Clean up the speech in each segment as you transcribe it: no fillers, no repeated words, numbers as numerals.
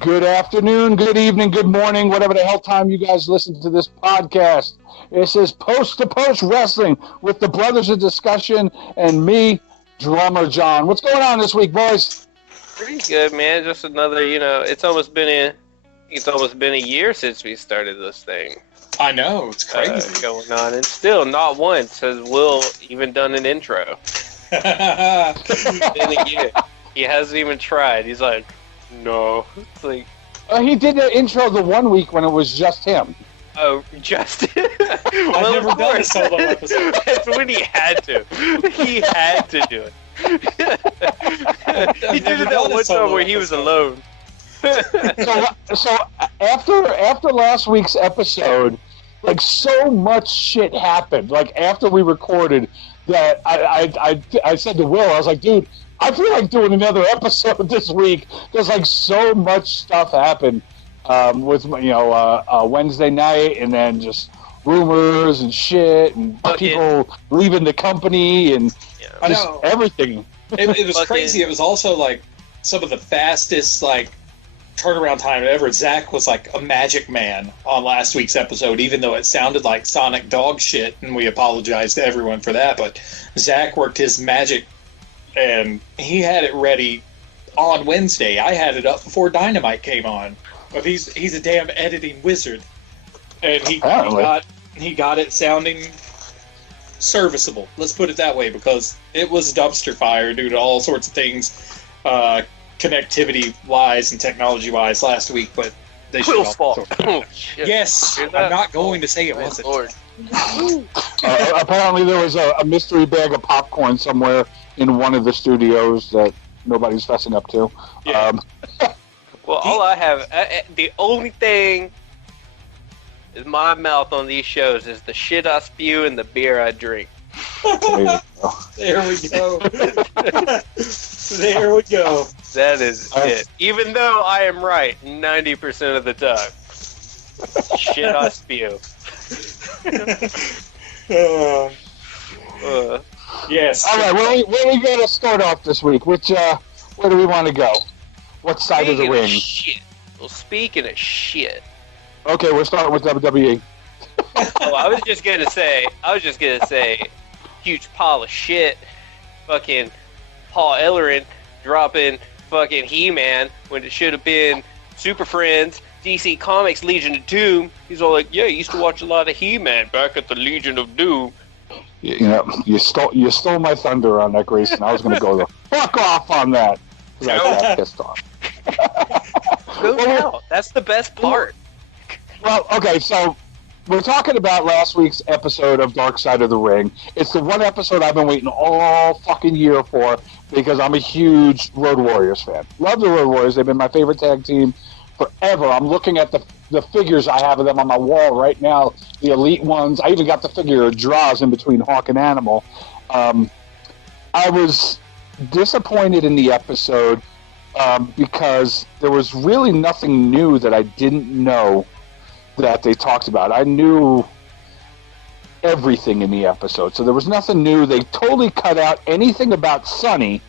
Good afternoon, good evening, good morning, whatever the hell time you guys listen to this podcast. This is Post to Post Wrestling with the Brothers of Discussion and me, Drummer John. What's going on this week, boys? Pretty good, man. Just another, it's almost been a year since we started this thing. I know, it's crazy going on, and still not once has Will even done an intro. Been a year. He hasn't even tried. He's like, no. It's like he did the intro the one week when it was just him. Oh, just well, I've never done a solo episode. That's when he had to. He had to do it. He did it that one time where he was alone. So after last week's episode, like so much shit happened. Like after we recorded, that I said to Will, I was like, dude, I feel like doing another episode this week. There's like so much stuff happened with Wednesday night, and then just rumors and shit, and people leaving the company, and just everything. It was crazy. It was also like some of the fastest turnaround time ever. Zach was like a magic man on last week's episode, even though it sounded like Sonic dog shit, and we apologize to everyone for that. But Zach worked his magic, and he had it ready on Wednesday. I had it up before Dynamite came on. But he's a damn editing wizard, and he got it sounding serviceable. Let's put it that way, because it was dumpster fire due to all sorts of things, connectivity-wise and technology-wise last week. But they should Will's fault. Yes, I'm not going to say it wasn't. Apparently, there was a mystery bag of popcorn somewhere in one of the studios that nobody's fessing up to. Yeah. Well, all I have, the only thing is my mouth on these shows is the shit I spew and the beer I drink. There we go. There we go. That is it. Even though I am right 90% of the time. Shit I spew. Yes. All right, where we going to start off this week? Where do we want to go? What side of the ring? Shit. Well, speaking of shit. Okay, we're starting with WWE. I was just gonna say, huge pile of shit. Fucking Paul Ellering dropping fucking He-Man when it should have been Super Friends, DC Comics, Legion of Doom. He's all like, yeah, I used to watch a lot of He-Man back at the Legion of Doom. You stole my thunder on that, Grayson. I was going to go the fuck off on that. I got pissed off. That's the best part. Well, okay, so we're talking about last week's episode of Dark Side of the Ring. It's the one episode I've been waiting all fucking year for, because I'm a huge Road Warriors fan. Love the Road Warriors. They've been my favorite tag team forever. I'm looking at the figures I have of them on my wall right now, the elite ones. I even got the figure of Draws in between Hawk and Animal. I was disappointed in the episode because there was really nothing new that I didn't know that they talked about. I knew everything in the episode, so there was nothing new. They totally cut out anything about Sunny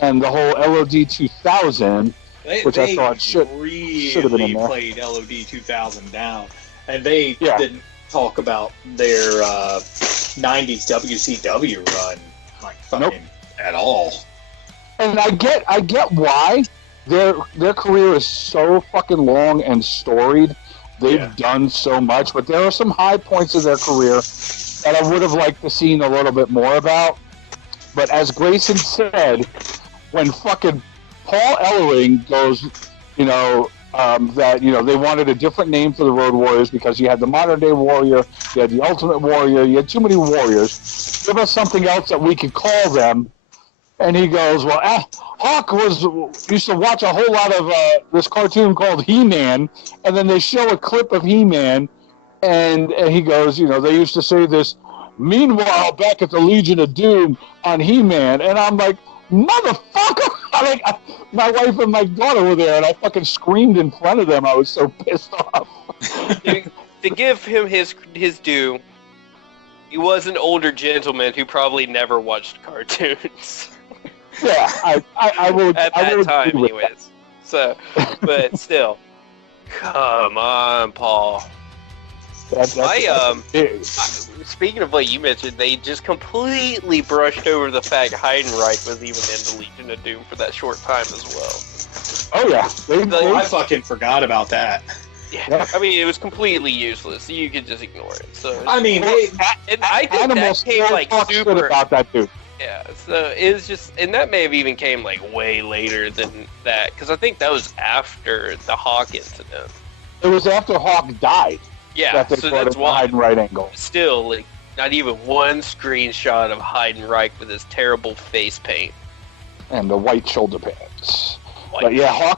and the whole LOD 2000, which I thought should have been in there. Played LOD 2000 down, and they didn't talk about their 90s WCW run at all. And I get why their career is so fucking long and storied. They've done so much, but there are some high points of their career that I would have liked to see a little bit more about. But as Grayson said, when fucking Paul Ellering goes, that they wanted a different name for the Road Warriors because you had the Modern Day Warrior, you had the Ultimate Warrior, you had too many warriors. Give us something else that we could call them. And he goes, well, Hawk used to watch a whole lot of this cartoon called He-Man, and then they show a clip of He-Man, and he goes, they used to say this, meanwhile, back at the Legion of Doom on He-Man, and I'm like, motherfucker! My wife and my daughter were there, and I fucking screamed in front of them. I was so pissed off. To give him his due, he was an older gentleman who probably never watched cartoons. Yeah, I will. At that time, anyways. So, but still, come on, Paul. Speaking of what you mentioned, they just completely brushed over the fact Heidenreich was even in the Legion of Doom for that short time as well. Oh yeah, I fucking forgot about that. Yeah, I mean, it was completely useless. You could just ignore it. So I mean, I think that came like super about that dude. Yeah, so it was just, and that may have even came like way later than that, because I think that was after the Hawk incident. It was after Hawk died. Yeah, so that's why. Right angle. Still, like, not even one screenshot of Heidenreich with his terrible face paint and the white shoulder pads. But yeah,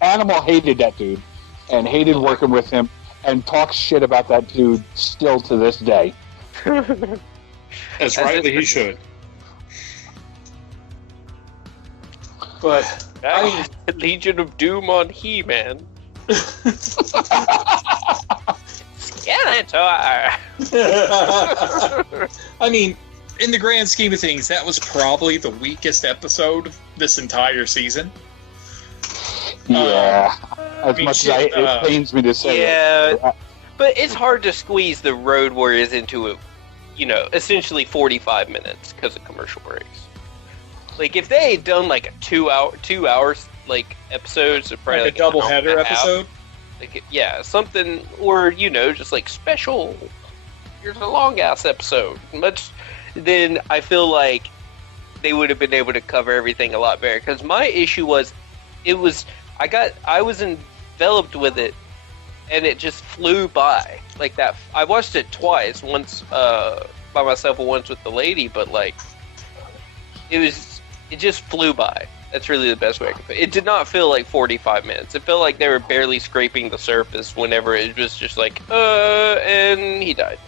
Animal hated that dude and hated working with him and talks shit about that dude still to this day. As rightly he should. But I mean, Legion of Doom on He-Man. Skeletor. I mean, in the grand scheme of things, that was probably the weakest episode this entire season. Yeah, as much as it pains me to say. Yeah, but it's hard to squeeze the Road Warriors into it. Essentially 45 minutes because of commercial breaks. Like, if they had done like a 2 hours like episodes, or probably like a double header episode. Like, yeah, something, or just like special. Here's a long ass episode. Then I feel like they would have been able to cover everything a lot better. Because my issue was, I was enveloped with it, and it just flew by like that. I watched it twice, once by myself and once with the lady, but like it just flew by. That's really the best way I could put it. It did not feel like 45 minutes. It felt like they were barely scraping the surface whenever it was just like, and he died.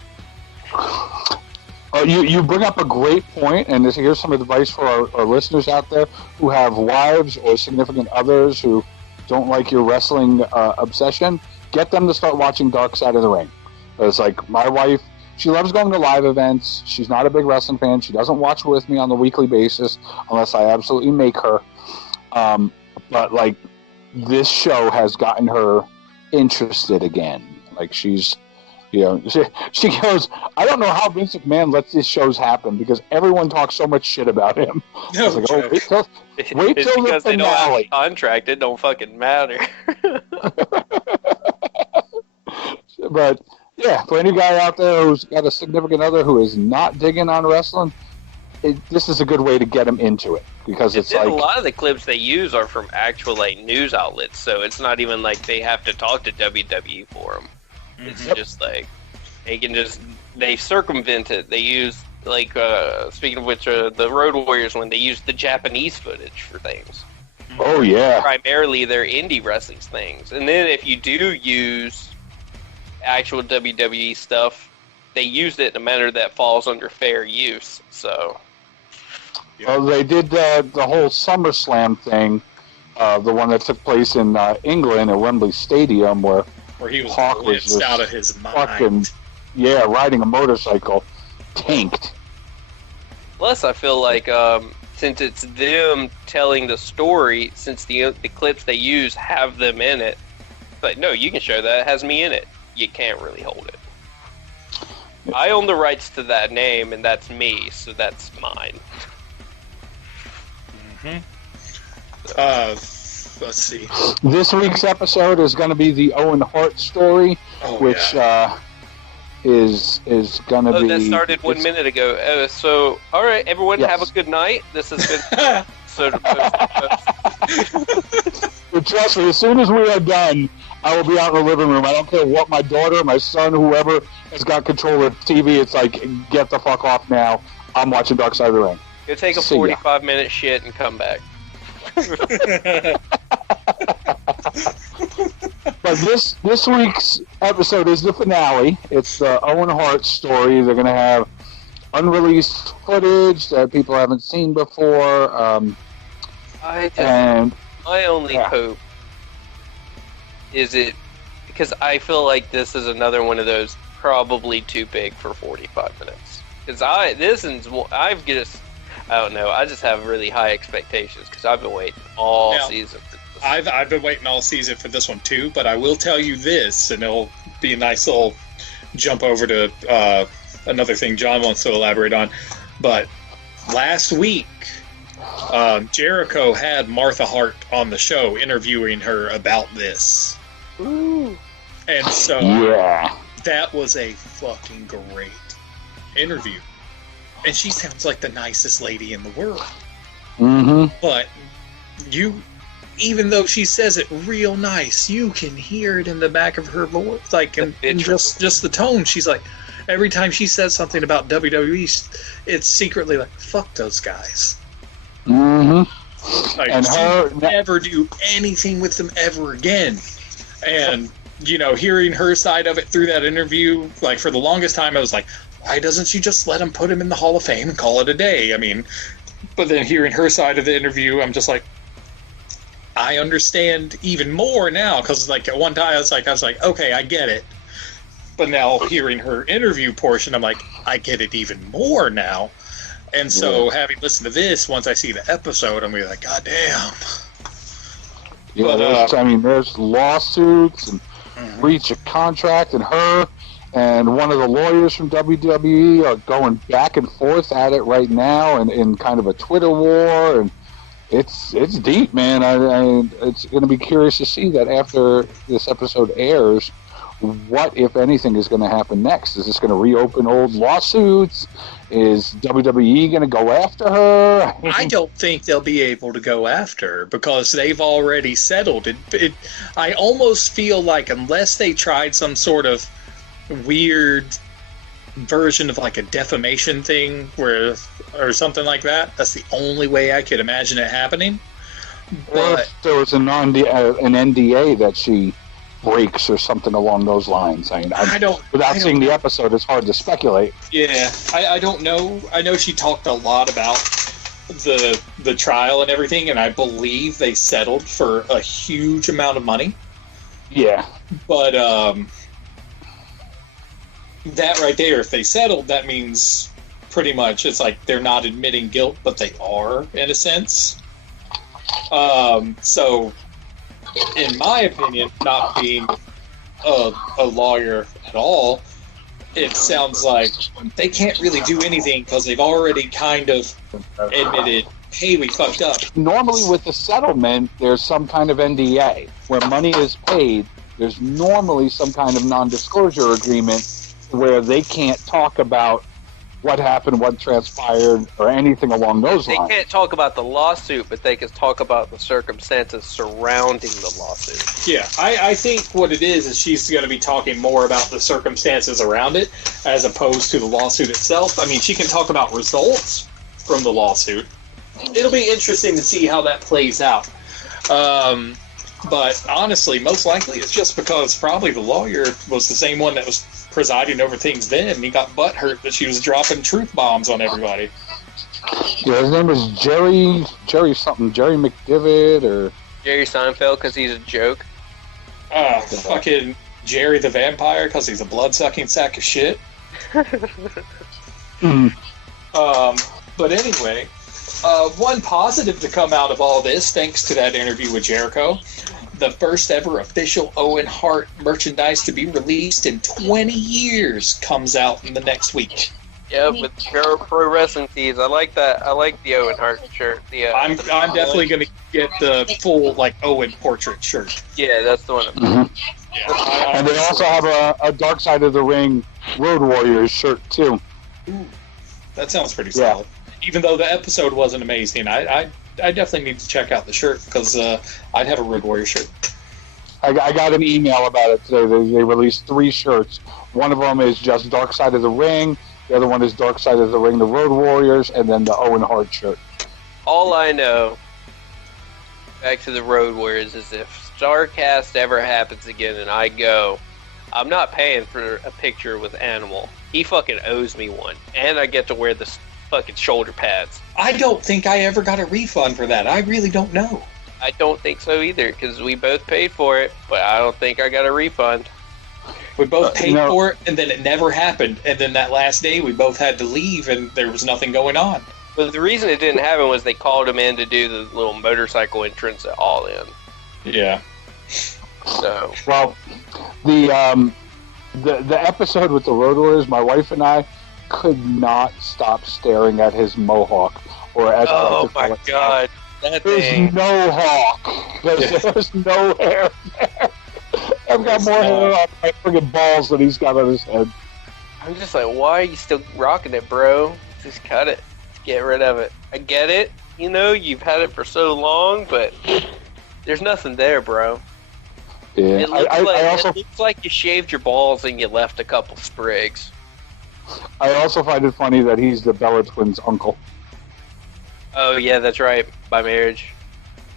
You bring up a great point, and here's some advice for our listeners out there who have wives or significant others who don't like your wrestling obsession. Get them to start watching Dark Side of the Ring. It's like my wife, she loves going to live events. She's not a big wrestling fan. She doesn't watch with me on a weekly basis unless I absolutely make her. But like, this show has gotten her interested again. Like, she's, she goes, I don't know how Vince McMahon lets these shows happen because everyone talks so much shit about him. No, like, wait till the because they don't have a finale. contract. It don't fucking matter. But yeah, for any guy out there who's got a significant other who is not digging on wrestling, this is a good way to get them into it, because it's like a lot of the clips they use are from actual like news outlets, so it's not even like they have to talk to WWE for them. It's just like they circumvent it. They use like speaking of which, the Road Warriors, when they use the Japanese footage for things. Oh yeah, primarily their indie wrestling things, and then if you do use actual WWE stuff, they used it in a manner that falls under fair use. So, well, they did the whole SummerSlam thing, the one that took place in England at Wembley Stadium, where he was Hawk was just out of his mind. Fucking, riding a motorcycle, tanked. Plus, I feel like since it's them telling the story, since the clips they use have them in it, but no, you can show that it has me in it. You can't really hold it. I own the rights to that name, and that's me, so that's mine. Let's see. This week's episode is going to be the Owen Hart story, which is going to be... that started 1 minute ago. So, all right, everyone, have a good night. This has been... But trust me, as soon as we are done, I will be out in the living room. I don't care what my daughter, my son, whoever has got control of TV. It's like, get the fuck off now. I'm watching Dark Side of the Ring. Go take a 45-minute shit and come back. But this week's episode is the finale. It's the Owen Hart story. They're going to have unreleased footage that people haven't seen before. My only hope is it, because I feel like this is another one of those probably too big for 45 minutes. Because I don't know, I just have really high expectations because I've been waiting all season for I've been waiting all season for this one too, but I will tell you this, and it'll be a nice little jump over to another thing John wants to elaborate on. But last week, Jericho had Martha Hart on the show interviewing her about this. Ooh. And so that was a fucking great interview. And she sounds like the nicest lady in the world. Mm-hmm. But even though she says it real nice, you can hear it in the back of her voice, like in just the tone. She's like, every time she says something about WWE, it's secretly like, fuck those guys. Mm-hmm. Like, And her never do anything with them ever again. And, hearing her side of it through that interview, like, for the longest time, I was like, why doesn't she just let him put him in the Hall of Fame and call it a day? I mean, but then hearing her side of the interview, I'm just like, I understand even more now, because, like, at one time I was like, okay, I get it. But now hearing her interview portion, I'm like, I get it even more now. And so having listened to this, once I see the episode, I'm going to be like, God damn. Yeah, But, there's lawsuits and breach of contract, and her and one of the lawyers from WWE are going back and forth at it right now, and in kind of a Twitter war, and it's deep, man. It's going to be curious to see that after this episode airs, what, if anything, is going to happen next. Is this going to reopen old lawsuits? Is WWE going to go after her? I don't think they'll be able to go after her because they've already settled it. I almost feel like unless they tried some sort of weird version of like a defamation thing or something like that, that's the only way I could imagine it happening. Or if there was an NDA that she breaks or something along those lines. Without seeing the episode, it's hard to speculate. Yeah, I don't know. I know she talked a lot about the trial and everything, and I believe they settled for a huge amount of money. Yeah. But that right there, if they settled, that means pretty much it's like they're not admitting guilt, but they are, in a sense. So, in my opinion, not being a lawyer at all, it sounds like they can't really do anything because they've already kind of admitted, hey, we fucked up. Normally with the settlement, there's some kind of NDA. Where money is paid, there's normally some kind of non-disclosure agreement where they can't talk about what happened, what transpired, or anything along those lines. They can't talk about the lawsuit, but they can talk about the circumstances surrounding the lawsuit. Yeah, I think what it is she's going to be talking more about the circumstances around it as opposed to the lawsuit itself. I mean, she can talk about results from the lawsuit. It'll be interesting to see how that plays out. But honestly, most likely it's just because probably the lawyer was the same one that was presiding over things then, and he got butthurt that she was dropping truth bombs on everybody. Yeah, his name was Jerry McDivitt, or Jerry Seinfeld, because he's a joke. Fucking Jerry the Vampire, because he's a blood-sucking sack of shit. But anyway, one positive to come out of all this, thanks to that interview with Jericho, the first ever official Owen Hart merchandise to be released in 20 years comes out in the next week. Yeah, with pro wrestling tees. I like that. I like the Owen Hart shirt. I'm definitely going to get the full like Owen portrait shirt. Yeah, that's the one. Yeah, and they also have a Dark Side of the Ring Road Warriors shirt too. Ooh, that sounds pretty solid. Even though the episode wasn't amazing, I definitely need to check out the shirt because I'd have a Road Warrior shirt. I got an email about it today. They released 3 shirts. One of them is just Dark Side of the Ring. The other one is Dark Side of the Ring, the Road Warriors, and then the Owen Hart shirt. All I know, back to the Road Warriors, is if StarCast ever happens again and I go, I'm not paying for a picture with Animal. He fucking owes me one. And I get to wear the fucking shoulder pads. I don't think I ever got a refund for that. I really don't know. I don't think so either, because we both paid for it, but I don't think I got a refund. We both paid for it, and then it never happened. And then that last day, we both had to leave, and there was nothing going on. But the reason it didn't happen was they called him in to do the little motorcycle entrance at All In. Yeah. So, Well, the episode with the Rotorers, my wife and I could not stop staring at his mohawk, or as I like to call it, God, that there's thing. no hawk. There's no hair there. I've got more hair on my friggin' balls than he's got on his head. I'm just like, why are you still rocking it, bro? Just cut it. Get rid of it. I get it. You know, you've had it for so long, but there's nothing there, bro. Yeah, It looks like you shaved your balls and you left a couple sprigs. I also find it funny that he's the Bella twins' uncle. Oh, yeah, that's right. By marriage.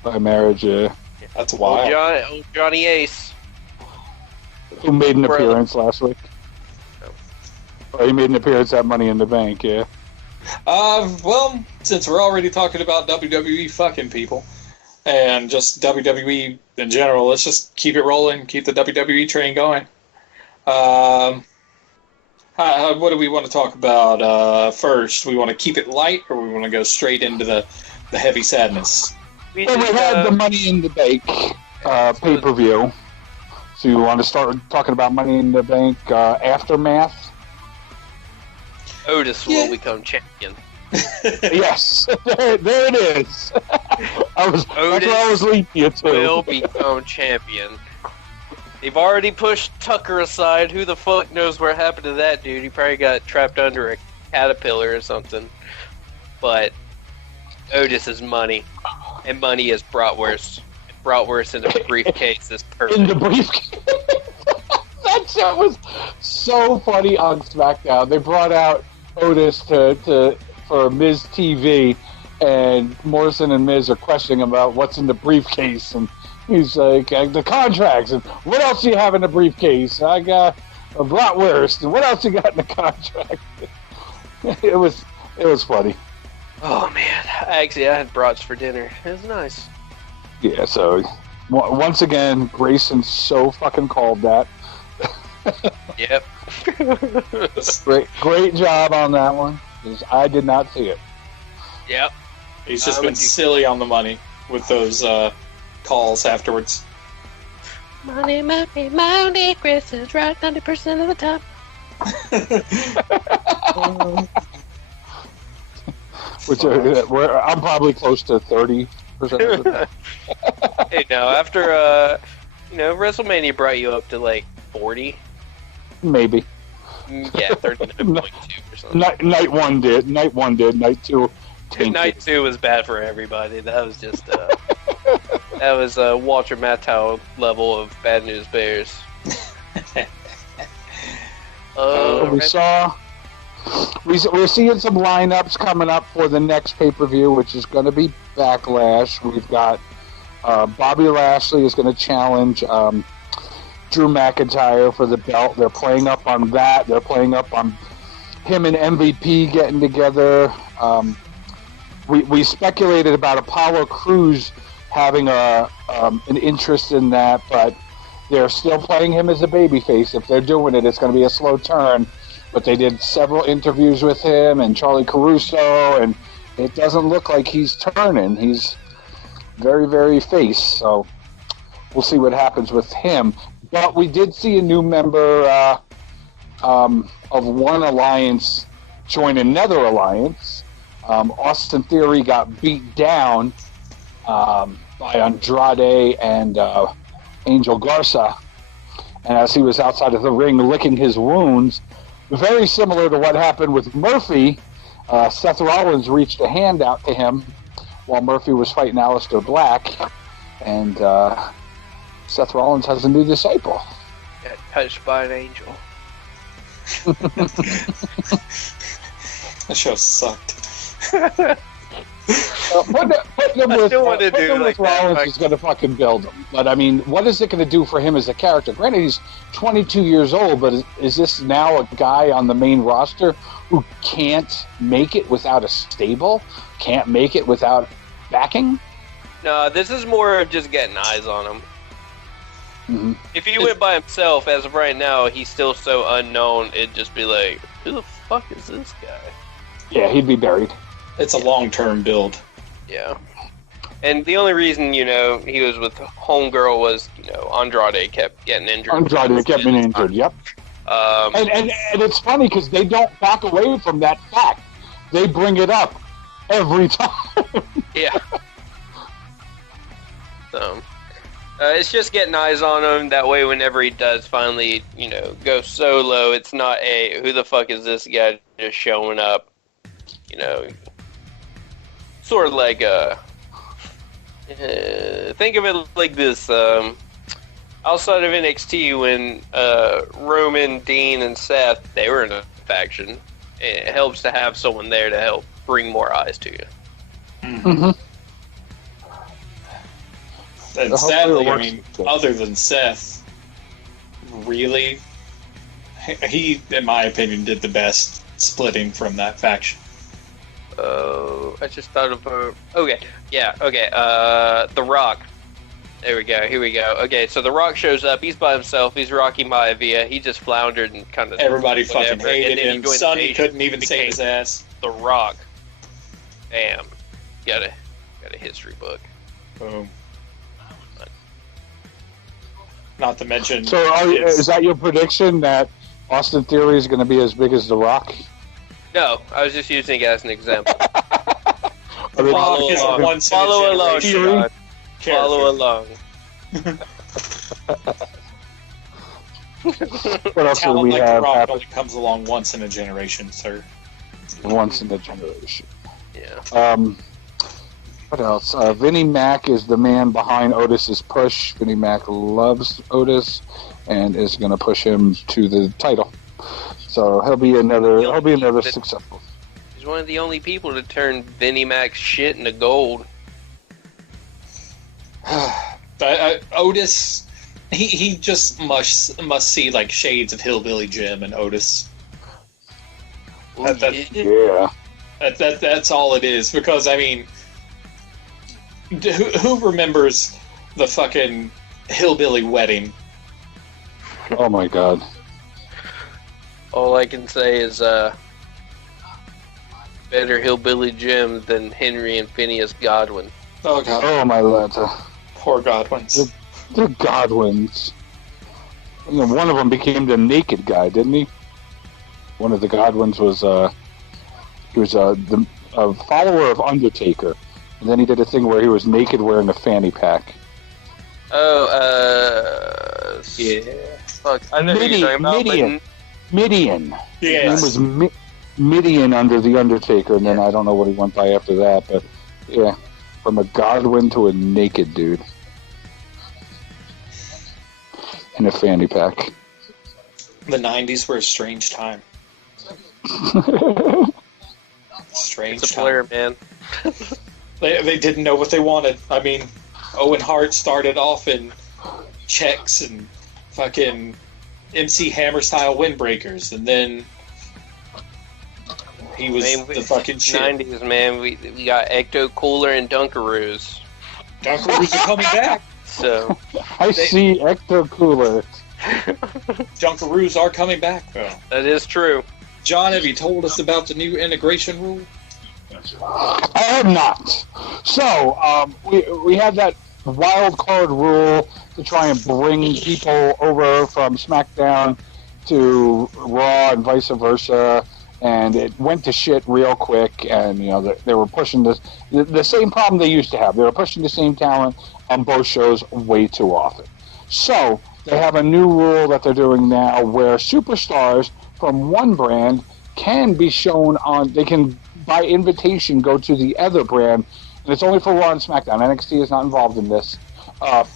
By marriage, yeah. That's wild. Old Johnny Ace. Who made an appearance last week. Oh, he made an appearance at Money in the Bank, yeah. Well, since we're already talking about WWE fucking people, and just WWE in general, let's just keep it rolling, keep the WWE train going. What do we want to talk about first? We want to keep it light, or we want to go straight into the heavy sadness? We had the Money in the Bank pay-per-view. So you want to start talking about Money in the Bank aftermath? Otis will become champion. Yes, there it is. That's what I was leading you to. Will become champion. They've already pushed Tucker aside. Who the fuck knows what happened to that dude? He probably got trapped under a caterpillar or something. But Otis is money, and money is bratwurst. Bratwurst in a briefcase is perfect. In the briefcase. That shit was so funny on SmackDown. They brought out Otis for Miz TV, and Morrison and Miz are questioning about what's in the briefcase, and he's like, the contracts, and what else do you have in the briefcase? I got a bratwurst, and what else you got in the contract? It was funny. Oh man, I had brats for dinner. It was nice. Yeah, so once again, Grayson so fucking called that. Yep. Great job on that one, because I did not see it. Yep. He's just been silly on the money with those calls afterwards. Money, Chris is right 90% of the time. Which I'm probably close to 30% of the time. Hey, no, after WrestleMania brought you up to like 40. Maybe. Yeah, 39.2 or something. Night one did. Night two. Tainted. Night 2 was bad for everybody. That was just that was Walter Matthau level of Bad News Bears. We're seeing some lineups coming up for the next pay-per-view, which is going to be Backlash. We've got Bobby Lashley is going to challenge Drew McIntyre for the belt. They're playing up on that. They're playing up on him and MVP getting together. We speculated about Apollo Crews having an interest in that, but they're still playing him as a babyface. If they're doing it, it's going to be a slow turn. But they did several interviews with him and Charlie Caruso, and it doesn't look like he's turning. He's very, very face. So we'll see what happens with him. But we did see a new member of one alliance join another alliance. Austin Theory got beat down by Andrade and Angel Garza. And as he was outside of the ring licking his wounds, very similar to what happened with Murphy, Seth Rollins reached a hand out to him while Murphy was fighting Aleister Black. And Seth Rollins has a new disciple. Got touched by an angel. That show sucked. Putting him with Rollins is going to fucking build him. But, I mean, what is it going to do for him as a character? Granted, he's 22 years old, but is this now a guy on the main roster who can't make it without a stable? Can't make it without backing? No, this is more of just getting eyes on him. Mm-hmm. If he went by himself, as of right now, he's still so unknown, it'd just be like, who the fuck is this guy? Yeah, he'd be buried. It's a long-term build. Yeah. And the only reason, he was with Homegirl was, Andrade kept getting injured. Andrade kept getting injured, yep. And it's funny because they don't back away from that fact. They bring it up every time. Yeah. So, it's just getting eyes on him. That way, whenever he does finally, go solo, it's not who the fuck is this guy just showing up? Sort of like think of it like this. Outside of NXT, when Roman, Dean, and Seth, they were in a faction, it helps to have someone there to help bring more eyes to you. Mm-hmm. And sadly, I mean, other than Seth, really, he, in my opinion, did the best splitting from that faction. I just thought of okay. The Rock. There we go. Here we go. Okay, so The Rock shows up. He's by himself. He's Rocky Maivia. He just floundered and kind of... Everybody fucking hated him. Sonny couldn't even save his ass. The Rock. Damn. Got a history book. Boom. Not to mention... So is that your prediction that Austin Theory is going to be as big as The Rock? No, I was just using it as an example. Follow along. Follow along, Sean. Follow along. What else do we like have? The Rock only comes along once in a generation, sir. Once in a generation. Yeah. What else? Vinnie Mac is the man behind Otis's push. Vinnie Mac loves Otis and is going to push him to the title. So he'll be another successful. He's one of the only people to turn Vinnie Mac's shit into gold. But Otis, he just must see like shades of Hillbilly Jim and Otis. That's all it is. Because I mean, who remembers the fucking Hillbilly Wedding? Oh my God. All I can say is better Hillbilly Jim than Henry and Phineas Godwin. Oh God. Oh my Lord. Poor Godwins. They're Godwins. One of them became the naked guy, didn't he? One of the Godwins was he was a follower of Undertaker, and then he did a thing where he was naked wearing a fanny pack. Oh, yeah. Fuck, I know who you're talking about. Midian. Yeah. His name was Midian under the Undertaker, and then I don't know what he went by after that, but yeah, from a Godwin to a naked dude in a fanny pack. The 90s were a strange time. Strange it's a blur, man. They didn't know what they wanted. I mean, Owen Hart started off in checks and fucking MC Hammer style windbreakers, and then he was the fucking shit. 90s, man. We got Ecto Cooler and Dunkaroos. Dunkaroos are coming back. So I see Ecto Cooler. Dunkaroos are coming back, though. That is true. John, have you told us about the new integration rule? I have not. So we have that wild card rule to try and bring people over from SmackDown to Raw and vice versa, and it went to shit real quick. And they were pushing the same problem they used to have. They were pushing the same talent on both shows way too often. So they have a new rule that they're doing now where superstars from one brand can be shown on. They can by invitation go to the other brand, and it's only for Raw and SmackDown. NXT is not involved in this.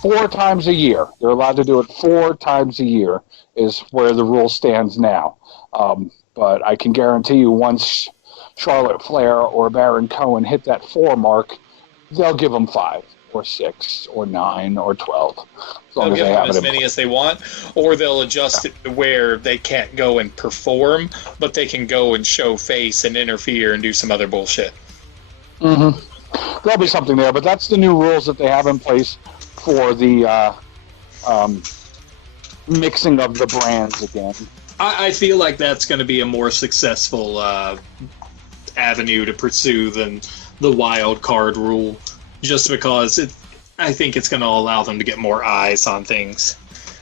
4 times a year. They're allowed to do it 4 times a year is where the rule stands now. But I can guarantee you once Charlotte Flair or Baron Cohen hit that 4 mark, they'll give them 5 or 6 or 9 or 12. They'll give them as many as they want, or they'll adjust it to where they can't go and perform, but they can go and show face and interfere and do some other bullshit. Mm-hmm. There'll be something there, but that's the new rules that they have in place for the mixing of the brands again. I feel like that's going to be a more successful avenue to pursue than the wild card rule. just because I think it's going to allow them to get more eyes on things,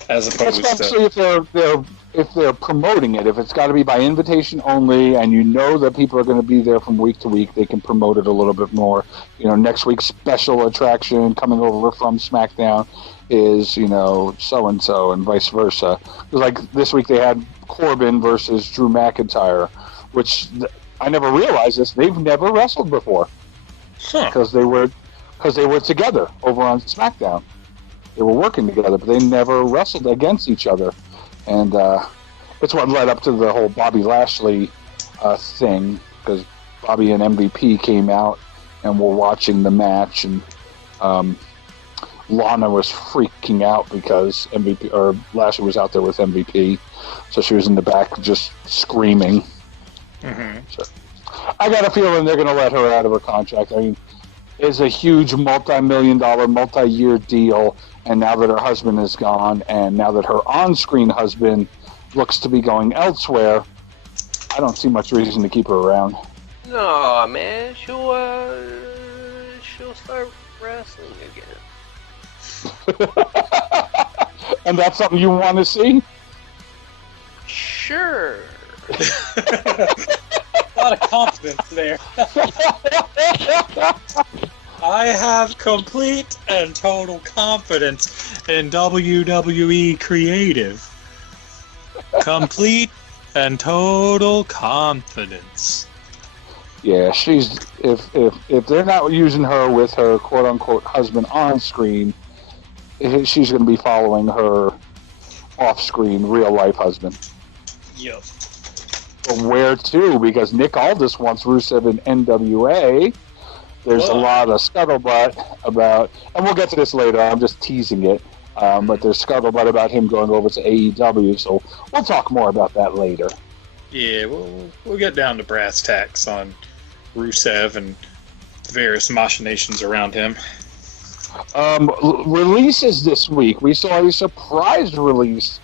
as opposed especially if they're promoting it. If it's got to be by invitation only, and you know that people are going to be there from week to week, they can promote it a little bit more. Next week's special attraction coming over from SmackDown is so and so, and vice versa. Like this week they had Corbin versus Drew McIntyre, which I never realized this. They've never wrestled before because they were together over on SmackDown. They were working together, but they never wrestled against each other. And it's what led up to the whole Bobby Lashley thing, because Bobby and MVP came out and were watching the match, and Lana was freaking out because Lashley was out there with MVP, so she was in the back just screaming. Mm-hmm. So, I got a feeling they're going to let her out of her contract. I mean, it's a huge multi-million-dollar, multi-year deal, and now that her husband is gone, and now that her on-screen husband looks to be going elsewhere, I don't see much reason to keep her around. No, man, she'll start wrestling again. And that's something you want to see? Sure. A lot of confidence there. I have complete and total confidence in WWE Creative. Complete and total confidence. Yeah, she's if they're not using her with her quote unquote husband on screen, she's going to be following her off screen real life husband. Yep. But where to? Because Nick Aldis wants Rusev in NWA. There's a lot of scuttlebutt about, and we'll get to this later. I'm just teasing it. But there's scuttlebutt about him going over to AEW, so we'll talk more about that later. Yeah, we'll get down to brass tacks on Rusev and various machinations around him. Releases this week. We saw a surprise release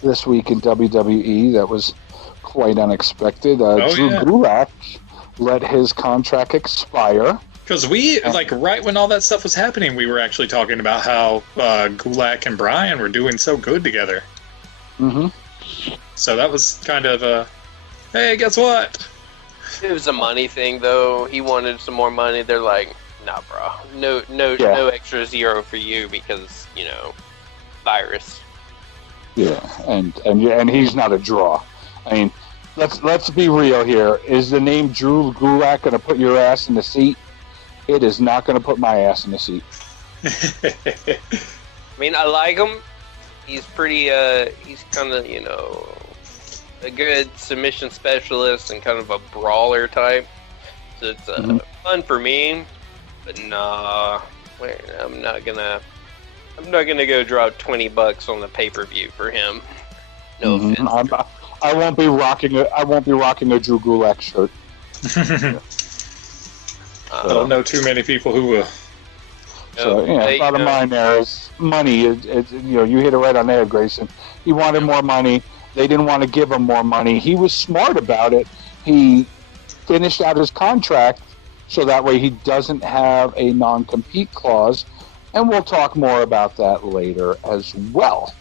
this week in WWE that was quite unexpected. Drew Gulak let his contract expire. Because we, right when all that stuff was happening, we were actually talking about how Gulak and Bryan were doing so good together. Mm-hmm. So that was kind of hey, guess what? It was a money thing, though. He wanted some more money. They're like, nah, bro. No extra zero for you because, virus. Yeah, and he's not a draw. I mean, let's be real here. Is the name Drew Gulak going to put your ass in the seat? It is not going to put my ass in the seat. I mean, I like him. He's pretty, he's kind of, a good submission specialist and kind of a brawler type. So it's fun for me. But nah, I'm not gonna go drop $20 on the pay-per-view for him. No offense. I won't be rocking a Drew Gulak shirt. I don't know too many people who will. So bottom line there is money. You hit it right on there, Grayson. He wanted more money. They didn't want to give him more money. He was smart about it. He finished out his contract so that way he doesn't have a non-compete clause, and we'll talk more about that later as well.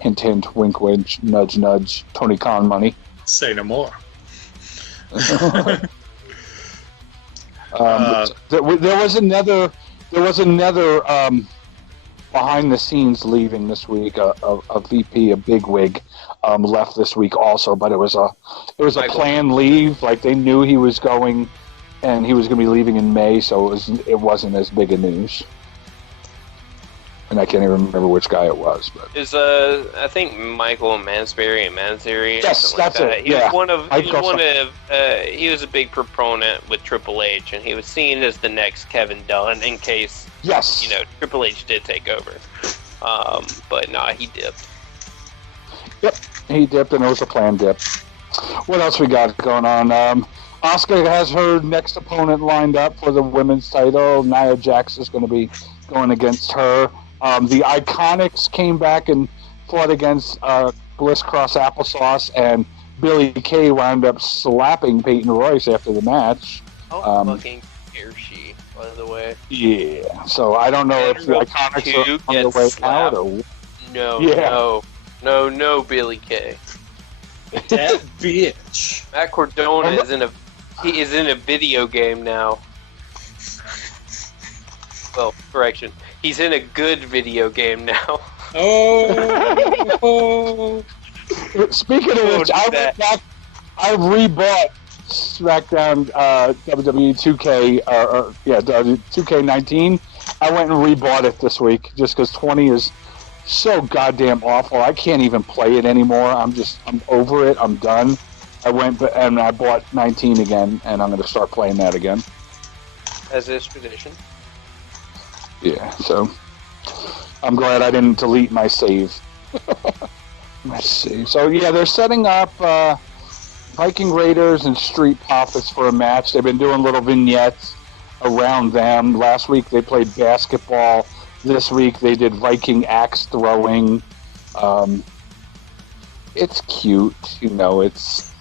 Hint, hint, wink, wink, nudge, nudge. Tony Khan money. Say no more. There was another behind the scenes leaving this week. A VP, a bigwig, left this week also, but it was a planned leave. Like they knew he was going, and he was going to be leaving in May, so it wasn't as big a news. And I can't even remember which guy it was, but I think Michael Manzeri. Yes, that's it. He was a big proponent with Triple H, and he was seen as the next Kevin Dunn in case Triple H did take over. But nah, he dipped. Yep, he dipped, and it was a planned dip. What else we got going on? Asuka has her next opponent lined up for the women's title. Nia Jax is going to be going against her. The Iconics came back and fought against Bliss Cross Applesauce, and Billie Kay wound up slapping Peyton Royce after the match. How fucking dare she? by the way. Yeah. So I don't know if the Iconics are on their way out or... No, Billy Kay. That bitch. Matt Cardona is in a video game now. Well, correction. He's in a good video game now. Oh. Speaking of which, I rebought SmackDown WWE 2K 2K19. I went and rebought it this week just because 20 is so goddamn awful. I can't even play it anymore. I'm over it. I'm done. I went and I bought 19 again, and I'm going to start playing that again. As is tradition. Yeah, so I'm glad I didn't delete my save. Let's see. So yeah, they're setting up Viking Raiders and Street Profits for a match. They've been doing little vignettes around them. Last week they played basketball. This week they did Viking axe throwing. It's cute, it's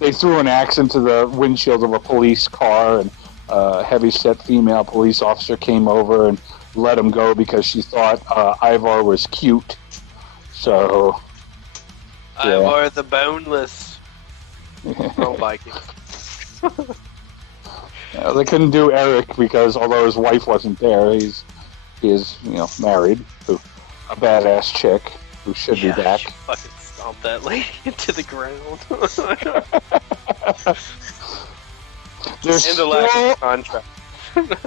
they threw an axe into the windshield of a police car, and a heavy-set female police officer came over and let him go because she thought Ivar was cute. So, yeah. Ivar the Boneless. Oh, Vikings. They couldn't do Eric because although his wife wasn't there, he is married to a badass chick who should be back. She fucking stomped that lady into the ground. Contract.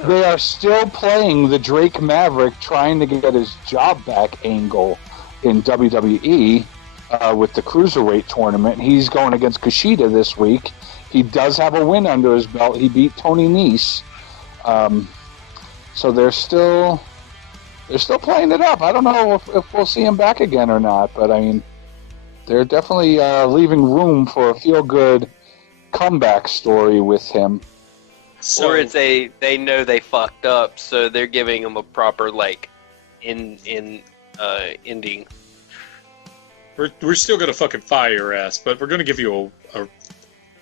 They are still playing the Drake Maverick trying to get his job back angle in WWE with the Cruiserweight tournament. He's going against Kushida this week. He does have a win under his belt. He beat Tony Nese. So they're still playing it up. I don't know if we'll see him back again or not, but I mean, they're definitely leaving room for a feel-good comeback story with him. Or it's they know they fucked up, so they're giving him a proper ending. We're still gonna fucking fire your ass, but we're gonna give you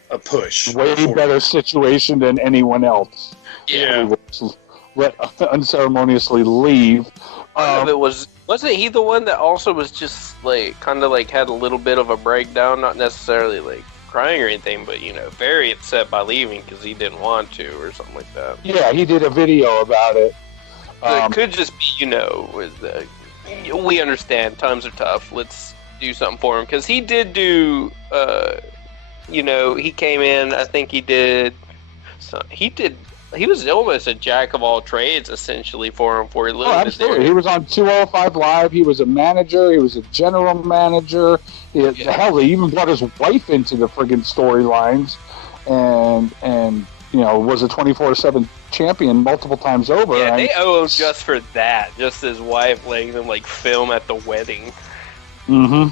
a push. Way better situation than anyone else. Yeah. Let unceremoniously leave. It wasn't he the one that also was just kind of had a little bit of a breakdown, not necessarily crying or anything, but very upset by leaving because he didn't want to or something like that. Yeah, he did a video about it. It could just be, we understand times are tough. Let's do something for him because he did do. He came in. I think he did. So he did. He was almost a jack of all trades, essentially, for him for a little bit. Absolutely. He was on 205 Live. He was a manager. He was a general manager. Hell, they even brought his wife into the friggin' storylines, and was a 24/7 champion multiple times over. Yeah, they owe him just for that. Just his wife letting them film at the wedding. Mm-hmm.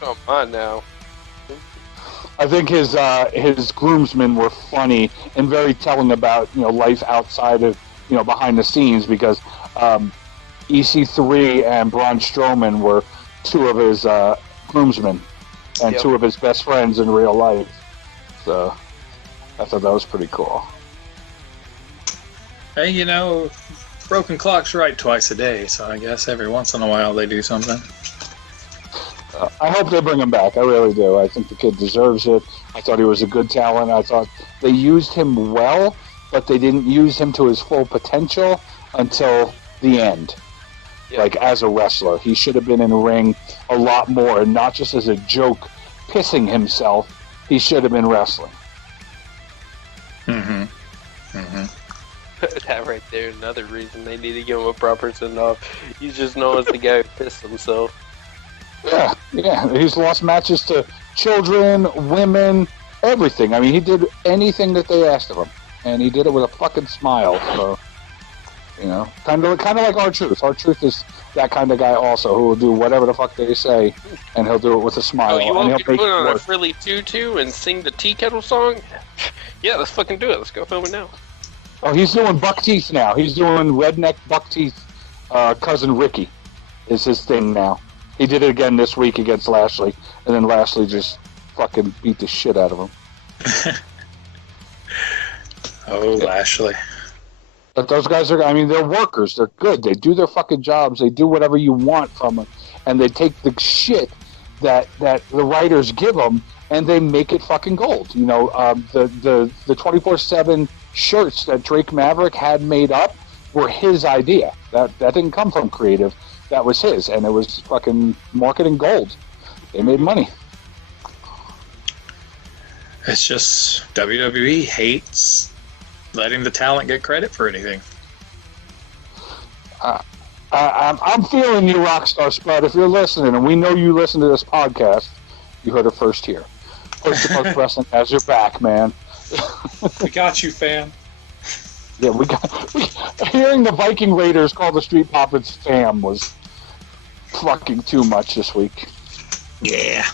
Come on now. I think his groomsmen were funny and very telling about life outside of behind the scenes because EC3 and Braun Strowman were two of his groomsmen and two of his best friends in real life. So I thought that was pretty cool. Hey, broken clock's right twice a day, so I guess every once in a while they do something. I hope they bring him back. I really do. I think the kid deserves it. I thought he was a good talent. I thought they used him well, but they didn't use him to his full potential until the end. Yep. As a wrestler, he should have been in the ring a lot more, and not just as a joke, pissing himself. He should have been wrestling. Mm-hmm. Mm-hmm. That right there, another reason they need to give him a proper send-off. He's just known as the guy who pissed himself. Yeah. He's lost matches to children, women, everything. I mean, he did anything that they asked of him, and he did it with a fucking smile. So, kind of like R-Truth. R-Truth is that kind of guy also who will do whatever the fuck they say, and he'll do it with a smile. Oh, you want me to put on a frilly tutu and sing the tea kettle song? Yeah, let's fucking do it. Let's go film it now. Oh, he's doing buck teeth now. He's doing redneck buck teeth. Cousin Ricky is his thing now. He did it again this week against Lashley, and then Lashley just fucking beat the shit out of him. Oh, Lashley. But those guys are, I mean, they're workers. They're good. They do their fucking jobs. They do whatever you want from them. And they take the shit that the writers give them and they make it fucking gold. You know, the 24/7 shirts that Drake Maverick had made up were his idea. That didn't come from creative. That was his. And it was fucking marketing gold. They made money. It's just WWE hates letting the talent get credit for anything. I'm feeling you, Rockstar Spud. If you're listening, and we know you listen to this podcast, you heard it first here. Push the Post Wrestling has your back, man. We got you, fam. Yeah, hearing the Viking Raiders call the Street Profits fam was fucking too much this week. Yeah.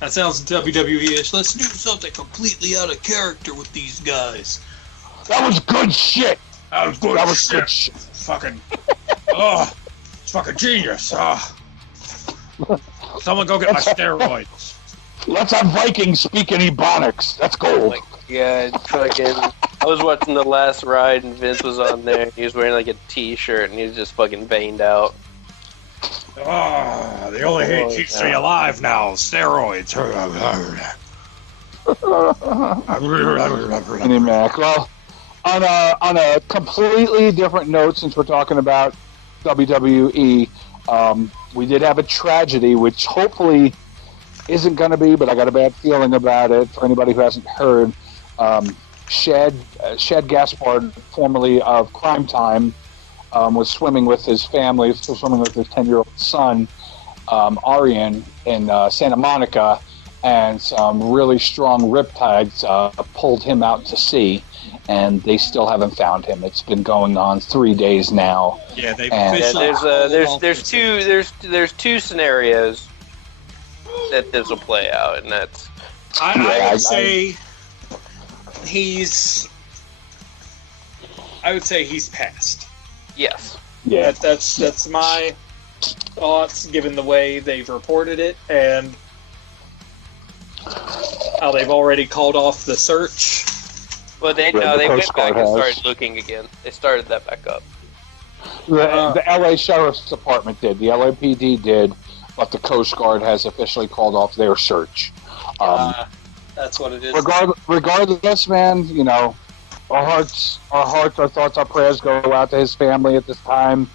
That sounds WWE-ish. Let's do something completely out of character with these guys. That was good shit. That was good shit. Fucking, it's fucking genius. Someone go get my steroids. Let's have Vikings speak in Ebonics. That's gold. Yeah, fucking. I was watching the last ride and Vince was on there. He was wearing like a T-shirt and he was just fucking veined out. The only thing that keeps me alive now, steroids. Any Mac. Well, on a completely different note, since we're talking about WWE, we did have a tragedy, which hopefully isn't going to be, but I got a bad feeling about it. For anybody who hasn't heard, Shad Gaspard, formerly of Crime Time, was swimming with his family, still swimming with his 10-year-old son, Arian, in Santa Monica, and some really strong riptides pulled him out to sea, and they still haven't found him. It's been going on 3 days now. Yeah, they've there's two scenarios that this will play out, and that's. I would say he's passed. Yes. Yeah. That's my thoughts, given the way they've reported it and how they've already called off the search. Well, they went back and started looking again. They started that back up. The LA Sheriff's Department did. The LAPD did, but the Coast Guard has officially called off their search. That's what it is. Regardless, man, you know, our hearts, our thoughts, our prayers go out to his family at this time.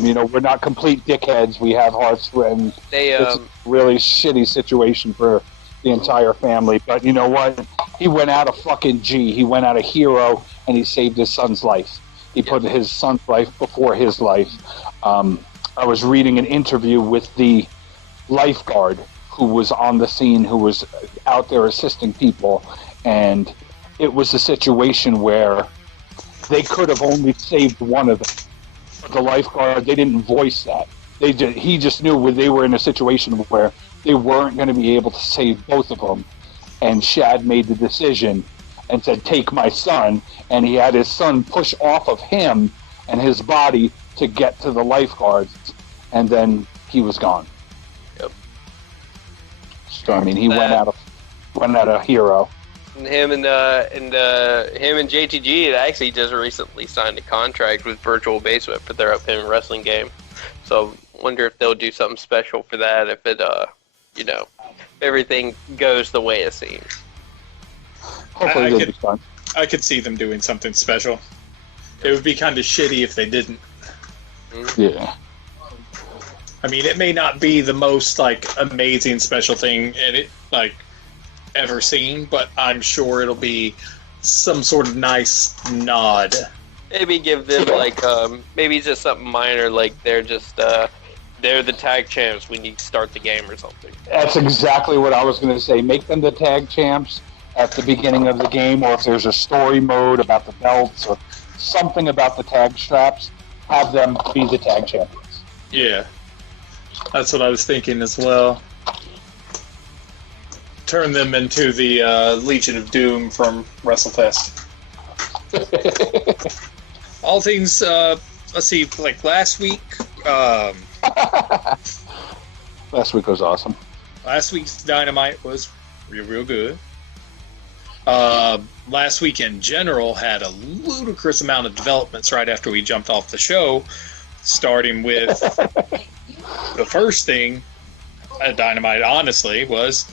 You know, we're not complete dickheads. We have hearts, and it's a really shitty situation for the entire family. But you know what? He went out a fucking G. He went out a hero, and he saved his son's life. He put his son's life before his life. I was reading an interview with the lifeguard who was on the scene, who was out there assisting people, and it was a situation where they could have only saved one of them. But the lifeguard, they didn't voice that. He just knew when they were in a situation where they weren't going to be able to save both of them. And Shad made the decision and said, "Take my son." And he had his son push off of him and his body to get to the lifeguards. And then he was gone. Yep. So, I mean, he went out a hero. And him and JTG actually just recently signed a contract with Virtual Basement for their upcoming wrestling game. So wonder if they'll do something special for that if it everything goes the way it seems. Hopefully it'll be fun. I could see them doing something special. It would be kind of shitty if they didn't. Yeah. I mean, it may not be the most amazing special thing ever seen, but I'm sure it'll be some sort of nice nod. Maybe give them maybe just something minor, like they're the tag champs. We need to start the game or something. That's exactly what I was going to say. Make them the tag champs at the beginning of the game, or if there's a story mode about the belts or something about the tag straps, have them be the tag champions. Yeah, that's what I was thinking as well. Turn them into the Legion of Doom from WrestleFest. All things, let's see, last week. Last week was awesome. Last week's Dynamite was real good. Last week in general had a ludicrous amount of developments right after we jumped off the show, starting with the first thing at Dynamite, honestly, was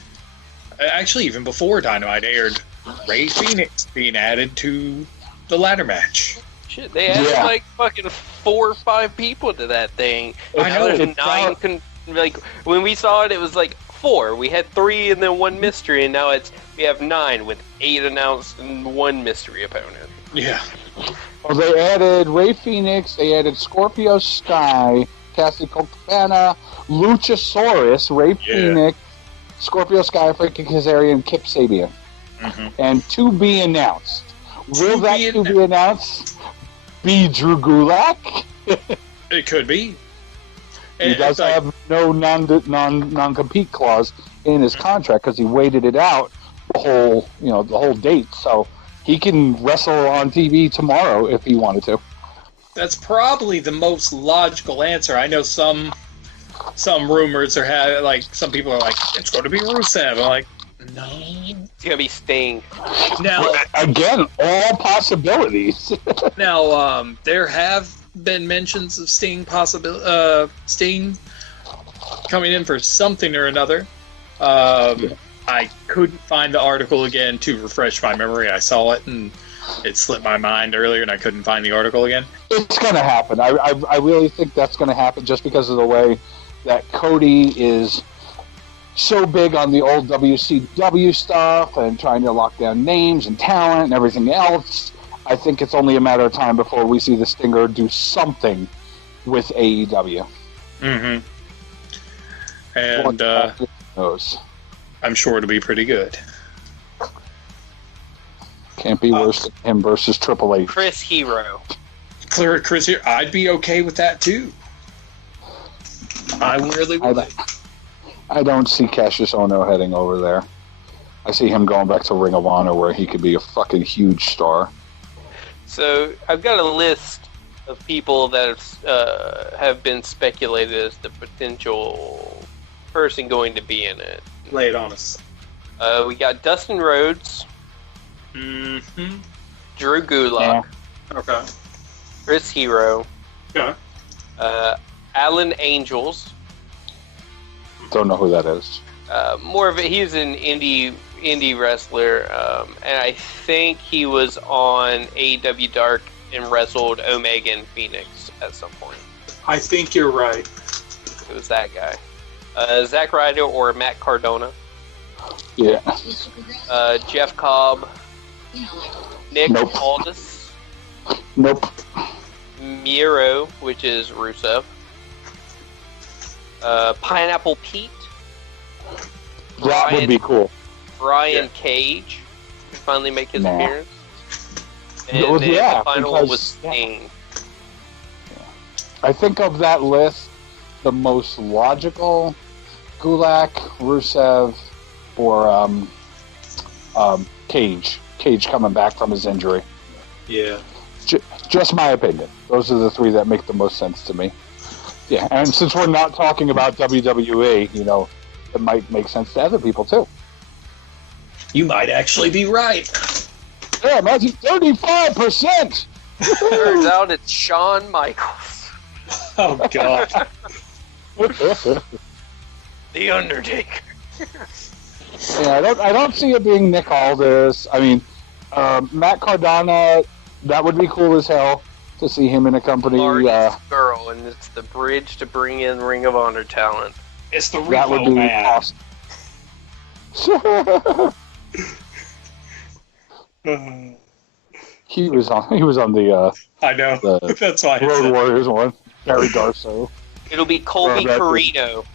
actually even before Dynamite aired, Ray Phoenix being added to the ladder match. Shit, they added like fucking 4 or 5 people to that thing. I know. There's 9. Like when we saw it, it was like 4. We had 3 and then 1 mystery, and now we have 9 with 8 announced and 1 mystery opponent. Yeah. Well, they added Ray Phoenix. They added Scorpio Sky, Cassie Copana, Luchasaurus, Ray Phoenix, Scorpio Sky, Frankie Kazarian, Kip Sabian. Mm-hmm. And to be announced. Will that to be announced be Drew Gulak? It could be. He does have no non-compete clause in his contract because he waited it out the whole date. So he can wrestle on TV tomorrow if he wanted to. That's probably the most logical answer. I know some rumors are like some people are like it's going to be Rusev. I'm like, no, it's gonna be Sting. Now again, all possibilities. Now there have been mentions of Sting Sting coming in for something or another. I couldn't find the article again to refresh my memory. I saw it and it slipped my mind earlier, and I couldn't find the article again. It's going to happen. I really think that's going to happen just because of the way that Cody is so big on the old WCW stuff and trying to lock down names and talent and everything else. I think it's only a matter of time before we see the Stinger do something with AEW. Mm-hmm. And I'm sure it'll be pretty good. Can't be worse than him versus Triple H. Chris Hero. Chris Hero. I'd be okay with that too. I really would. I don't see Cassius Ohno heading over there. I see him going back to Ring of Honor where he could be a fucking huge star. So I've got a list of people that have been speculated as the potential person going to be in it. Lay it on us. We got Dustin Rhodes. Mm-hmm. Drew Gulak. Yeah. Okay. Chris Hero. Yeah. Alan Angels. Don't know who that is. More of it. He's an indie wrestler, and I think he was on AEW Dark and wrestled Omega and Phoenix at some point. I think you're right. It was that guy. Zack Ryder or Matt Cardona. Yeah. Jeff Cobb. Nick Nope. Aldis. Nope. Miro, which is Rusev. Pineapple Pete. That would be cool. Brian Cage could finally make his appearance. And Well, then yeah, the final because- was Sting. I think of that list, the most logical, Gulak, Rusev, or Cage. Cage coming back from his injury. Yeah. Just my opinion. Those are the 3 that make the most sense to me. Yeah, and since we're not talking about WWE, it might make sense to other people too. You might actually be right. Yeah, imagine 35%! Turns out it's Shawn Michaels. Oh, God. The Undertaker. Yeah, I don't see it being Nick Aldis. I mean, Matt Cardona, that would be cool as hell to see him in a company. Marty's girl, and it's the bridge to bring in Ring of Honor talent. It's the that would be awesome. He was on the I know. That's why Road Warriors one. Barry Darso. It'll be Colby Carino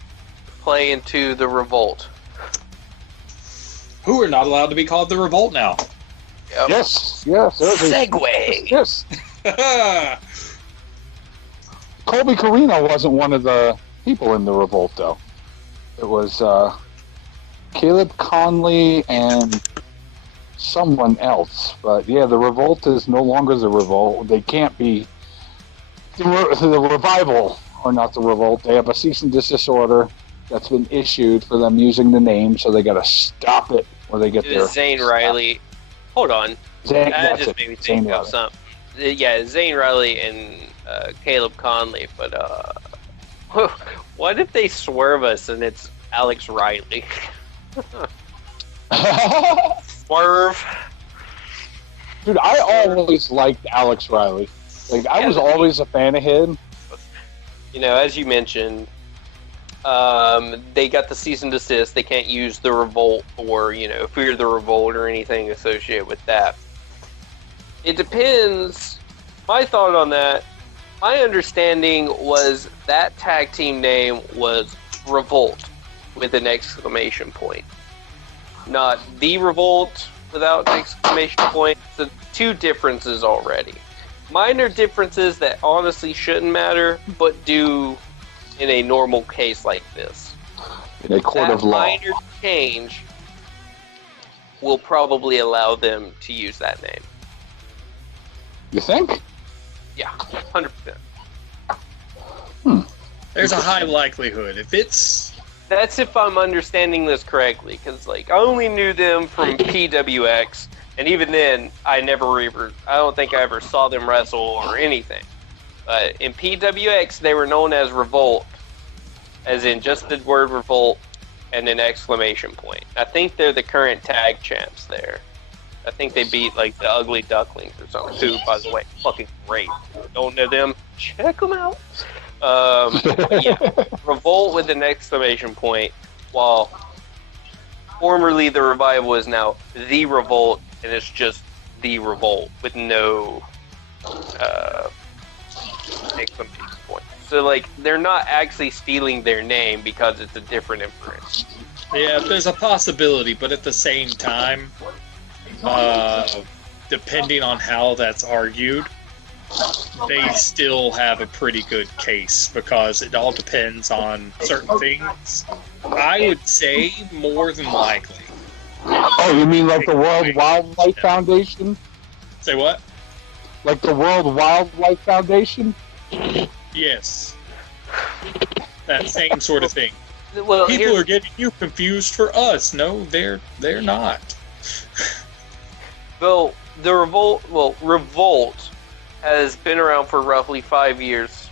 play into the Revolt. Who are not allowed to be called the Revolt now. Yep. Yes. Segway. Yes. Colby Carino wasn't one of the people in the Revolt, though. It was Caleb Conley and someone else. But yeah, the Revolt is no longer the Revolt. They can't be the Revival, or not the Revolt. They have a cease and desist order that's been issued for them using the name, so they got to stop it or they get It was Zane Riley. hold on. Zane, That that's just it. made me Zane think of Riley. something. Yeah, Zane Riley and Caleb Conley, but what if they swerve us and it's Alex Riley? Swerve. Dude, I always liked Alex Riley. Like, I was always a fan of him. You know, as you mentioned, they got the cease and desist. They can't use the revolt or, fear the revolt or anything associated with that. It depends. My thought on that, my understanding was that tag team name was Revolt with an exclamation point. Not the Revolt without an exclamation point. So two differences already. Minor differences that honestly shouldn't matter, but do in a normal case like this. In a court of law. Minor change will probably allow them to use that name. You think? Yeah, 100%. There's a high likelihood. If it's... That's if I'm understanding this correctly, because I only knew them from PWX, and even then, I don't think I ever saw them wrestle or anything. But in PWX, they were known as Revolt, as in just the word Revolt and an exclamation point. I think they're the current tag champs there. I think they beat the Ugly Ducklings or something, who, by the way, fucking great. Don't know them? Check them out. But yeah, Revolt with an exclamation point, while formerly the Revival is now the Revolt, and it's just the Revolt with no exclamation point. So they're not actually stealing their name because it's a different imprint. Yeah, there's a possibility, but at the same time, depending on how that's argued, they still have a pretty good case because it all depends on certain things. I would say more than likely. Oh, you mean like the World Wildlife Foundation? Say what? Like the World Wildlife Foundation? Yes. That same sort of thing. Well, People are getting you confused for us. No, they're not. Well, Revolt has been around for roughly 5 years,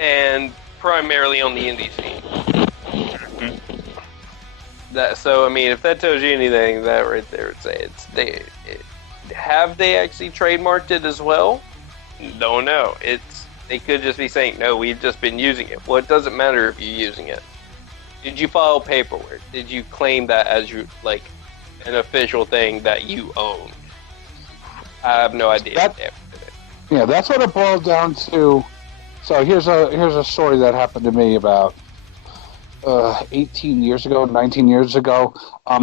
and primarily on the indie scene. If that tells you anything, that right there would say have they actually trademarked it as well? Don't know. They could just be saying, no, we've just been using it. Well, it doesn't matter if you're using it. Did you file paperwork? Did you claim that as an official thing that you own? I have no idea. Yeah, that's what it boiled down to. So here's a story that happened to me about 19 years ago.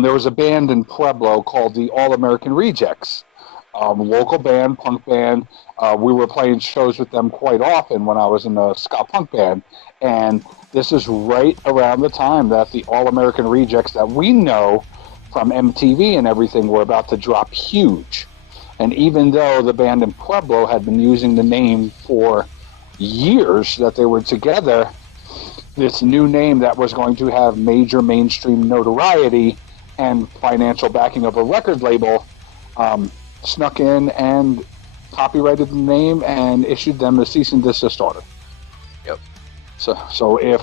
There was a band in Pueblo called the All American Rejects. Local band, punk band. We were playing shows with them quite often when I was in a ska punk band. And this is right around the time that the All American Rejects that we know from MTV and everything were about to drop huge. And even though the band in Pueblo had been using the name for years that they were together, this new name that was going to have major mainstream notoriety and financial backing of a record label snuck in and copyrighted the name and issued them a cease and desist order. Yep. So if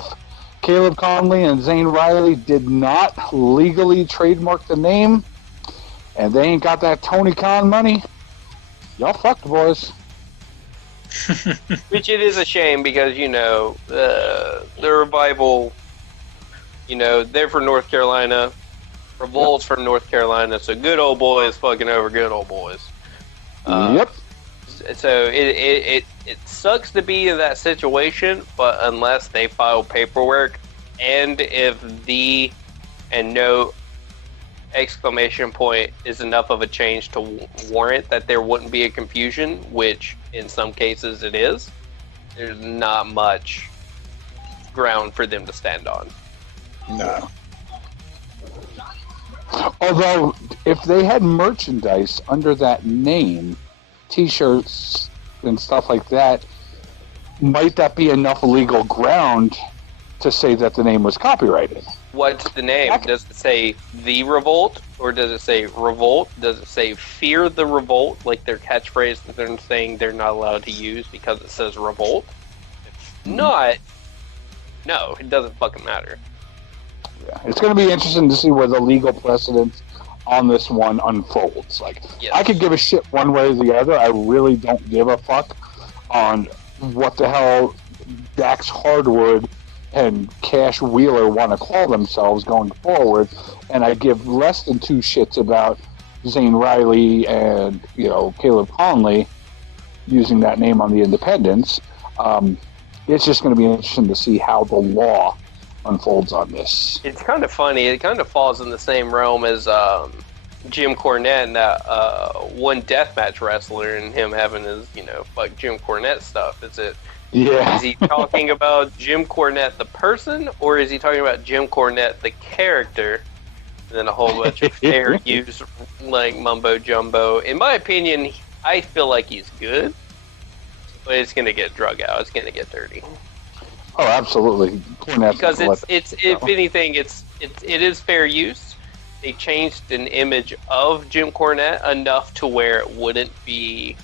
Caleb Conley and Zane Riley did not legally trademark the name, and they ain't got that Tony Khan money, y'all fucked, boys. Which it is a shame because, the Revival, they're from North Carolina. Revolt's from North Carolina, so good old boys fucking over good old boys. Yep. So it sucks to be in that situation, but unless they file paperwork, and if the and no exclamation point is enough of a change to warrant that there wouldn't be a confusion, which in some cases it is, there's not much ground for them to stand on. No. Although, if they had merchandise under that name, T-shirts and stuff like that, might that be enough legal ground to say that the name was copyrighted. What's the name? Does it say The Revolt? Or does it say Revolt? Does it say Fear the Revolt? Like their catchphrase that they're saying they're not allowed to use because it says Revolt? If not, no, it doesn't fucking matter. Yeah. It's going to be interesting to see where the legal precedent on this one unfolds. Like, Yes. I could give a shit one way or the other. I really don't give a fuck on what the hell Dax Hardwood and Cash Wheeler want to call themselves going forward, and I give less than two shits about Zane Riley and Caleb Conley using that name on the Independents. It's just going to be interesting to see how the law unfolds on this. It's kind of funny. It kind of falls in the same realm as Jim Cornette and that one deathmatch wrestler and him having his, fuck Jim Cornette stuff. Yeah. Is he talking about Jim Cornette the person, or is he talking about Jim Cornette the character? And then a whole bunch of fair use, like mumbo jumbo. In my opinion, I feel like he's good, but it's going to get drug out. It's going to get dirty. Oh, absolutely. Because it's if anything, it is fair use. They changed an image of Jim Cornette enough to where it wouldn't be,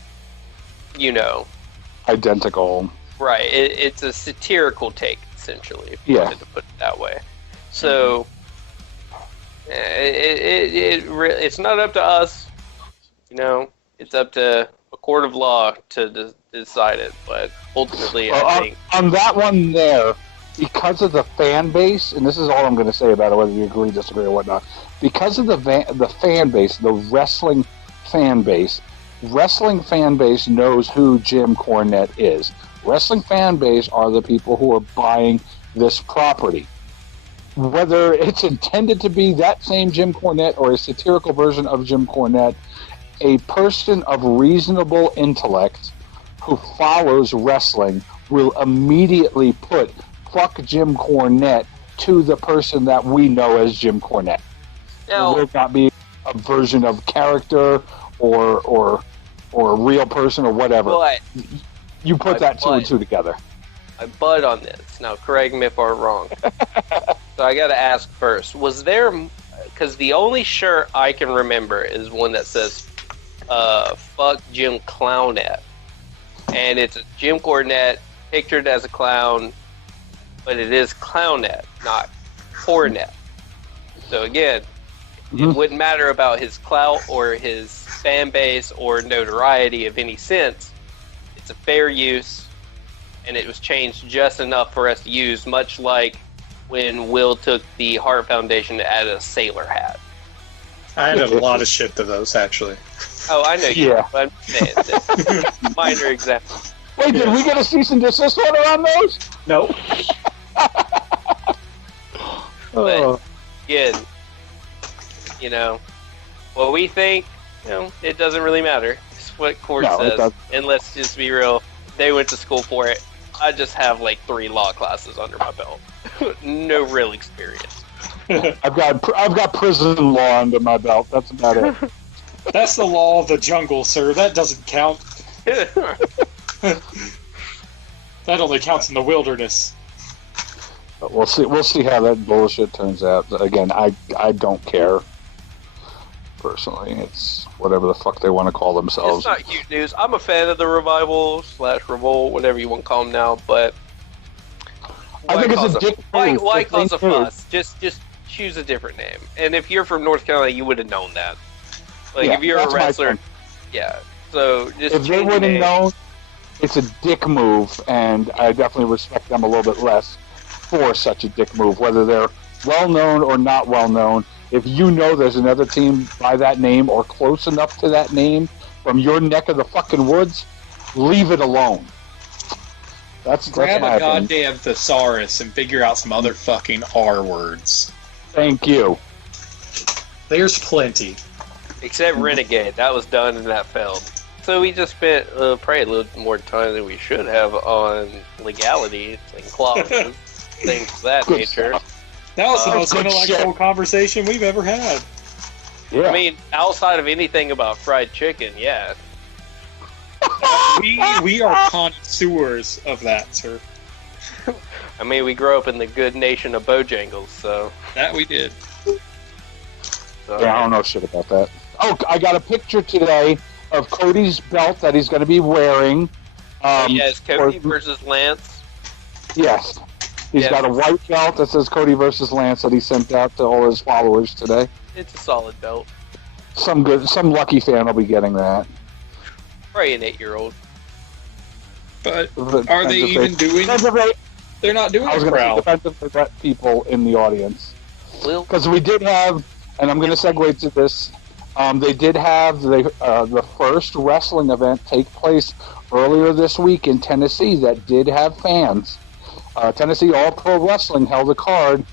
identical. Right. It's a satirical take, essentially, if you wanted to put it that way. So it's not up to us. It's up to a court of law to decide it. But ultimately, I think on that one there, because of the fan base, and this is all I'm going to say about it, whether you agree, disagree, or whatnot. Because of the fan base, the wrestling fan base knows who Jim Cornette is. Wrestling fan base are the people who are buying this property. Whether it's intended to be that same Jim Cornette or a satirical version of Jim Cornette, a person of reasonable intellect who follows wrestling will immediately put fuck Jim Cornette to the person that we know as Jim Cornette. Now, it will not be a version of character or a real person or whatever. But you put that two and two together. I bud on this. Now, correct me if I'm wrong. So I got to ask first, was there... Because the only shirt I can remember is one that says, fuck Jim Clownette. And it's a Jim Cornette pictured as a clown, but it is Clownette, not Cornette. So again, it wouldn't matter about his clout or his fan base or notoriety of any sense. It's a fair use, and it was changed just enough for us to use, much like when Will took the Heart Foundation to add a sailor hat. I had a lot of shit to those, actually. Oh, I know you. Yeah. But I'm saying, minor example. Wait, did we get a cease and desist order on those? No. But again, what we think, it doesn't really matter. It's what court says. And let's just be real, they went to school for it. I just have like 3 law classes under my belt. No real experience. I've got prison law under my belt. That's about it. That's the law of the jungle, sir. That doesn't count. That only counts in the wilderness. But we'll see how that bullshit turns out. Again, I don't care. Personally, it's whatever the fuck they want to call themselves. It's not huge news. I'm a fan of the revival / revolt, whatever you want to call them now. But I think it's a dick move. Why cause a fuss? Just choose a different name. And if you're from North Carolina, you would have known that. Like if you're a wrestler, yeah. So just if they would have known, it's a dick move, and I definitely respect them a little bit less for such a dick move, whether they're well known or not well known. If you know there's another team by that name or close enough to that name from your neck of the fucking woods, leave it alone. Grab a goddamn thesaurus and figure out some other fucking R words. Thank you. There's plenty. Except Renegade. That was done and that failed. So we just spent probably a little more time than we should have on legality and clauses, things of that nature. That was the most intellectual conversation we've ever had. Yeah. I mean, outside of anything about fried chicken, yeah. We are connoisseurs of that, sir. I mean, we grew up in the good nation of Bojangles, so. That we did. Yeah, I don't know shit about that. Oh, I got a picture today of Cody's belt that he's going to be wearing. Yes, Cody versus Lance. Yes. He's got a white belt that says Cody versus Lance that he sent out to all his followers today. It's a solid belt. Some lucky fan will be getting that. Probably an 8-year-old. But are they even doing? They're not doing. I was going to defensively bet people in the audience because we did have, and I'm going to segue to this. They did have the first wrestling event take place earlier this week in Tennessee that did have fans. Tennessee All Pro Wrestling held a card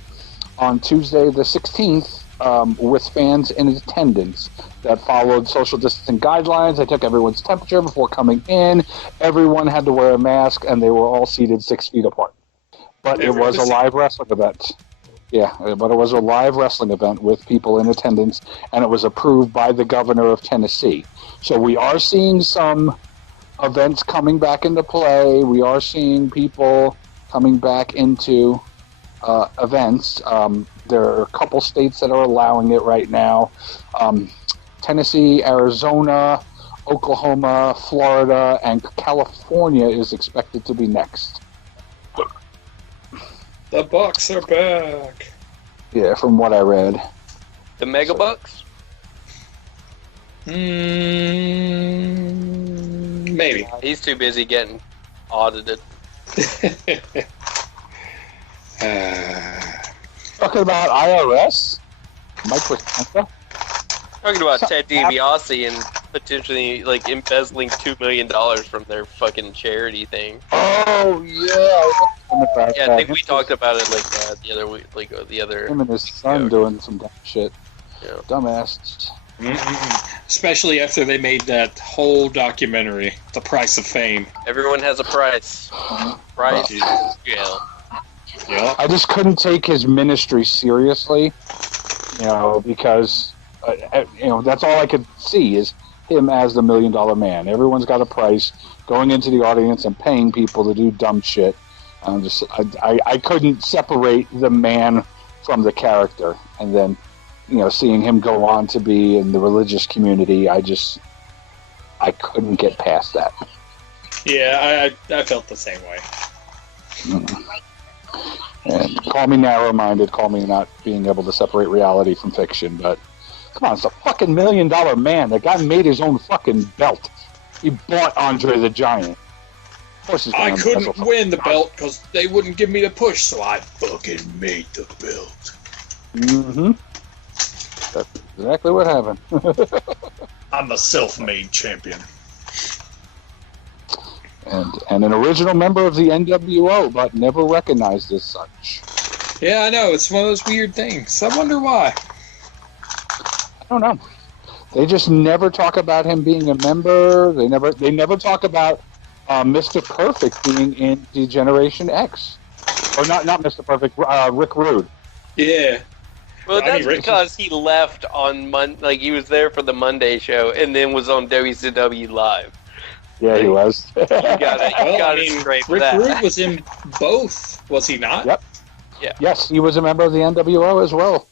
on Tuesday the 16th with fans in attendance that followed social distancing guidelines. They took everyone's temperature before coming in. Everyone had to wear a mask, and they were all seated 6 feet apart. But it was a live wrestling event. Yeah, but it was a live wrestling event with people in attendance, and it was approved by the governor of Tennessee. So we are seeing some events coming back into play. We are seeing people coming back into events. There are a couple states that are allowing it right now. Tennessee, Arizona, Oklahoma, Florida, and California is expected to be next. The Bucks are back. Yeah, from what I read. The Mega Bucks? Maybe. He's too busy getting audited. Talking about IRS? Mike Wisconsin? Talking about Ted DiBiase and potentially embezzling $2 million from their fucking charity thing. Oh yeah, I think we talked about it the other week, the other. Him and his son doing some dumb shit. Yeah. Dumbass. Especially after they made that whole documentary, The Price of Fame. Everyone has a price. Price is jail. Yeah. I just couldn't take his ministry seriously, because that's all I could see is him as the $1 million man. Everyone's got a price. Going into the audience and paying people to do dumb shit. I couldn't separate the man from the character, and then seeing him go on to be in the religious community, I couldn't get past that. Yeah, I felt the same way. And call me narrow-minded, call me not being able to separate reality from fiction, but come on, it's a fucking $1 million man. The guy made his own fucking belt. He bought Andre the Giant. Of course he's I couldn't win the belt because they wouldn't give me the push, so I fucking made the belt. Mm-hmm. That's exactly what happened. I'm a self-made champion. And an original member of the NWO, but never recognized as such. Yeah, I know. It's one of those weird things. I wonder why. I don't know. They just never talk about him being a member. They never talk about Mr. Perfect being in Degeneration X. Or not Mr. Perfect, Rick Rude. Yeah. Well, that's because he left on he was there for the Monday show and then was on WCW Live. Yeah, he was. You got it straight for that. Rick Rude was in both, was he not? Yep. Yeah. Yes, he was a member of the NWO as well.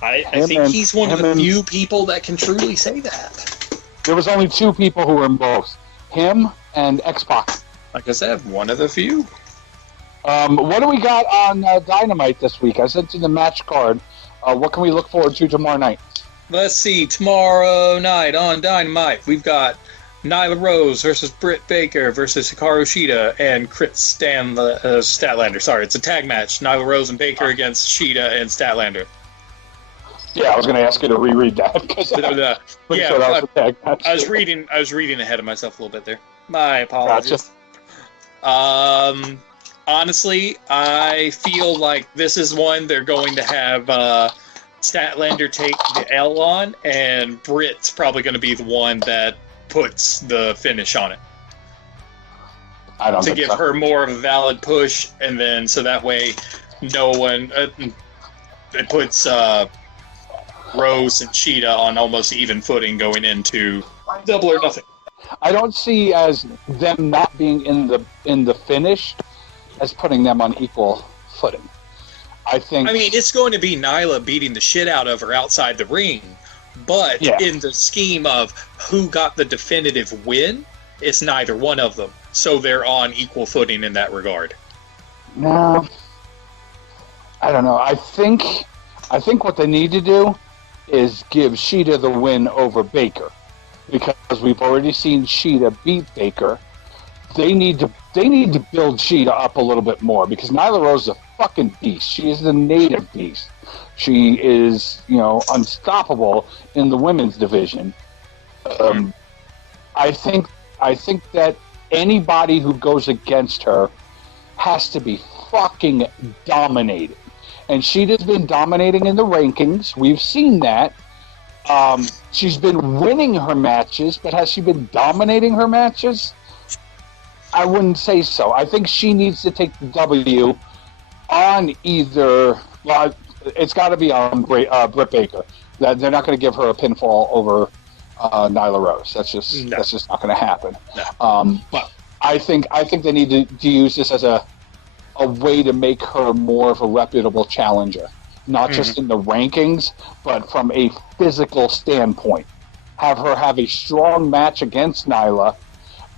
I think he's one of the few people that can truly say that. There was only 2 people who were in both. Him and X-Pac. Like I said, one of the few. What do we got on Dynamite this week? I sent you the match card. What can we look forward to tomorrow night? Let's see. Tomorrow night on Dynamite, we've got Nyla Rose versus Britt Baker versus Hikaru Shida and Crit Statlander. Sorry, it's a tag match. Nyla Rose and Baker against Shida and Statlander. Yeah, I was going to ask you to reread that because sure that was a tag match. I was reading ahead of myself a little bit there. My apologies. Gotcha. Honestly, I feel like this is one they're going to have Statlander take the L on, and Britt's probably going to be the one that puts the finish on it. I don't to give her more of a valid push, and then so that way no one it puts Rose and Shida on almost even footing going into Double or Nothing. I don't see as them not being in the finish as putting them on equal footing. I mean, it's going to be Nyla beating the shit out of her outside the ring, but in the scheme of who got the definitive win, it's neither one of them. So they're on equal footing in that regard. No, I don't know. I think what they need to do is give Shida the win over Baker, because we've already seen Shida beat Baker. They need to build Shida up a little bit more, because Nyla Rose is a fucking beast. She is the native beast. She is, unstoppable in the women's division. I think that anybody who goes against her has to be fucking dominating. And Shida's been dominating in the rankings. We've seen that. She's been winning her matches, but has she been dominating her matches? I wouldn't say so. I think she needs to take the W on either. Well, it's got to be on Britt Baker. They're not going to give her a pinfall over Nyla Rose. That's just not going to happen. No. But I think they need to use this as a way to make her more of a reputable challenger, not just in the rankings, but from a physical standpoint. Have her have a strong match against Nyla,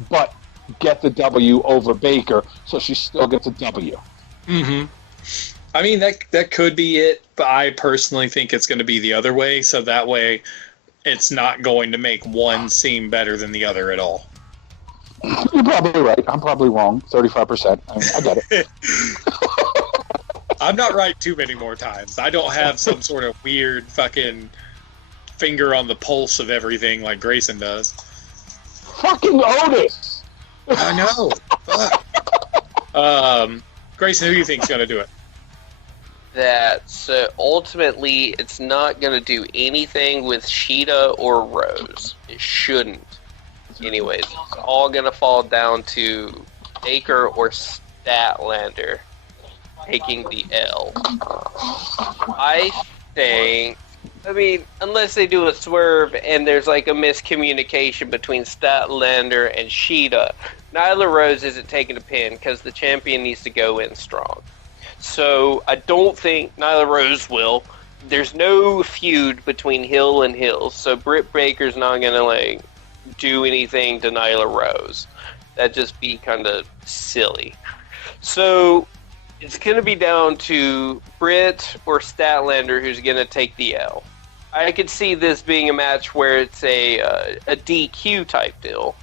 but get the W over Baker, so she still gets a W. Mm-hmm. I mean, that could be it, but I personally think it's going to be the other way, so that way it's not going to make one seem better than the other at all. You're probably right. I'm probably wrong. 35%. I get it. I'm not right too many more times. I don't have some sort of weird fucking finger on the pulse of everything like Grayson does. Fucking Otis! I know. Fuck. Grayson, who do you think's going to do it? So ultimately, it's not going to do anything with Shida or Rose. It shouldn't. Anyways, it's all going to fall down to Baker or Statlander taking the L. I think, unless they do a swerve and there's like a miscommunication between Statlander and Shida, Nyla Rose isn't taking a pin because the champion needs to go in strong. So I don't think Nyla Rose will. There's no feud between Hill and Hill, so Britt Baker's not going to do anything to Nyla Rose. That'd just be kind of silly. So it's going to be down to Britt or Statlander who's going to take the L. I could see this being a match where it's a DQ type deal,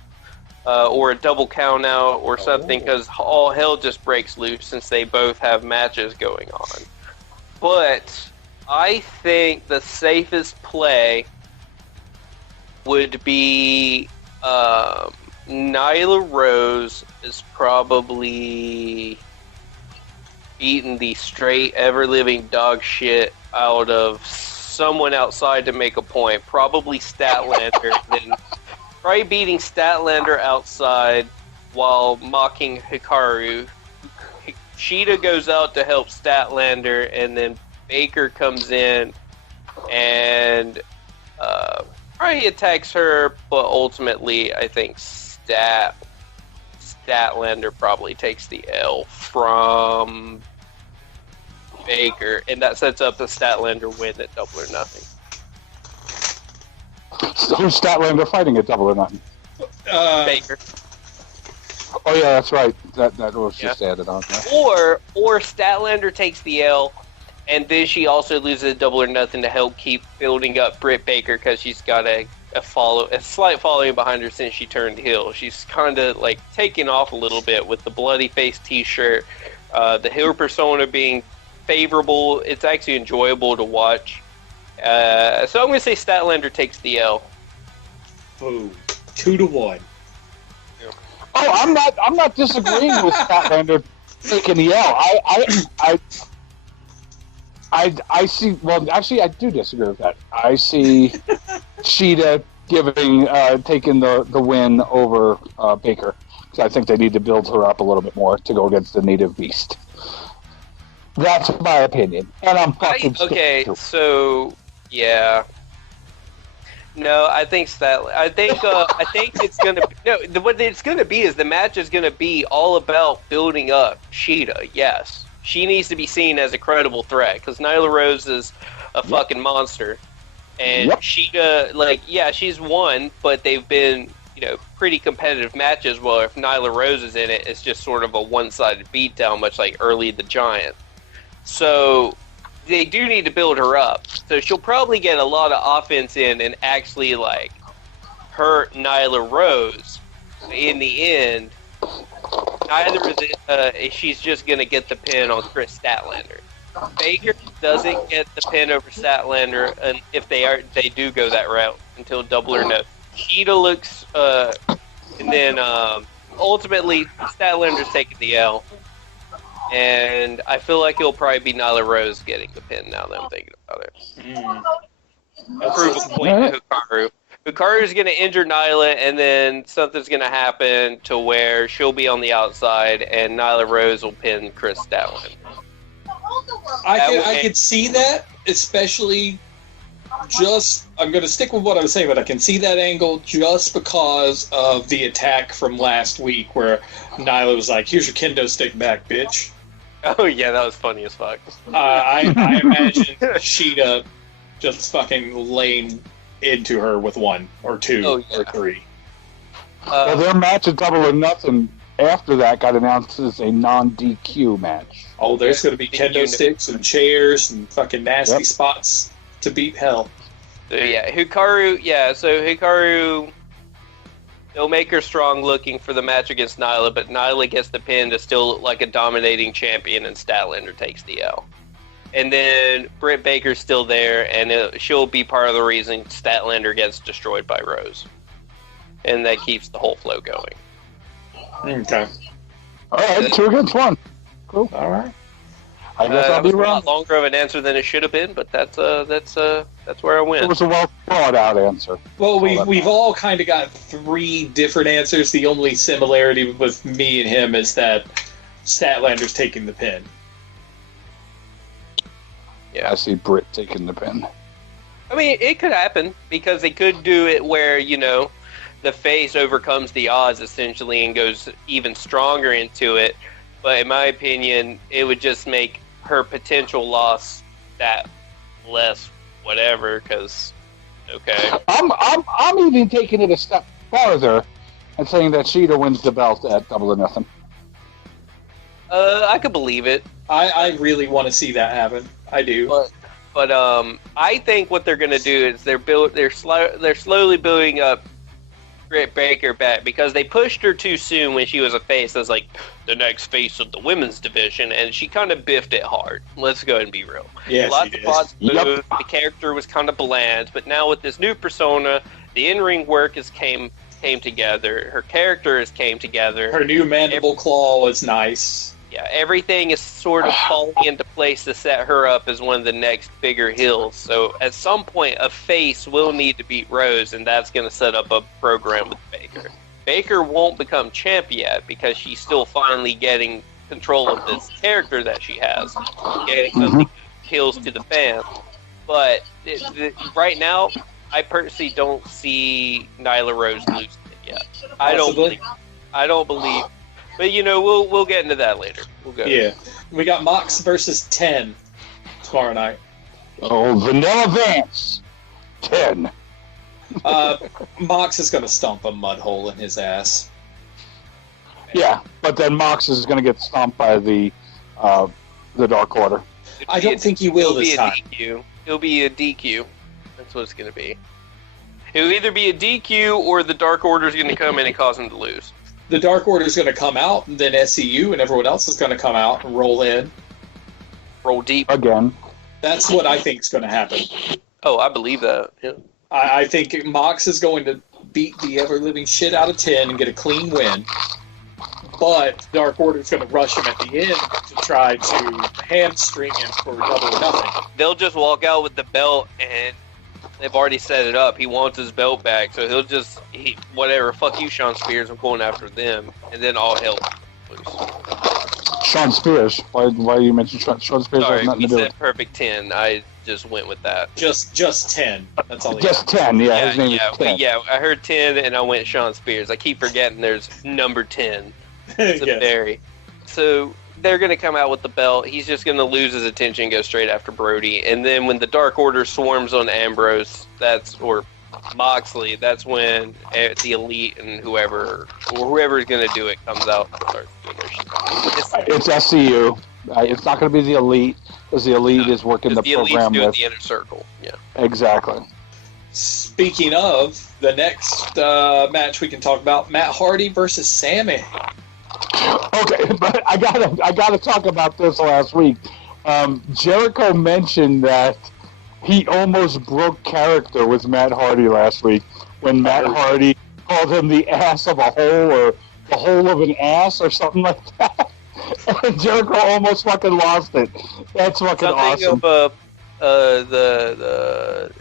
or a double count out or something, because all hell just breaks loose since they both have matches going on. But I think the safest play would be Nyla Rose is probably beating the straight ever-living dog shit out of someone outside to make a point. Probably Statlander. Then probably beating Statlander outside while mocking Hikaru. Shida goes out to help Statlander, and then Baker comes in and probably attacks her, but ultimately I think Statlander probably takes the L from Baker, and that sets up the Statlander win at Double or Nothing. So who's Statlander fighting at Double or Nothing? Baker. Oh yeah, that's right. That was just added on. Yeah. Or Statlander takes the L, and then she also loses a Double or Nothing to help keep building up Britt Baker, because she's got a slight following behind her since she turned heel. She's kind of taking off a little bit with the bloody face T-shirt, the heel persona being favorable. It's actually enjoyable to watch. So I'm going to say Statlander takes the L. Boom. 2-1. Oh, I'm not disagreeing with Statlander taking the L. I see. Well, actually, I do disagree with that. I see Shida taking the win over Baker, because I think they need to build her up a little bit more to go against the native beast. That's my opinion, and I'm fucking okay. So yeah, No, I think Statlander. I think it's gonna. What it's gonna be is the match is gonna be all about building up Sheeta. Yes, she needs to be seen as a credible threat because Nyla Rose is a fucking monster, and Sheeta, she's won, but they've been pretty competitive matches. Well, if Nyla Rose is in it, it's just sort of a one-sided beatdown, much like early the Giant. So they do need to build her up. So she'll probably get a lot of offense in and actually hurt Nyla Rose. In the end, she's just gonna get the pin on Chris Statlander. Baker doesn't get the pin over Statlander, and if they do go that route until Double or No. Sheeta looks, and then ultimately Statlander's taking the L. And I feel like it'll probably be Nyla Rose getting the pin now that I'm thinking about it. Prove a point to Hikaru. Hikaru's going to injure Nyla, and then something's going to happen to where she'll be on the outside, and Nyla Rose will pin Chris Statlander. I could see that, especially I'm going to stick with what I was saying, but I can see that angle just because of the attack from last week where Nyla was like, here's your kendo stick back, bitch. Oh, yeah, that was funny as fuck. I imagine Sheeta just fucking laying into her with one or two or three. Well, their match at Double or Nothing after that got announced as a non-DQ match. Oh, there's going to be kendo sticks and chairs and fucking nasty spots to beat hell. So, Hikaru, they'll make her strong looking for the match against Nyla, but Nyla gets the pin to still look like a dominating champion, and Statlander takes the L. And then Britt Baker's still there, and she'll be part of the reason Statlander gets destroyed by Rose. And that keeps the whole flow going. Okay. All right, 2 against 1. Cool. All right. I guess I'll be wrong. A lot longer of an answer than it should have been, but that's where I went. It was a well thought out answer. Well, we've all kind of got 3 different answers. The only similarity with me and him is that Statlander's taking the pin. Yeah, I see Britt taking the pin. I mean, it could happen because they could do it where the face overcomes the odds essentially and goes even stronger into it. But in my opinion, it would just make her potential loss that less whatever. Because I'm even taking it a step farther and saying that Sheeta wins the belt at Double or Nothing. I could believe it. I really want to see that happen. I do. But I think what they're going to do is they're slowly building up Britt Baker back because they pushed her too soon when she was a face as like the next face of the women's division, and she kind of biffed it hard. Let's go ahead and be real. Yeah, lots of spots moved. The character was kind of bland, but now with this new persona, the in-ring work came together. Her character has came together. Her new mandible claw was nice. Yeah, everything is sort of falling into place to set her up as one of the next bigger heels. So at some point, a face will need to beat Rose, and that's going to set up a program with Baker. Baker won't become champ yet because she's still finally getting control of this character that she has, getting something heels to the fans. But right now, I personally don't see Nyla Rose losing it yet. I don't believe. But we'll get into that later. We'll go. Yeah, we got Mox versus 10 tomorrow night. Oh, Vanilla Vance, 10. Mox is going to stomp a mud hole in his ass. Yeah, but then Mox is going to get stomped by the Dark Order. I don't think he will this time. It'll be a DQ. That's what it's going to be. It'll either be a DQ or the Dark Order is going to come in and cause him to lose. The Dark Order is going to come out, and then SCU and everyone else is going to come out and roll in. Roll deep. Again. That's what I think is going to happen. Oh, I believe that. Yeah. I think Mox is going to beat the ever-living shit out of 10 and get a clean win. But Dark Order is going to rush him at the end to try to hamstring him for Double or Nothing. They'll just walk out with the belt, and they've already set it up. He wants his belt back, so he'll just whatever. Fuck you, Sean Spears. I'm going after them, and then all hell loose. Sean Spears. Why you mentioned Sean Spears? Sorry, has nothing he to do said with perfect 10. I just went with that. Just 10. That's all. Just 10. Yeah, his name is 10. Yeah, I heard 10 and I went Sean Spears. I keep forgetting there's number 10. It's a Barry. So they're going to come out with the belt. He's just going to lose his attention and go straight after Brody. And then when the Dark Order swarms on Ambrose, or Moxley, that's when the Elite and whoever's going to do it comes out and starts doing their shit. It's SCU. It's not going to be the Elite, because the Elite is working the program with the Inner Circle. Yeah, exactly. Speaking of, the next match we can talk about, Matt Hardy versus Sammy. Okay, but I gotta talk about this last week. Jericho mentioned that he almost broke character with Matt Hardy last week when Matt Hardy called him the ass of a hole, or the hole of an ass, or something like that. And Jericho almost fucking lost it. That's fucking awesome. Of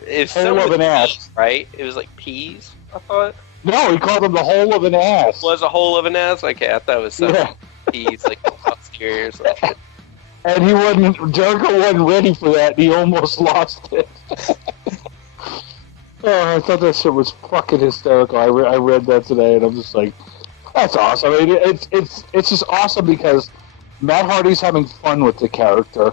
it's hole of an ass, right? It was like peas, I thought. No, he called him the hole of an ass. Was a hole of an ass? Okay, I thought it was something peas, like posterior or some shit. And Jericho wasn't ready for that. He almost lost it. Oh, I thought that shit was fucking hysterical. I read that today, and I'm just like, that's awesome. I mean, it's just awesome because Matt Hardy's having fun with the character.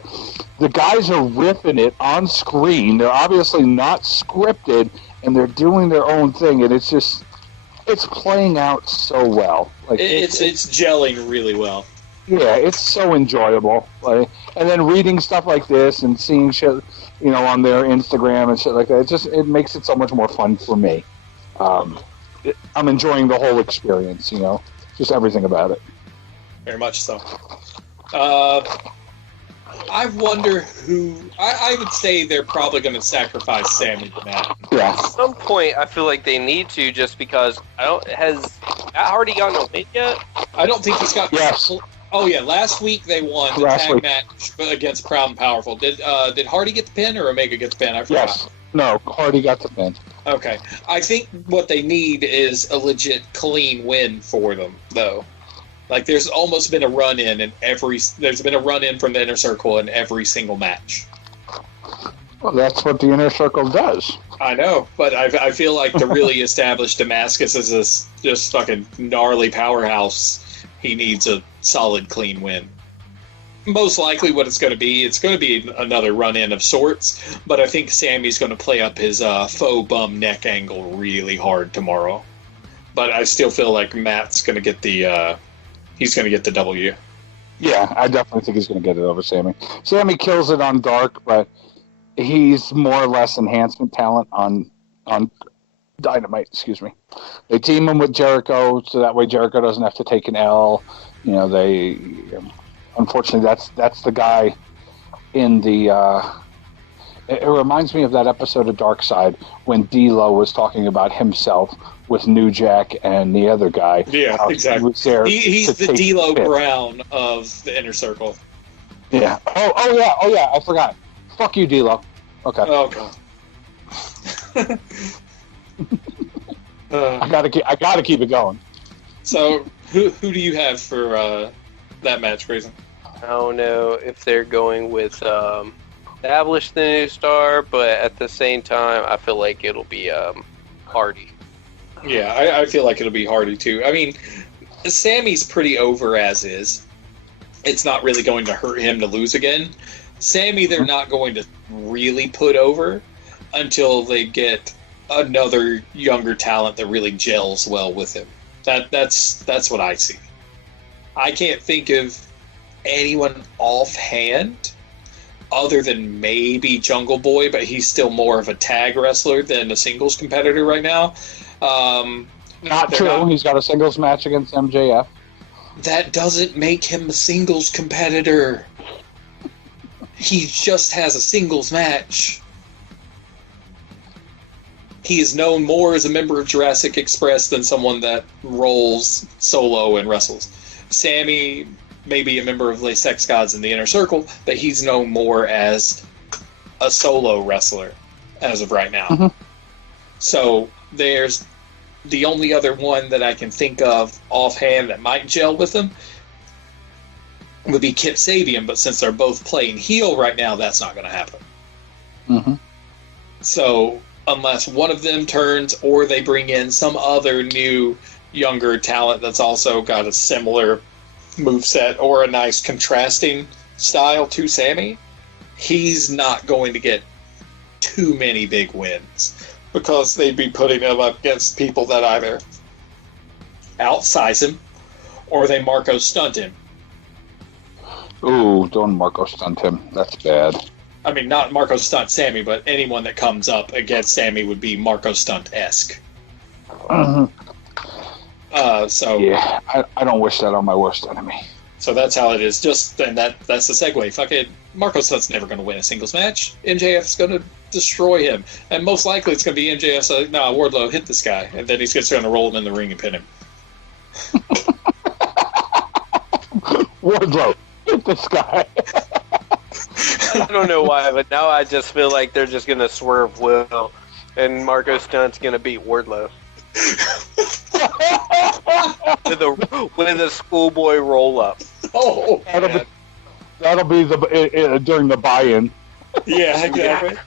The guys are riffing it on screen. They're obviously not scripted, and they're doing their own thing, and it's playing out so well. Like it's gelling really well. Yeah, it's so enjoyable. Like, and then reading stuff like this and seeing shit, on their Instagram and shit like that, it makes it so much more fun for me. I'm enjoying the whole experience, just everything about it. Very much so. I wonder who. I would say they're probably going to sacrifice Sammy to Matt. Yeah. At some point, I feel like they need to, just because has Matt Hardy gotten a win yet? I don't think he's got. Yes. Oh yeah, last week they won the tag match against Proud and Powerful. Did Hardy get the pin or Omega get the pin? I forgot. Yes. No, Hardy got the pin. Okay. I think what they need is a legit clean win for them, though. Like, there's almost been a run-in there's been a run-in from the Inner Circle in every single match. Well, that's what the Inner Circle does. I know, but I feel like to really establish Damascus as this just fucking gnarly powerhouse, he needs a solid, clean win. Most likely what it's going to be another run-in of sorts, but I think Sammy's going to play up his faux bum neck angle really hard tomorrow. But I still feel like Matt's going to get he's going to get the W. Yeah, I definitely think he's going to get it over Sammy. Sammy kills it on Dark, but he's more or less enhancement talent on Dynamite. Excuse me. They team him with Jericho, so that way Jericho doesn't have to take an L. Unfortunately, that's the guy in the. It reminds me of that episode of Dark Side when D'Lo was talking about himself with New Jack and the other guy. Yeah, exactly. He's the D'Lo Brown of the Inner Circle. Yeah. Oh yeah. I forgot. Fuck you, D'Lo. Okay. Oh god. I gotta keep it going. So who do you have for that match, Grayson? I don't know if they're going with establish the new star, but at the same time, I feel like it'll be Hardy. Yeah, I feel like it'll be Hardy too. I mean, Sammy's pretty over as is. It's not really going to hurt him to lose again. Sammy, they're not going to really put over until they get another younger talent that really gels well with him. That's what I see. I can't think of anyone offhand other than maybe Jungle Boy, but he's still more of a tag wrestler than a singles competitor right now. Not true. He's got a singles match against MJF. That doesn't make him a singles competitor. He just has a singles match. He is known more as a member of Jurassic Express than someone that rolls solo and wrestles. Sammy may be a member of Les Sex Gods in the Inner Circle, but he's known more as a solo wrestler as of right now. Mm-hmm. So there's the only other one that I can think of offhand that might gel with him would be Kip Sabian, but since they're both playing heel right now, that's not going to happen. Mm-hmm. So unless one of them turns or they bring in some other new, younger talent that's also got a similar moveset or a nice contrasting style to Sammy, he's not going to get too many big wins because they'd be putting him up against people that either outsize him or they Marco stunt him. Ooh, don't Marco stunt him. That's bad. I mean, not Marco stunt Sammy, but anyone that comes up against Sammy would be Marco stunt-esque. Mm-hmm. So yeah, I don't wish that on my worst enemy. So that's how it is. Just and that's the segue. Fucking Marco Stunt's never going to win a singles match. MJF's going to destroy him, and most likely it's going to be MJF's like, "Nah, Wardlow, hit this guy," and then he's just going to roll him in the ring and pin him. Wardlow, hit this guy. I don't know why, but now I just feel like they're just going to swerve Will, and Marco Stunt's going to beat Wardlow. with a schoolboy roll up. Oh, that'll be the during the buy-in. Yeah, exactly.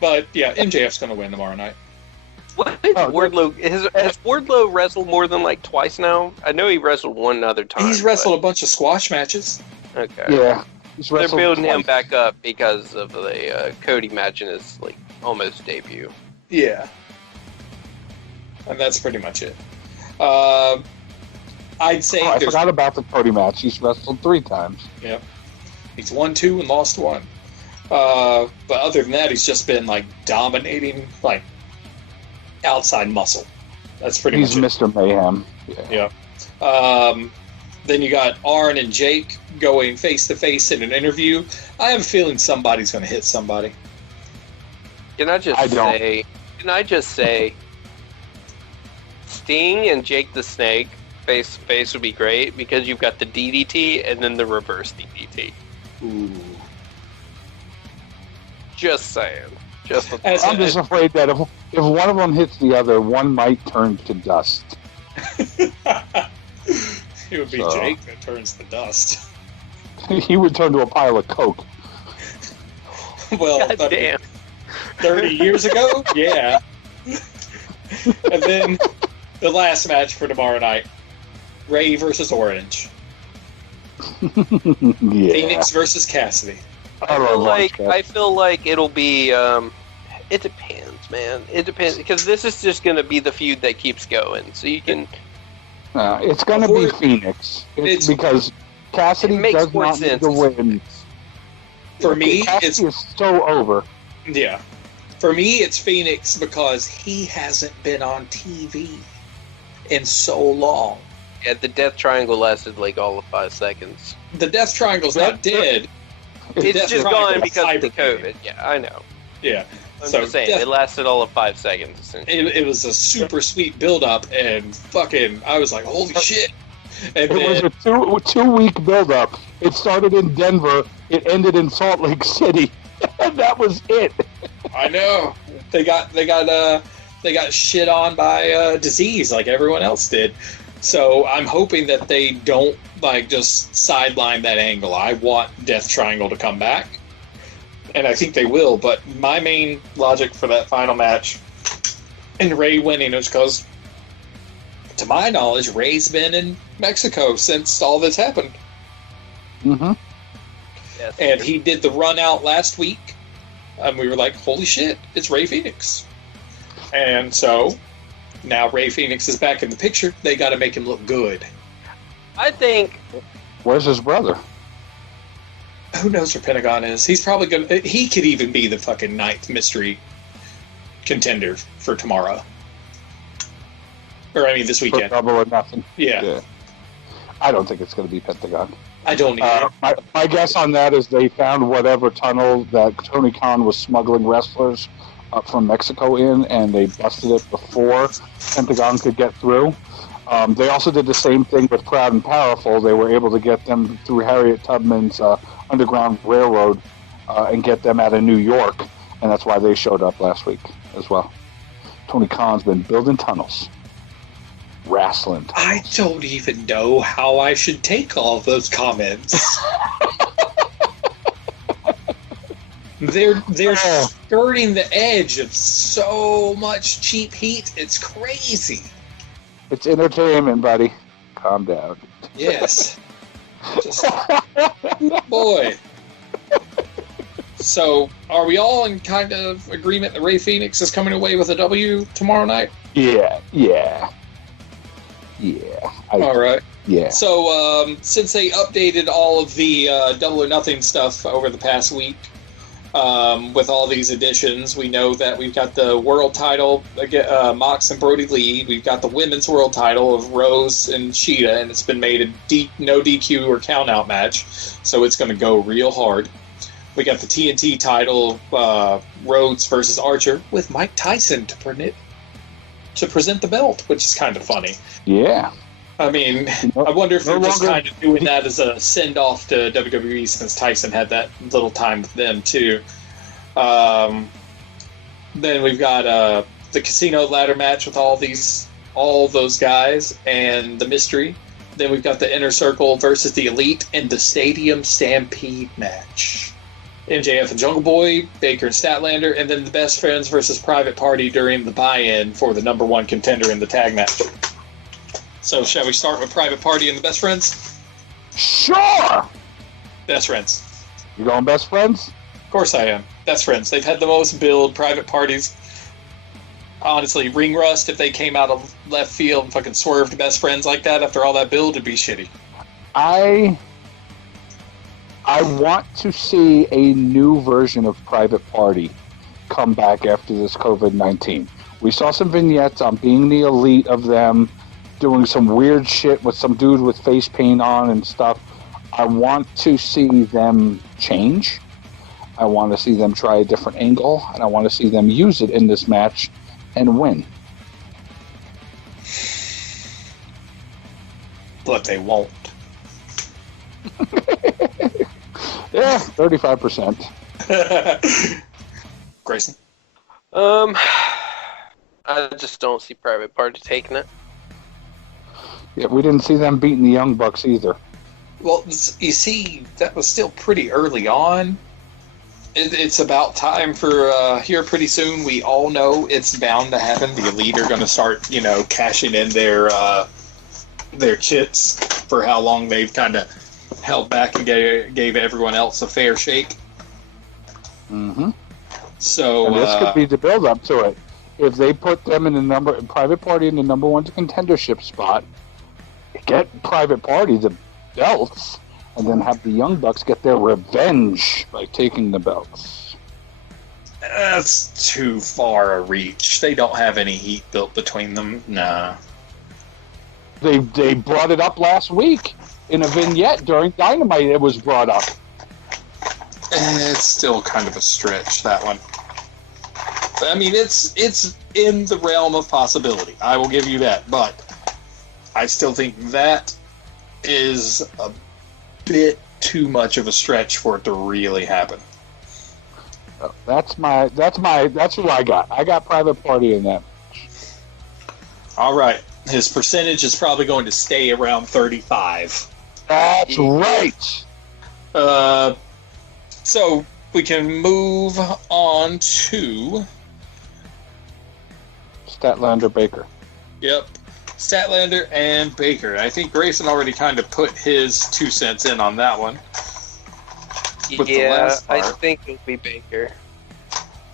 But yeah, MJF's going to win tomorrow night. What is Wardlow? Has Wardlow wrestled more than like twice now? I know he wrestled one other time. He's wrestled a bunch of squash matches. Okay. Yeah, they're building him back up because of the Cody match in his like almost debut. Yeah. And that's pretty much it. I'd say I forgot about the Cody match. He's wrestled 3 times. Yep. He's won 2 and lost 1. But other than that, he's just been like dominating like outside muscle. That's pretty much it. He's Mr. Mayhem. Yeah. Then you got Arn and Jake going face to face in an interview. I have a feeling somebody's going to hit somebody. Can I just say Sting and Jake the Snake face to face would be great because you've got the DDT and then the reverse DDT. Ooh. Just saying. I'm just afraid that if one of them hits the other, one might turn to dust. It would be Jake that turns to dust. He would turn to a pile of coke. Well, damn. 30 years ago? Yeah. And then the last match for tomorrow night, Ray versus Orange. Yeah. Phoenix versus Cassidy. I feel like it'll be. It depends, man. It depends because this is just going to be the feud that keeps going. So you can. It's going to be Phoenix. It's because Cassidy does not need to win. For me, Cassidy is so over. Yeah. For me, it's Phoenix because he hasn't been on TV in so long. Yeah, the Death Triangle lasted like all of 5 seconds. The Death Triangle's not dead. It's just gone because of the COVID. Yeah, I know. Yeah. I'm just saying, it lasted all of 5 seconds, essentially. It was a super sweet build-up, and fucking, I was like, holy shit. And it was a two-week build-up. It started in Denver. It ended in Salt Lake City. And that was it. I know. They got shit on by disease like everyone else did. So I'm hoping that they don't like just sideline that angle. I want Death Triangle to come back, and I think they will. But my main logic for that final match and Ray winning is because, to my knowledge, Ray's been in Mexico since all this happened. Mm-hmm. Yes. And he did the run out last week, and we were like, holy shit, it's Ray Phoenix. And so now Ray Phoenix is back in the picture. They got to make him look good. I think. Where's his brother? Who knows where Pentagon is? He's probably going to. He could even be the fucking 9th mystery contender for tomorrow. Or, I mean, this weekend. For Double or Nothing. Yeah. I don't think it's going to be Pentagon. I don't either. My guess on that is they found whatever tunnel that Tony Khan was smuggling wrestlers up from Mexico in, and they busted it before Pentagon could get through. They also did the same thing with Proud and Powerful. They were able to get them through Harriet Tubman's Underground Railroad and get them out of New York, and that's why they showed up last week as well. Tony Khan's been building tunnels. Wrestling. I don't even know how I should take all of those comments. They're skirting the edge of so much cheap heat. It's crazy. It's entertainment, buddy. Calm down. Yes. Just, boy. So, are we all in kind of agreement that Rey Fenix is coming away with a W tomorrow night? Yeah. All right. Yeah. So, since they updated all of the Double or Nothing stuff over the past week, with all these additions, we know that we've got the world title, Mox and Brody Lee. We've got the women's world title of Rose and Sheeta, and it's been made a no DQ or count-out match, so it's going to go real hard. We got the TNT title, Rhodes versus Archer, with Mike Tyson to present the belt, which is kind of funny. Yeah. I mean, I wonder if they're just kind of doing that as a send-off to WWE, since Tyson had that little time with them, too. Then we've got the casino ladder match with all those guys, and the mystery. Then we've got the Inner Circle versus the Elite, and the Stadium Stampede match. MJF and Jungle Boy, Baker and Statlander, and then the Best Friends versus Private Party during the buy-in for the number one contender in the tag match. So, shall we start with Private Party and the Best Friends? Sure! Best Friends. You going Best Friends? Of course I am. Best Friends. They've had the most build. Private Parties. Honestly, Ring Rust, if they came out of left field and fucking swerved Best Friends like that after all that build, it'd be shitty. I want to see a new version of Private Party come back after this COVID-19. We saw some vignettes on being the elite of them, doing some weird shit with some dude with face paint on and stuff. I want to see them change. I want to see them try a different angle, and I want to see them use it in this match and win. But they won't. Yeah, 35%. Grayson? I just don't see Private Party taking it. Yeah, we didn't see them beating the Young Bucks either. Well, you see, that was still pretty early on. It's about time for, here pretty soon, we all know it's bound to happen. The Elite are going to start, cashing in their chips for how long they've kind of held back and gave everyone else a fair shake. Mm-hmm. So, and this could be the build-up to it. If they put them in Private Party in the number one contendership spot, get Private Party the belts, and then have the Young Bucks get their revenge by taking the belts. That's too far a reach. They don't have any heat built between them. Nah. They brought it up last week in a vignette during Dynamite. It was brought up. It's still kind of a stretch, that one. I mean, it's in the realm of possibility. I will give you that, but I still think that is a bit too much of a stretch for it to really happen. That's who I got. I got Private Party in that. All right. His percentage is probably going to stay around 35. That's right. So we can move on to Statlander Baker. Yep. Statlander and Baker. I think Grayson already kind of put his 2 cents in on that one. Yeah, I think it'll be Baker.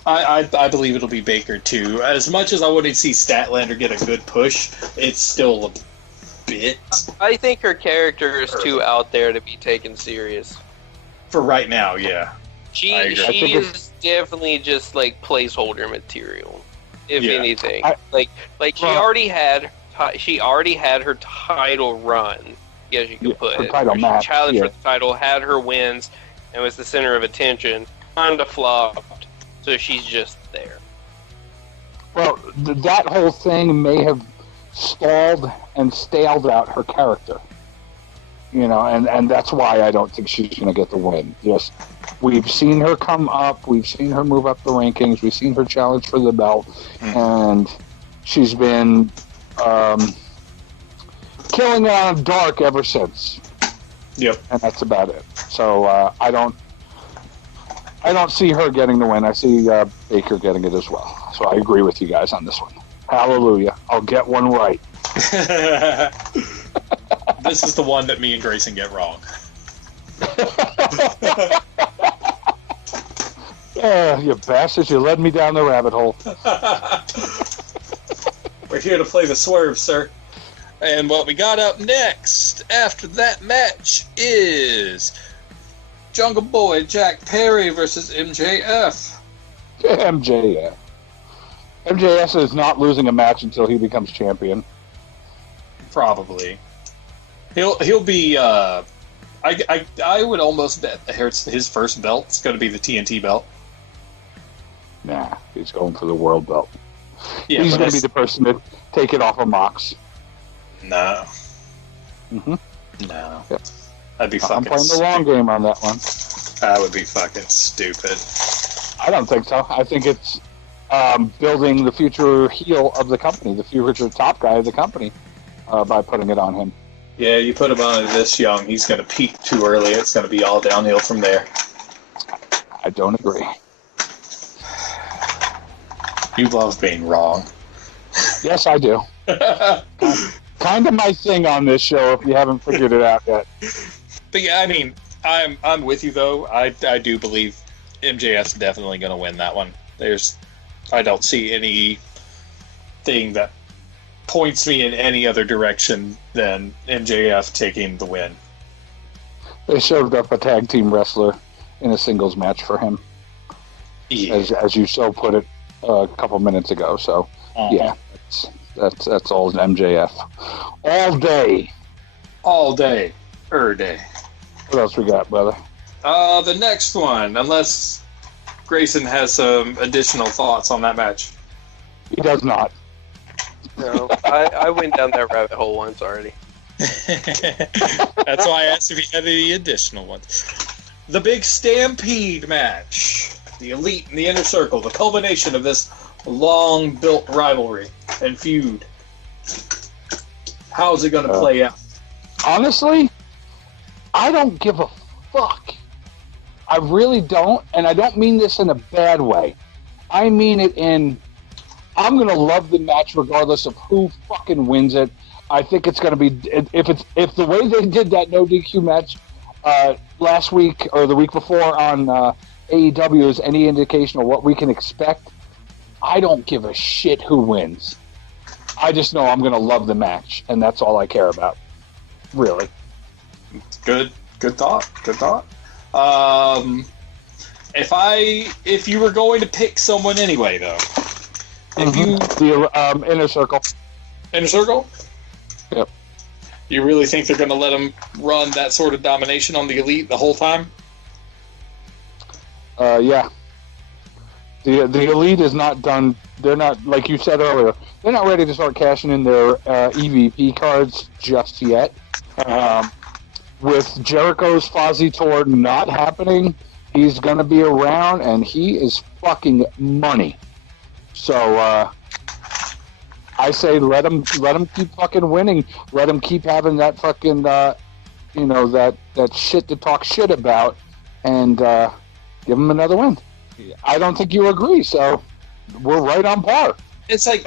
I believe it'll be Baker, too. As much as I want to see Statlander get a good push, it's still a bit... I think her character is too out there to be taken serious. For right now, yeah. She is definitely just, placeholder material, if anything. She already had her title run, as you could put it. Title match, she challenged for the title, had her wins, and was the center of attention. Kind of flopped, so she's just there. Well, that whole thing may have stalled and staled out her character. And that's why I don't think she's going to get the win. Just, we've seen her come up, we've seen her move up the rankings, we've seen her challenge for the belt, and she's been killing it on Dark ever since. Yep. And that's about it. So I don't I don't see her getting the win. I see Baker getting it as well. So I agree with you guys on this one. Hallelujah. I'll get one right. This is the one that me and Grayson get wrong. You bastards, you led me down the rabbit hole. We're here to play the swerve, sir. And what we got up next after that match is Jungle Boy Jack Perry versus MJF. MJF. MJF is not losing a match until he becomes champion. Probably. He'll be. I would almost bet his first belt's going to be the TNT belt. Nah, he's going for the world belt. Yeah, he's going to be the person to take it off of Mox. No. Mm-hmm. No. Yep. That'd be fucking. I'm playing the long game on that one. That would be fucking stupid. I don't think so. I think it's building the future heel of the company, the future top guy of the company, by putting it on him. Yeah, you put him on this young, he's going to peak too early. It's going to be all downhill from there. I don't agree. You love being wrong. Yes, I do. Kind of my thing on this show, if you haven't figured it out yet. But yeah, I mean, I'm with you though. I do believe MJF's definitely going to win that one. I don't see anything that points me in any other direction than MJF taking the win. They showed up a tag team wrestler in a singles match for him, as you so put it a couple minutes ago. So yeah, that's all MJF all day. What else we got, brother? The next one, unless Grayson has some additional thoughts on that match. He does not. No, I went down that rabbit hole once already. That's why I asked if he had any additional ones. The big Stampede match. The Elite and the Inner Circle. The culmination of this long-built rivalry and feud. How's it going to play out? Honestly, I don't give a fuck. I really don't, and I don't mean this in a bad way. I mean it in, I'm going to love the match regardless of who fucking wins it. I think it's going to be, if the way they did that no DQ match last week or the week before on AEW is any indication of what we can expect, I don't give a shit who wins. I just know I'm going to love the match, and that's all I care about. Really. Good thought. If you were going to pick someone anyway, though, the Inner Circle. Inner Circle? Yep. You really think they're going to let them run that sort of domination on the Elite the whole time? Yeah. The Elite is not done. They're not, like you said earlier, they're not ready to start cashing in their EVP cards just yet. With Jericho's Fozzy Tour not happening, he's going to be around, and he is fucking money. So I say let him keep fucking winning. Let him keep having that fucking that shit to talk shit about, and give him another win. I don't think you agree, so we're right on par. It's like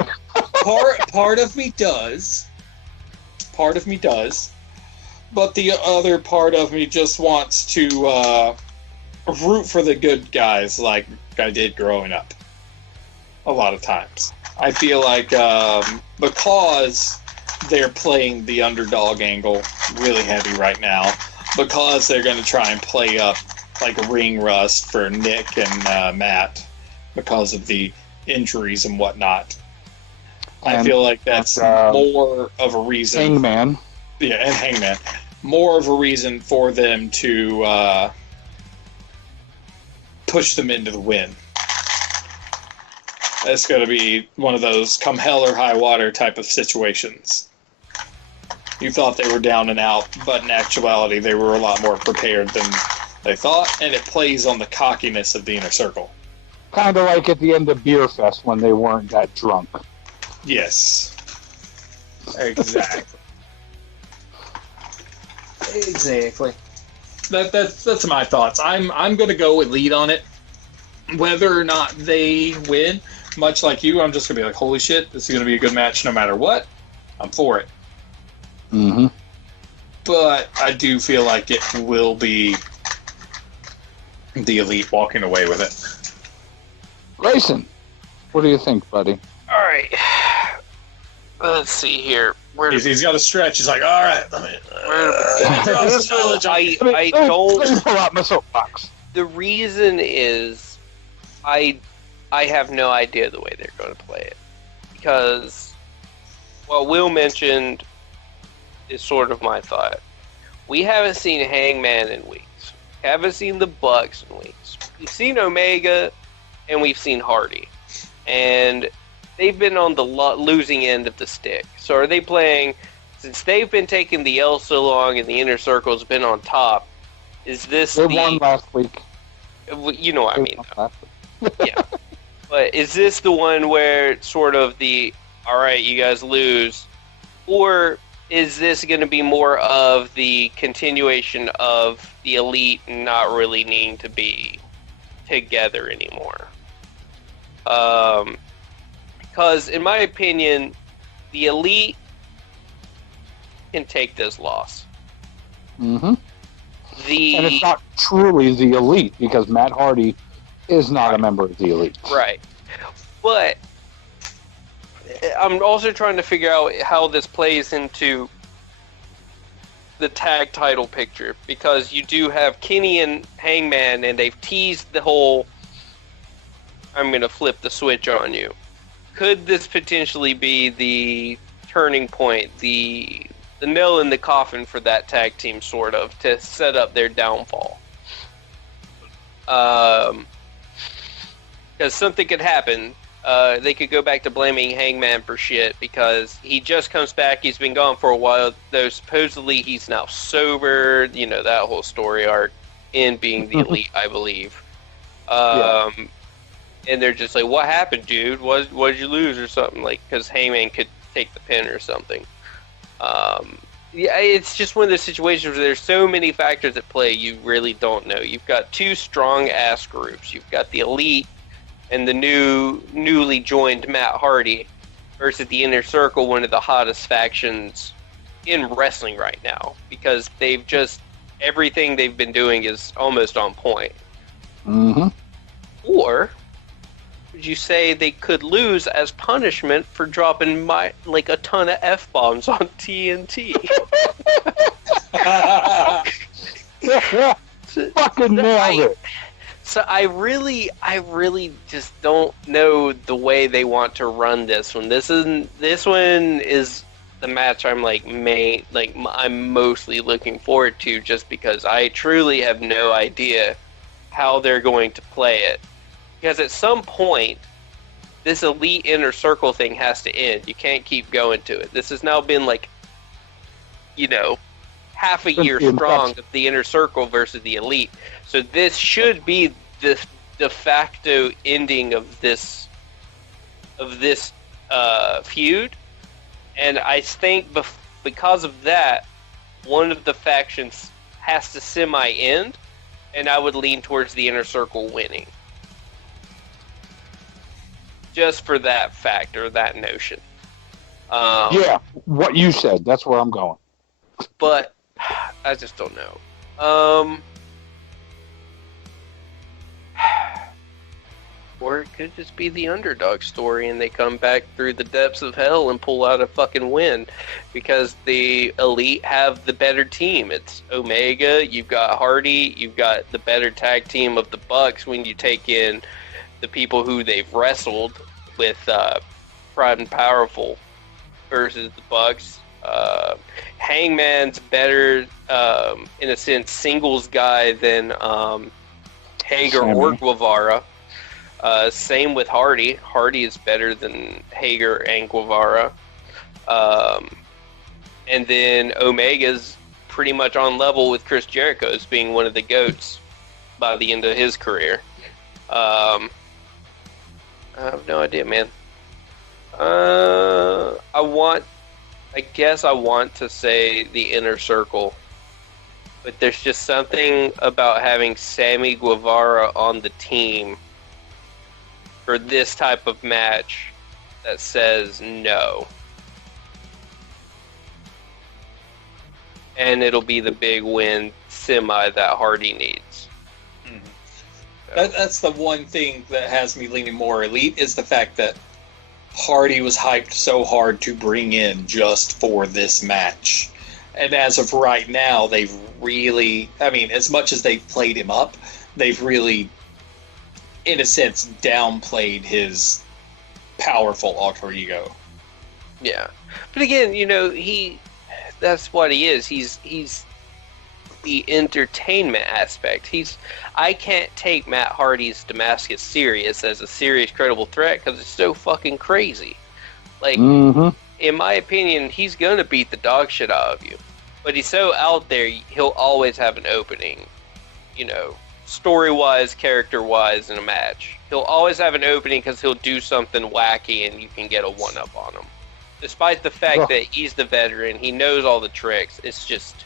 part of me does. Part of me does. But the other part of me just wants to root for the good guys like I did growing up. A lot of times. I feel like because they're playing the underdog angle really heavy right now, because they're going to try and play up like a ring rust for Nick and Matt because of the injuries and whatnot. I feel like that's more of a reason. Hangman. Yeah, and Hangman. More of a reason for them to push them into the win. It's going to be one of those come hell or high water type of situations. You thought they were down and out, but in actuality they were a lot more prepared than they thought, and it plays on the cockiness of the Inner Circle. Kind of like at the end of Beer Fest when they weren't that drunk. Yes. Exactly. Exactly. That's my thoughts. I'm going to go with lead on it. whether or not they win, much like you, I'm just going to be like, holy shit, this is going to be a good match no matter what. I'm for it. Mm-hmm. But I do feel like it will be the Elite walking away with it. Grayson, what do you think, buddy? All right. Let's see here. He's got a stretch. He's like, all right, let me I don't. Let me pull out my soapbox. The reason is, I have no idea the way they're going to play it, because what Will mentioned is sort of my thought. We haven't seen Hangman in weeks. We haven't seen the Bucks in weeks. We've seen Omega, and we've seen Hardy, and they've been on the losing end of the stick. So are they playing, since they've been taking the L so long and the Inner Circle's been on top, is this they won last week. You know what I mean. Yeah. But is this the one where it's sort of the, all right, you guys lose, or is this going to be more of the continuation of the Elite not really needing to be together anymore? Because, in my opinion, the Elite can take this loss. Mm-hmm. And it's not truly the Elite, because Matt Hardy is not a member of the Elite. Right. But I'm also trying to figure out how this plays into the tag title picture, because you do have Kenny and Hangman, and they've teased the whole, I'm going to flip the switch on you. Could this potentially be the turning point, the nail in the coffin for that tag team, sort of, to set up their downfall? Because something could happen. They could go back to blaming Hangman for shit because he just comes back. He's been gone for a while, though supposedly he's now sober. You know, that whole story arc in being the Elite, I believe. And they're just like, what happened, dude? What did you lose or something? Like, because Hangman could take the pin or something. Yeah, it's just one of those situations where there's so many factors at play, you really don't know. You've got two strong-ass groups. You've got the Elite and the newly joined Matt Hardy versus the Inner Circle, one of the hottest factions in wrestling right now, because they've just, everything they've been doing is almost on point. Mm-hmm. Or would you say they could lose as punishment for dropping a ton of F-bombs on TNT? Fucking nailed it. So I really just don't know the way they want to run this one. This one is the match I'm I'm mostly looking forward to, just because I truly have no idea how they're going to play it. Because at some point, this Elite Inner Circle thing has to end. You can't keep going to it. This has now been half a year strong of the Inner Circle versus the Elite. So this should be the de facto ending of this feud. And I think because of that, one of the factions has to semi-end, and I would lean towards the Inner Circle winning. Just for that factor, that notion. Yeah, what you said. That's where I'm going. But I just don't know. Or it could just be the underdog story and they come back through the depths of hell and pull out a fucking win, because the Elite have the better team. It's Omega, you've got Hardy, you've got the better tag team of the Bucks when you take in the people who they've wrestled with, Pride and Powerful versus the Bucks. Hangman's better, in a sense, singles guy than Hager or Guevara. Same with Hardy. Hardy is better than Hager and Guevara. And then Omega's pretty much on level with Chris Jericho as being one of the GOATs by the end of his career. I have no idea, man. I guess I want to say the Inner Circle, but there's just something about having Sammy Guevara on the team for this type of match that says no. And it'll be the big win semi that Hardy needs. Mm-hmm. So. That's the one thing that has me leaning more Elite, is the fact that Hardy was hyped so hard to bring in just for this match. And as of right now, they've really, I mean, as much as they've played him up, they've really, in a sense, downplayed his powerful alter ego. Yeah. But again, you know, that's what he is. He's the entertainment aspect. I can't take Matt Hardy's Damascus serious as a serious, credible threat because it's so fucking crazy. Like, in my opinion, he's going to beat the dog shit out of you. But he's so out there, he'll always have an opening, you know, story-wise, character-wise in a match. He'll always have an opening because he'll do something wacky and you can get a one-up on him. Despite the fact that he's the veteran, he knows all the tricks, it's just,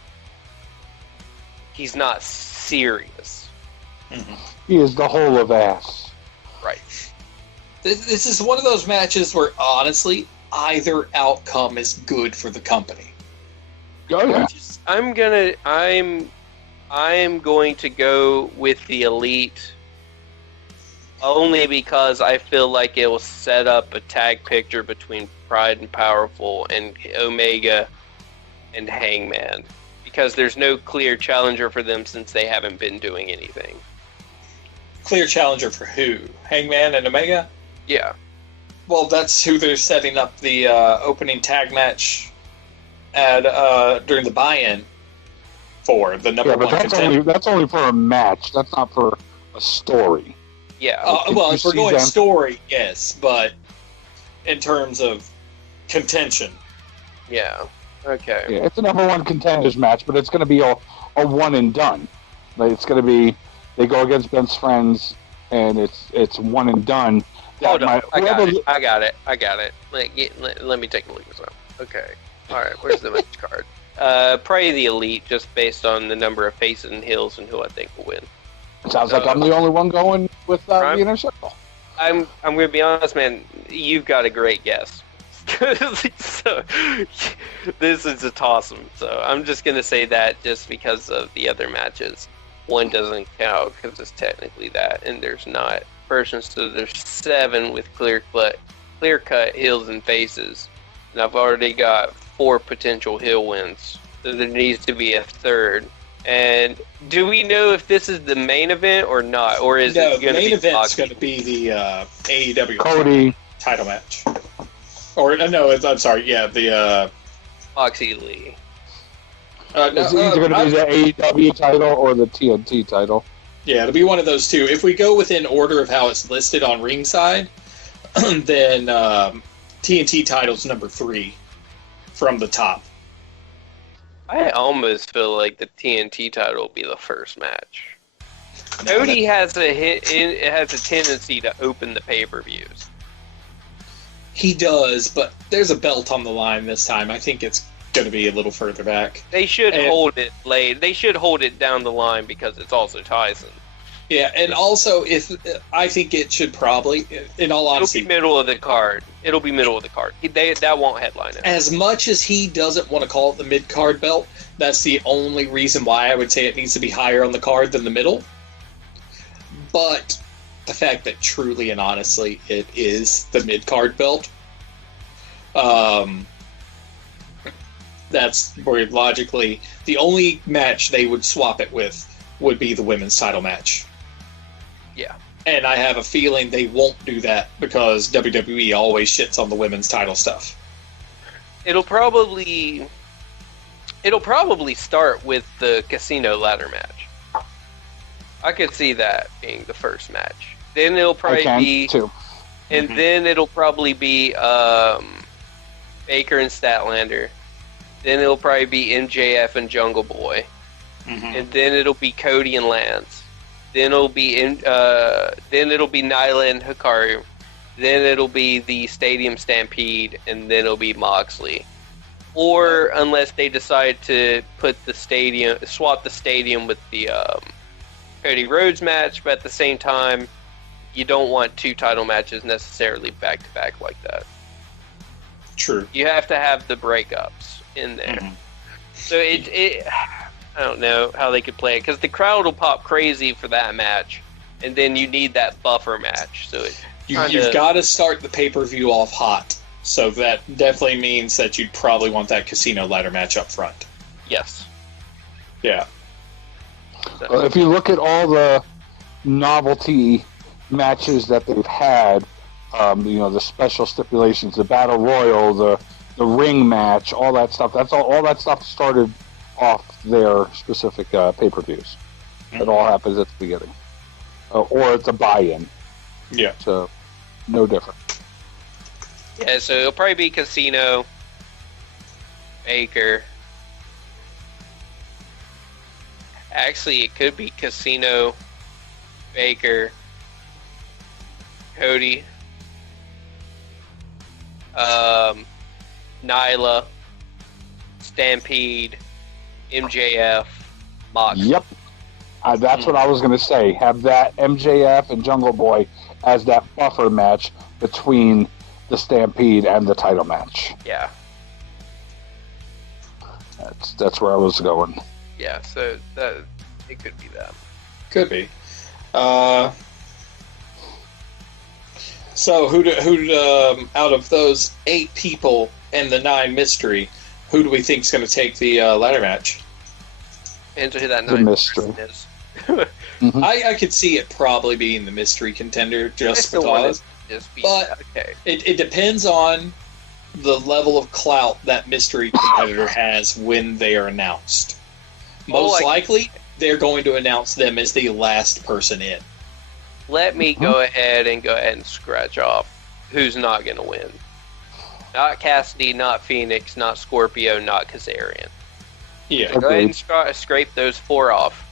he's not serious. Mm-hmm. He is the whole of ass. Right. This is one of those matches where, honestly, either outcome is good for the company. Oh, yeah. I'm going to go with the Elite only because I feel like it will set up a tag picture between Pride and Powerful and Omega and Hangman, because there's no clear challenger for them since they haven't been doing anything. Clear challenger for who? Hangman and Omega? Yeah. Well, that's who they're setting up the opening tag match at during the buy-in for the number one contender. That's only for a match. That's not for a story. Yeah. Well, if we're going story, yes, but in terms of contention. Yeah. Okay. Yeah, it's a number one contenders match, but it's going to be a one and done. Like, it's going to be, they go against Best Friends, and it's one and done. Hold on. I got it. Let me take a look at this up. Okay. All right. Where's the match card? Probably the Elite, just based on the number of faces and heels and who I think will win. Sounds like I'm the only one going with the Inner Circle. I'm going to be honest, man. You've got a great guess. So, this is a toss-em. So I'm just going to say that just because of the other matches. One doesn't count because it's technically that, and there's not persons. So there's 7 with clear-cut heels and faces. And I've already got 4 potential heel wins. So there needs to be a third. And do we know if this is the main event or not? Or is it going to be the main event's going to be the AEW Cody title match. Or, no, I'm sorry, yeah, the... Moxie Lee. It's either going to be the AEW title or the TNT title. Yeah, it'll be one of those two. If we go within order of how it's listed on ringside, then TNT title's number 3 from the top. I almost feel like the TNT title will be the first match. Cody has a tendency to open the pay-per-views. He does, but there's a belt on the line this time. I think it's going to be a little further back. They should hold it late. They should hold it down the line because it's also Tyson. Yeah, and also, I think it should probably, in all honesty... It'll be middle of the card. That won't headline it. As much as he doesn't want to call it the mid-card belt, that's the only reason why I would say it needs to be higher on the card than the middle. But the fact that truly and honestly it is the mid-card belt, that's where logically the only match they would swap it with would be the women's title match. Yeah. And I have a feeling they won't do that because WWE always shits on the women's title stuff. It'll probably start with the casino ladder match. I could see that being the first match. Then it'll probably be too. And then it'll probably be Baker and Statlander. Then it'll probably be MJF and Jungle Boy. And then it'll be Cody and Lance. Then it'll be Nyla and Hikaru. Then it'll be the Stadium Stampede, and then it'll be Moxley. Or unless they decide to swap the stadium with the Cody Rhodes match, but at the same time, you don't want 2 title matches necessarily back to back like that. True. You have to have the breakups in there. Mm-hmm. So it I don't know how they could play it, because the crowd will pop crazy for that match, and then you need that buffer match. So you've got to start the pay-per-view off hot. So that definitely means that you'd probably want that casino ladder match up front. Yes. Yeah. Well, if you look at all the novelty matches that they've had, the special stipulations, the battle royal, the ring match, all that stuff. That's all that stuff started off their specific pay-per-views. Mm-hmm. It all happens at the beginning, or it's a buy-in. Yeah. So no different. Yeah. So it'll probably be Casino, Baker. Actually, it could be Casino, Baker, Cody, Nyla, Stampede, MJF, Mox. Yep. That's what I was going to say. Have that MJF and Jungle Boy as that buffer match between the Stampede and the title match. Yeah. That's where I was going. Yeah, so it could be that. Could be. So who out of those 8 people and the 9 mystery, who do we think is going to take the ladder match? Depends who that 9 mystery is. Mm-hmm. I could see it probably being the mystery contender just because. But okay. It depends on the level of clout that mystery competitor has when they are announced. Most likely, they're going to announce them as the last person in. Let me go ahead and scratch off who's not going to win. Not Cassidy, not Phoenix, not Scorpio, not Kazarian. Yeah. So go ahead and scrape those 4 off.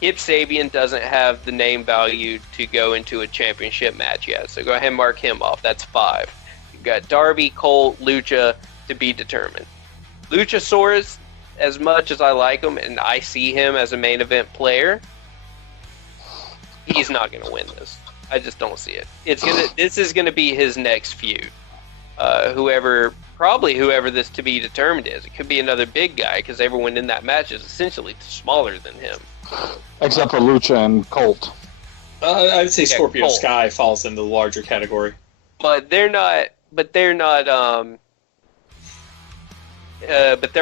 Kip Sabian doesn't have the name value to go into a championship match yet, so go ahead and mark him off. That's 5. You've got Darby, Colt, Lucha to be determined. Luchasaurus, as much as I like him and I see him as a main event player, he's not going to win this. I just don't see it. This is going to be his next feud. Whoever this to be determined is. It could be another big guy, because everyone in that match is essentially smaller than him. Except for Lucha and Colt. I'd say Scorpio Colt. Sky falls into the larger category. But they're not. But they're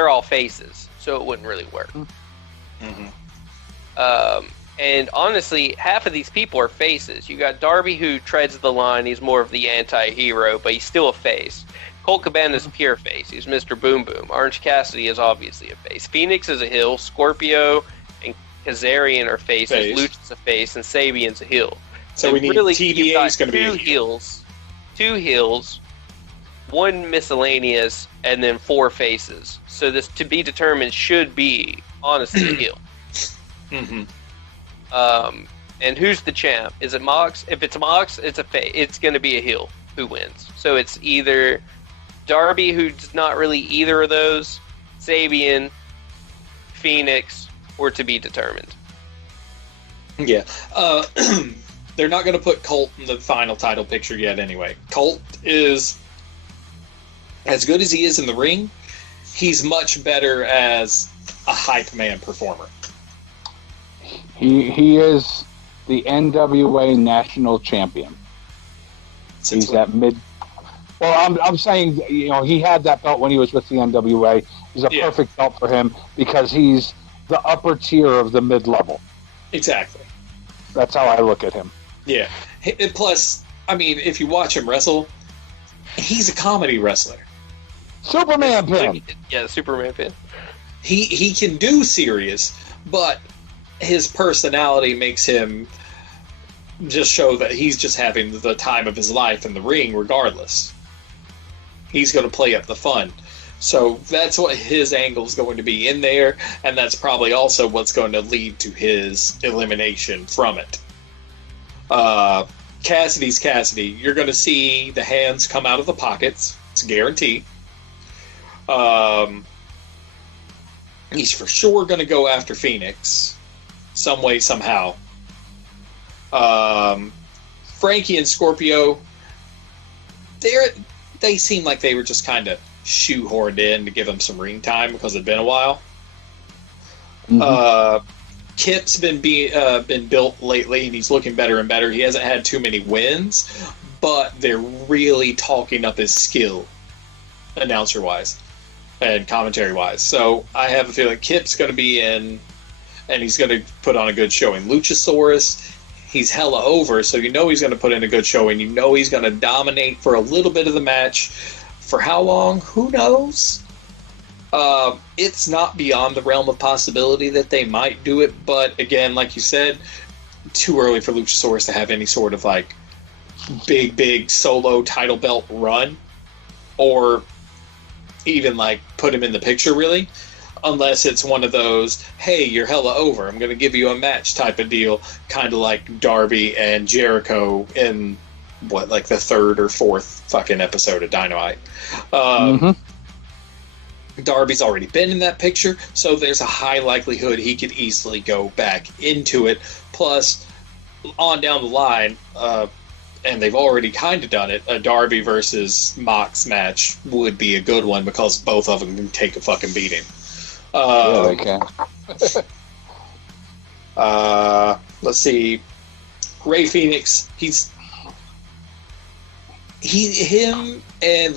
all faces, so it wouldn't really work. Mm-hmm. And honestly, half of these people are faces. You got Darby, who treads the line. He's more of the anti-hero, but he's still a face. Colt Cabana's a pure face. He's Mr. Boom Boom. Orange Cassidy is obviously a face. Phoenix is a heel. Scorpio and Kazarian are faces. Lucha's a face, and Sabian's a heel. So we need TBA is going to be a heels. 2 heels, 1 miscellaneous, and then 4 faces. So this to be determined should be, honestly, a heel. Mm-hmm. And who's the champ? Is it Mox? If it's Mox, it's going to be a heel who wins. So it's either Darby, who's not really either of those, Sabian, Phoenix, or to be determined. Yeah. They're not going to put Colt in the final title picture yet anyway. Colt is, as good as he is in the ring, he's much better as a hype man performer. He is the NWA national champion. He's that mid. Well, I'm saying, he had that belt when he was with the NWA. He's a perfect belt for him because he's the upper tier of the mid-level. Exactly. That's how I look at him. Yeah. And plus, I mean, if you watch him wrestle, he's a comedy wrestler. Superman pin. Yeah, Superman pin. He can do serious, but his personality makes him just show that he's just having the time of his life in the ring regardless. He's going to play up the fun. So that's what his angle is going to be in there, and that's probably also what's going to lead to his elimination from it. Cassidy's Cassidy. You're going to see the hands come out of the pockets. It's a guarantee. He's for sure going to go after Phoenix. Some way, somehow. Frankie and Scorpio, they seem like they were just kind of shoehorned in to give them some ring time because it'd been a while. Mm-hmm. Kip's been built lately, and he's looking better and better. He hasn't had too many wins, but they're really talking up his skill, announcer-wise and commentary-wise. So I have a feeling Kip's going to be in, and he's going to put on a good showing. Luchasaurus, he's hella over, so you know he's going to put in a good showing. You know he's going to dominate for a little bit of the match. For how long? Who knows? It's not beyond the realm of possibility that they might do it, but again, like you said, too early for Luchasaurus to have any sort of like big solo title belt run, or even like put him in the picture really, unless it's one of those, hey, you're hella over, I'm going to give you a match type of deal, kind of like Darby and Jericho in like the third or fourth fucking episode of Dynamite. Darby's already been in that picture, so there's a high likelihood he could easily go back into it. Plus, on down the line, and they've already kind of done it, a Darby versus Mox match would be a good one because both of them can take a fucking beating. Yeah, they can. Let's see. Ray Phoenix, him and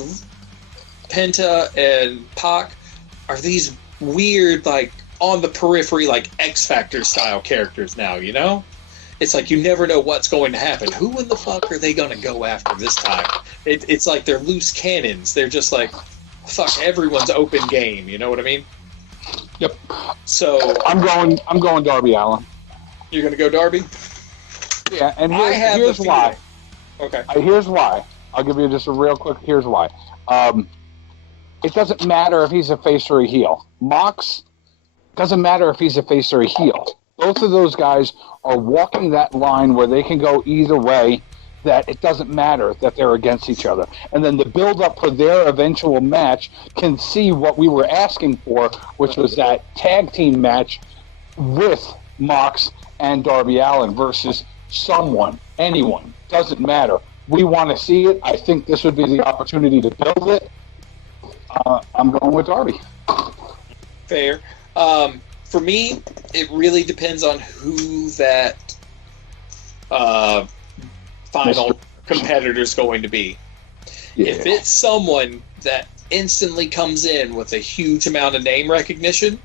Penta and Pac are these weird, like, on the periphery, like, X Factor style characters now, you know? It's like you never know what's going to happen. Who in the fuck are they going to go after this time? It's like they're loose cannons. They're just like, fuck, everyone's open game, you know what I mean? Yep. So I'm going Darby Allin. You're going to go Darby? Yeah, and here's why. Okay. Here's why. I'll give you just a real quick, here's why. It doesn't matter if he's a face or a heel. Mox doesn't matter if he's a face or a heel. Both of those guys are walking that line where they can go either way, that it doesn't matter that they're against each other. And then the build-up for their eventual match can see what we were asking for, which was that tag team match with Mox and Darby Allin versus someone, anyone. Doesn't matter. We want to see it. I think this would be the opportunity to build it. I'm going with Darby. Fair. For me, it really depends on who that final competitor is going to be. Yeah. If it's someone that instantly comes in with a huge amount of name recognition,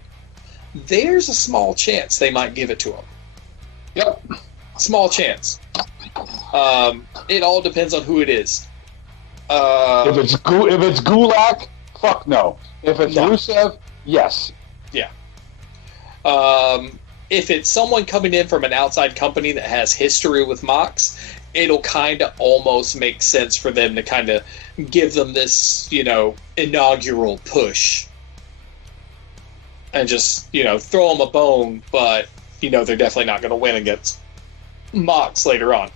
there's a small chance they might give it to him. Yep. Small chance. It all depends on who it is. If it's Gulak, fuck no. If it's Rusev, yes. Yeah. If it's someone coming in from an outside company that has history with Mox, it'll kind of almost make sense for them to kind of give them this, inaugural push. And just, throw them a bone, but, they're definitely not going to win against Mox later on.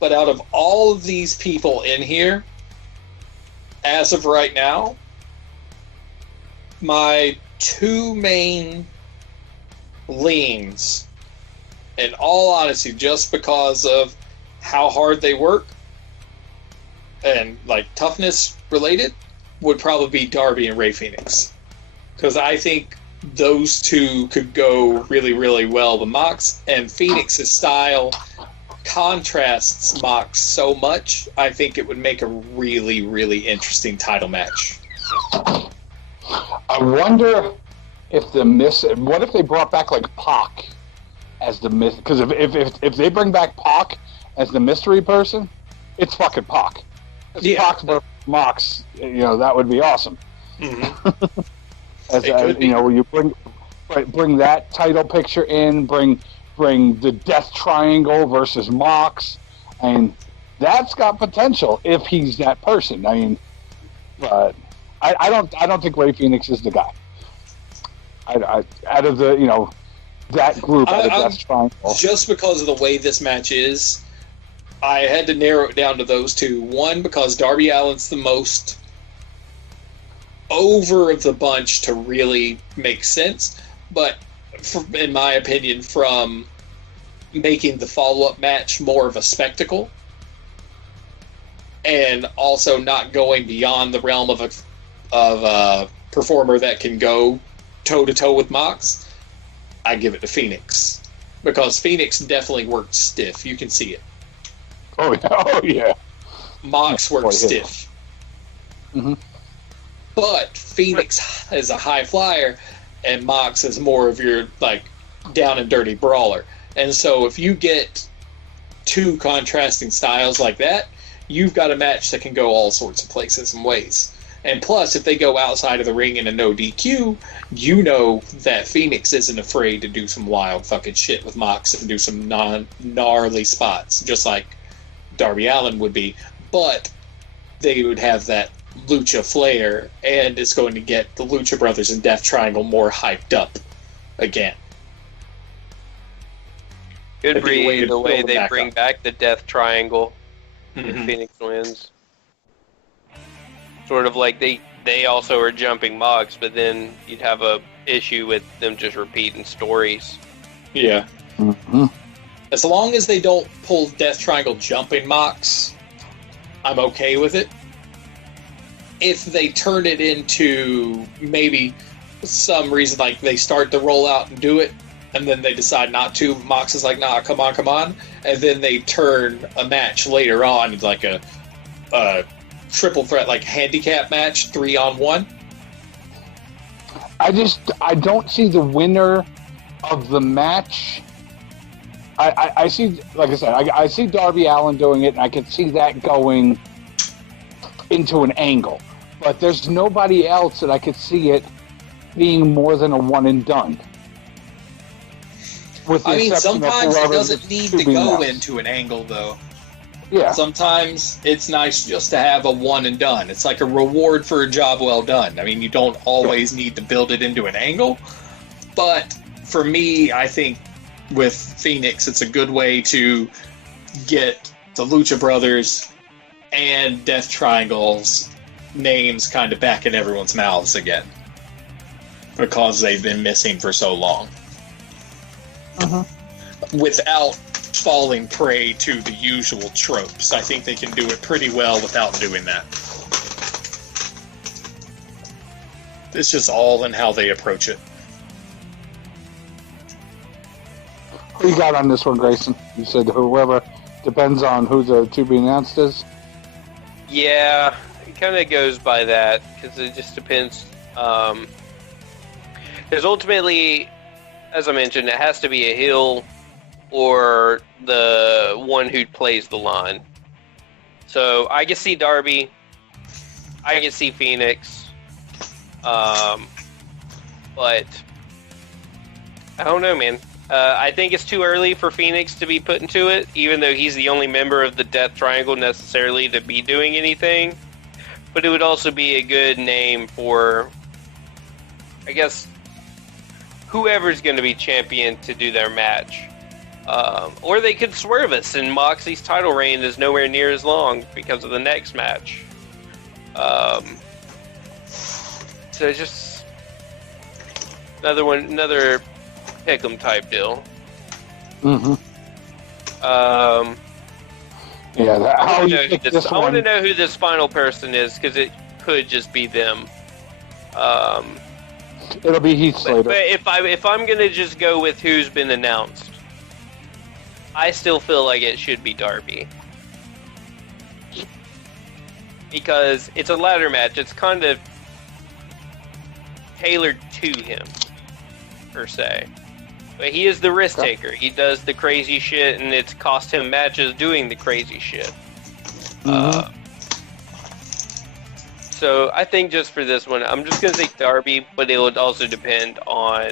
But out of all of these people in here, as of right now, my two main leans, in all honesty, just because of how hard they work and like toughness related, would probably be Darby and Ray Phoenix, because I think those two could go really, really well with Mox, and Phoenix's style contrasts Mox so much. I think it would make a really, really interesting title match. I wonder if what if they brought back like Pac as the because if they bring back Pac as the mystery person, it's fucking Pac. It's Pac versus Mox. That would be awesome. Mm-hmm. You bring that title picture in, bring the Death Triangle versus Mox, and that's got potential if he's that person. I mean, but I don't think Ray Phoenix is the guy. Out of the that group, out of Death Triangle, just because of the way this match is, I had to narrow it down to those two. One, because Darby Allin's the most over of the bunch to really make sense, but in my opinion, from making the follow-up match more of a spectacle, and also not going beyond the realm of a performer that can go toe-to-toe with Mox, I give it to Phoenix. Because Phoenix definitely worked stiff. You can see it. Oh, yeah. Oh, yeah. Mox worked stiff. Mm-hmm. But Phoenix is a high flyer, and Mox is more of your, like, down and dirty brawler. And so if you get two contrasting styles like that, you've got a match that can go all sorts of places and ways. And plus, if they go outside of the ring in a no DQ, you know that Phoenix isn't afraid to do some wild fucking shit with Mox and do some gnarly spots, just like Darby Allin would be. But they would have that Lucha flair, and it's going to get the Lucha Brothers and Death Triangle more hyped up again. Could be the way they bring back the Death Triangle if Phoenix wins. Sort of like they also are jumping Mox, but then you'd have a issue with them just repeating stories. Yeah. Mm-hmm. As long as they don't pull Death Triangle jumping Mox, I'm okay with it. If they turn it into maybe some reason, like they start to roll out and do it, and then they decide not to, Mox is like, nah, come on, and then they turn a match later on into like a triple threat, like handicap match, 3-on-1. I don't see the winner of the match. I see, like I said, I see Darby Allin doing it, and I can see that going into an angle. But there's nobody else that I could see it being more than a one and done. I mean, sometimes it doesn't need to go into an angle, though. Yeah. Sometimes it's nice just to have a one and done. It's like a reward for a job well done. I mean, you don't always need to build it into an angle. But for me, I think with Phoenix, it's a good way to get the Lucha Brothers and Death Triangle's names kind of back in everyone's mouths again. Because they've been missing for so long. Without falling prey to the usual tropes. I think they can do it pretty well without doing that. It's just all in how they approach it. Who you got on this one, Grayson? You said whoever, depends on who the to be announced is? Yeah, it kind of goes by that, because it just depends. Because ultimately, as I mentioned, it has to be a heel or the one who plays the line. So I can see Darby, I can see Phoenix, but I don't know, man. I think it's too early for Phoenix to be put into it, even though he's the only member of the Death Triangle necessarily to be doing anything. But it would also be a good name for, I guess, whoever's going to be champion to do their match. Or they could swerve us, and Moxie's title reign is nowhere near as long because of the next match. So it's just another pick'em type deal. Mm-hmm. Yeah, I want to know who this final person is, because it could just be them. It'll be Heath Slater. But if I'm gonna just go with who's been announced, I still feel like it should be Darby, because it's a ladder match. It's kind of tailored to him, per se. But he is the risk taker. He does the crazy shit, and it's cost him matches doing the crazy shit. So I think just for this one, I'm just going to say Darby, but it would also depend on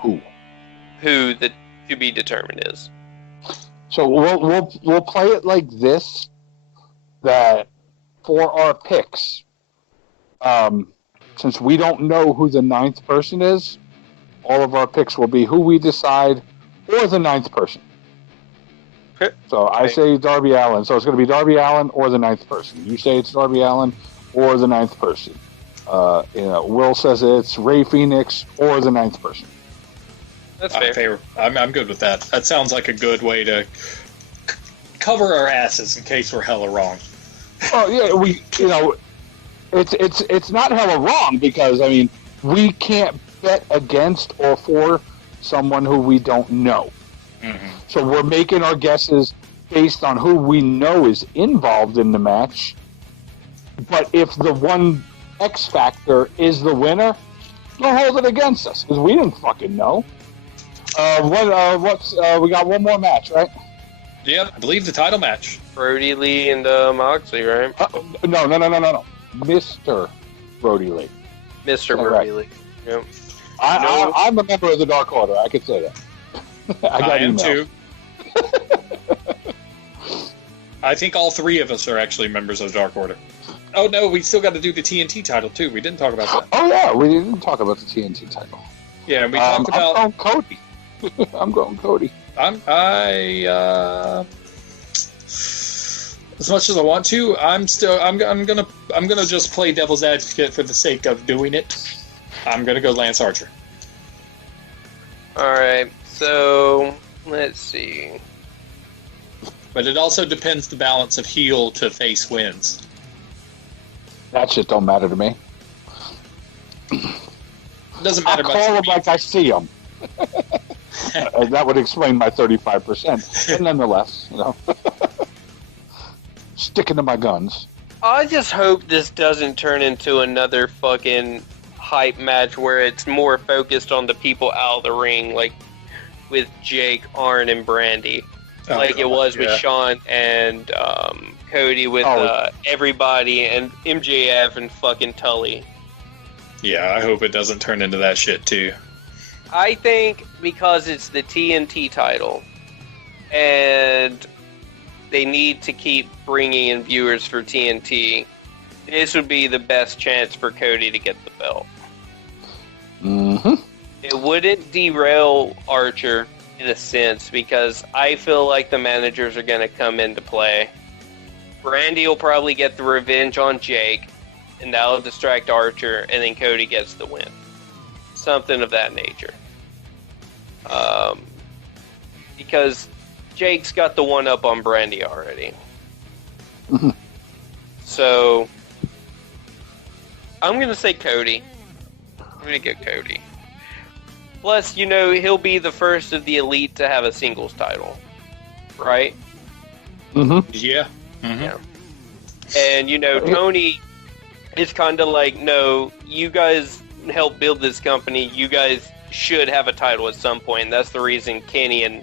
who the to be determined is. So we'll play it like this, that for our picks, since we don't know who the ninth person is, all of our picks will be who we decide or the ninth person. So I say Darby Allin. So it's going to be Darby Allin or the ninth person. You say it's Darby Allin or the ninth person. Will says it's Ray Phoenix or the ninth person. That's fair. I'm good with that. That sounds like a good way to cover our asses in case we're hella wrong. Oh yeah, it's not hella wrong because I mean we can't bet against or for someone who we don't know. Mm-hmm. So we're making our guesses based on who we know is involved in the match. But if the one X factor is the winner, they'll hold it against us because we didn't fucking know. We got one more match, right? Yep, I believe the title match. Brody Lee and Moxley, right? No. Mr. Brody Lee. Mr. Brody Lee. Yep. I'm a member of the Dark Order. I could say that. I am too. I think all three of us are actually members of the Dark Order. Oh no, we still got to do the TNT title too. We didn't talk about that. Oh yeah, we didn't talk about the TNT title. Yeah, we talked about. I'm going Cody. I'm going Cody. As much as I want to, I'm gonna just play devil's advocate for the sake of doing it. I'm gonna go Lance Archer. All right, so let's see. But it also depends the balance of heel to face wins. That shit don't matter to me. Doesn't matter. I call them like I see them. That would explain my 35%. But nonetheless, sticking to my guns. I just hope this doesn't turn into another fucking hype match where it's more focused on the people out of the ring, like with Jake, Arn, and Brandy. It was with Sean and Cody with everybody and MJF and fucking Tully. Yeah, I hope it doesn't turn into that shit too. I think because it's the TNT title and they need to keep bringing in viewers for TNT, this would be the best chance for Cody to get the belt. Mm-hmm. It wouldn't derail Archer in a sense because I feel like the managers are going to come into play. Brandy will probably get the revenge on Jake, and that'll distract Archer, and then Cody gets the win. Something of that nature. Because Jake's got the one up on Brandy already. Mm-hmm. So, I'm going to say Cody. I'm going to get Cody. Plus, he'll be the first of the Elite to have a singles title. Right? Mm-hmm. Yeah. Mm-hmm. Yeah. And, Tony is kind of like, no, you guys helped build this company. You guys should have a title at some point. And that's the reason Kenny and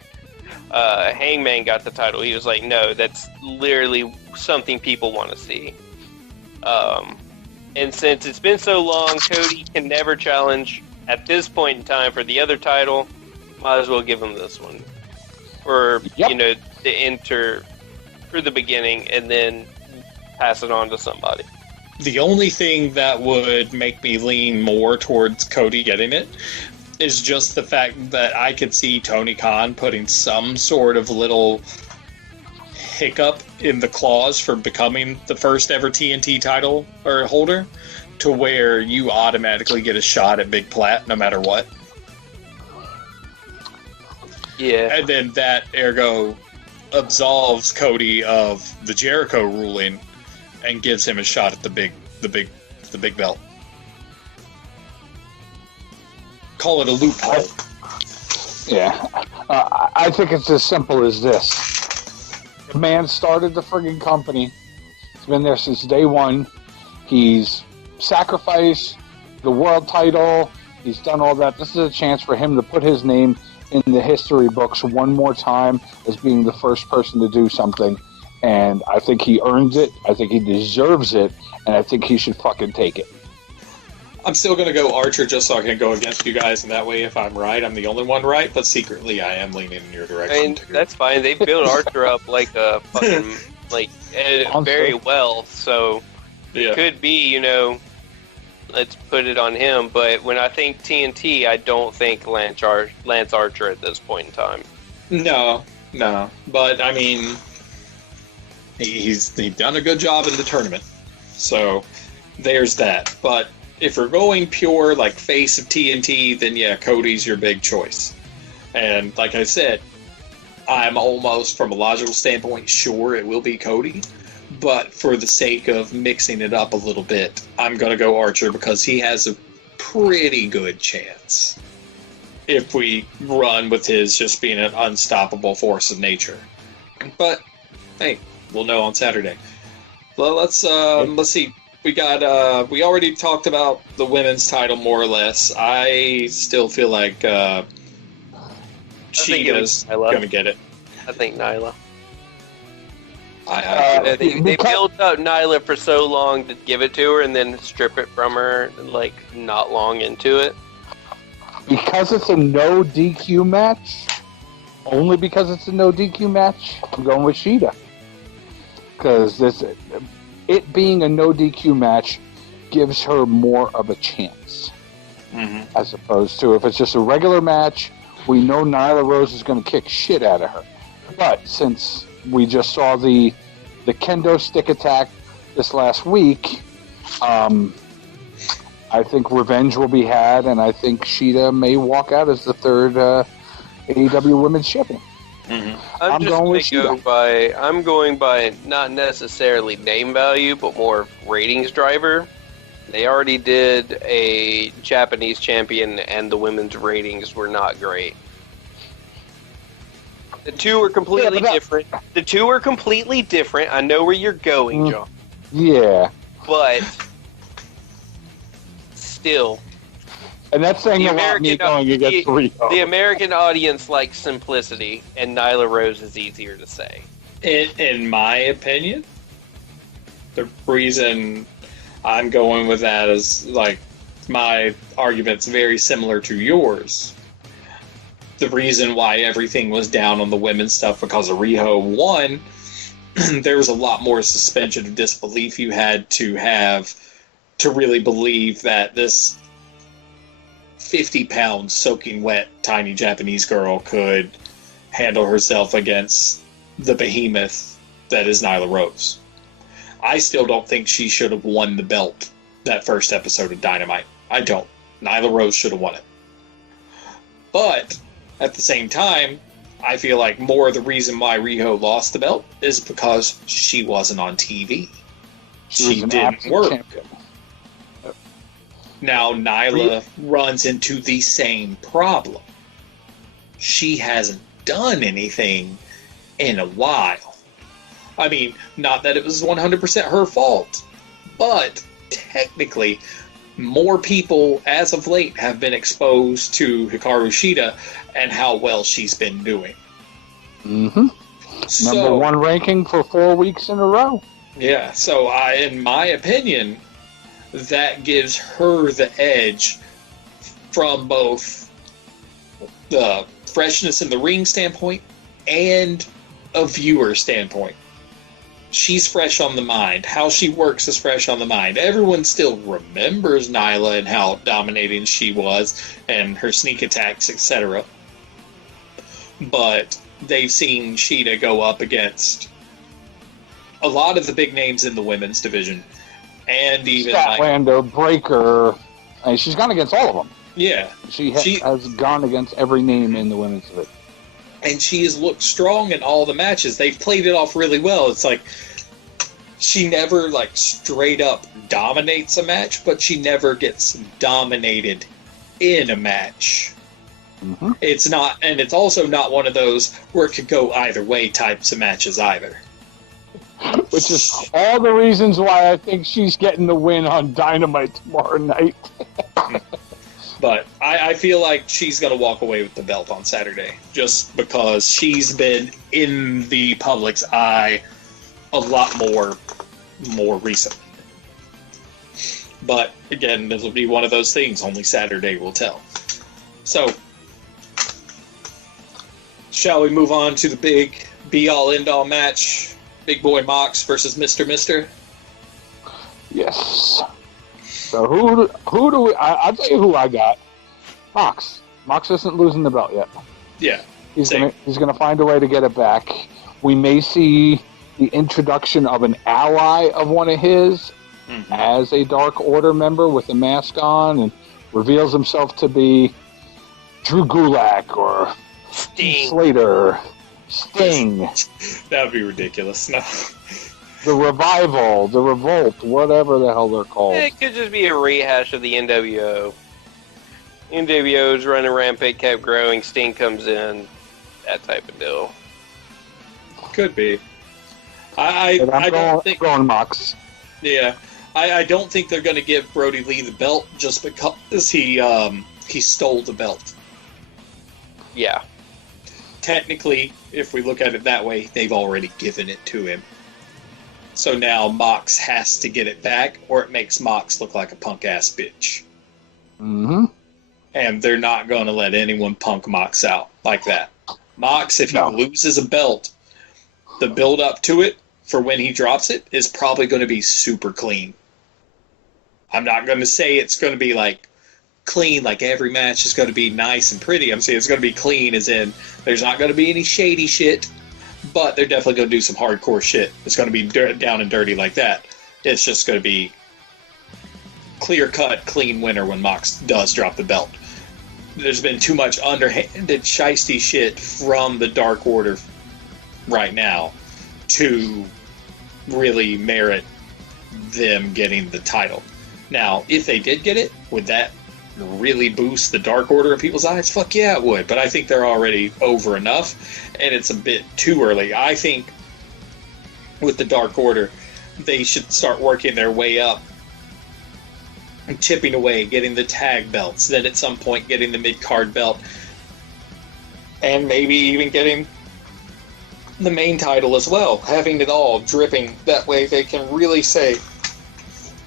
Hangman got the title. He was like, no, that's literally something people want to see. And since it's been so long, Cody can never challenge at this point in time for the other title. Might as well give him this one. Or, the enter for the beginning and then pass it on to somebody. The only thing that would make me lean more towards Cody getting it is just the fact that I could see Tony Khan putting some sort of little hiccup in the clause for becoming the first ever TNT title or holder to where you automatically get a shot at Big Plat no matter what. Yeah. And then that ergo absolves Cody of the Jericho ruling and gives him a shot at the big belt. Call it a loophole. Yeah. I think it's as simple as this. The man started the friggin' company. He's been there since day one. He's sacrificed the world title. He's done all that. This is a chance for him to put his name in the history books one more time as being the first person to do something. And I think he earns it. I think he deserves it. And I think he should fucking take it. I'm still going to go Archer just so I can go against you guys, and that way if I'm right, I'm the only one right, but secretly I am leaning in your direction. I mean, that's fine. They built Archer up like a fucking, very well, so it could be, let's put it on him, but when I think TNT, I don't think Lance Archer at this point in time. No, but I mean, he's done a good job in the tournament, so there's that, but if we're going pure, face of TNT, then yeah, Cody's your big choice. And like I said, I'm almost, from a logical standpoint, sure it will be Cody. But for the sake of mixing it up a little bit, I'm going to go Archer because he has a pretty good chance if we run with his just being an unstoppable force of nature. But, hey, we'll know on Saturday. Well, let's see. We already talked about the women's title more or less. I still feel like Cheetah's going to get it. I think Nyla. They built up Nyla for so long to give it to her and then strip it from her, like, not long into it. Because it's a no DQ match, only because it's a no DQ match, I'm going with Shida. Because it being a no DQ match gives her more of a chance. As opposed to if it's just a regular match, we know Nyla Rose is going to kick shit out of her. But since we just saw the kendo stick attack this last week, I think revenge will be had, and I think Shida may walk out as the third AEW Women's Champion. I'm going with Shida. I'm going by not necessarily name value, but more ratings driver. They already did a Japanese champion, and the women's ratings were not great. The two are completely different. The two are completely different. I know where you're going, John. Yeah. But still. And that's saying a lot, me going against Riho. The American audience likes simplicity, and Nyla Rose is easier to say. In my opinion, the reason I'm going with that is, like, my argument's very similar to yours. The reason why everything was down on the women's stuff because of Riho, one, there was a lot more suspension of disbelief you had to have to really believe that this 50-pound soaking wet tiny Japanese girl could handle herself against the behemoth that is Nyla Rose. I still don't think she should have won the belt that first episode of Dynamite. I don't. Nyla Rose should have won it. But at the same time, I feel like more of the reason why Riho lost the belt is because she wasn't on TV. She didn't work. Champion. Now, Nyla runs into the same problem. She hasn't done anything in a while. I mean, not that it was 100% her fault, but technically, more people as of late have been exposed to Hikaru Shida and how well she's been doing. Number one ranking for 4 weeks in a row. Yeah, so in my opinion, that gives her the edge from both the freshness in the ring standpoint and a viewer standpoint. She's fresh on the mind. How she works is fresh on the mind. Everyone still remembers Nyla and how dominating she was and her sneak attacks, etc. But they've seen Shida go up against a lot of the big names in the women's division. And even Statlander, Breaker. I mean, she's gone against all of them. Yeah. She has gone against every name in the women's division. And she has looked strong in all the matches. They've played it off really well. It's like she never, like, straight up dominates a match, but she never gets dominated in a match. It's not, and it's also not one of those where it could go either way types of matches either. Which is all the reasons why I think she's getting the win on Dynamite tomorrow night. But I feel like she's going to walk away with the belt on Saturday, just because she's been in the public's eye a lot more recently. But again, this will be one of those things, only Saturday will tell. So, shall we move on to the big be-all, end-all match? Big Boy Mox versus Mr. Mister? Yes. So who do we... I'll tell you who I got. Mox. Mox isn't losing the belt yet. Yeah. He's gonna find a way to get it back. We may see the introduction of an ally of one of his as a Dark Order member with a mask on and reveals himself to be Drew Gulak or Sting. Slater. Sting, That would be ridiculous. No. the Revival, the Revolt, whatever the hell they're called. It could just be a rehash of the NWO. NWO's running rampant, kept growing, Sting comes in, that type of deal. Could be. I don't think... going Mox. Yeah. I don't think they're going to give Brody Lee the belt just because he stole the belt. Yeah. Technically, if we look at it that way, they've already given it to him. So now Mox has to get it back, or it makes Mox look like a punk-ass bitch. Mm-hmm. And they're not going to let anyone punk Mox out like that. Mox, if he loses a belt, the build-up to it for when he drops it is probably going to be super clean. I'm not going to say it's going to be like clean, like every match is going to be nice and pretty. I'm saying it's going to be clean as in there's not going to be any shady shit, but they're definitely going to do some hardcore shit. It's going to be down and dirty like that. It's just going to be clear-cut, clean winner when Mox does drop the belt. There's been too much underhanded, shiesty shit from the Dark Order right now to really merit them getting the title. Now, if they did get it, would that really boost the Dark Order in people's eyes? Fuck yeah, it would. But I think they're already over enough, and it's a bit too early. I think with the Dark Order, they should start working their way up and chipping away, getting the tag belts, then at some point getting the mid-card belt, and maybe even getting the main title as well, having it all dripping. That way they can really say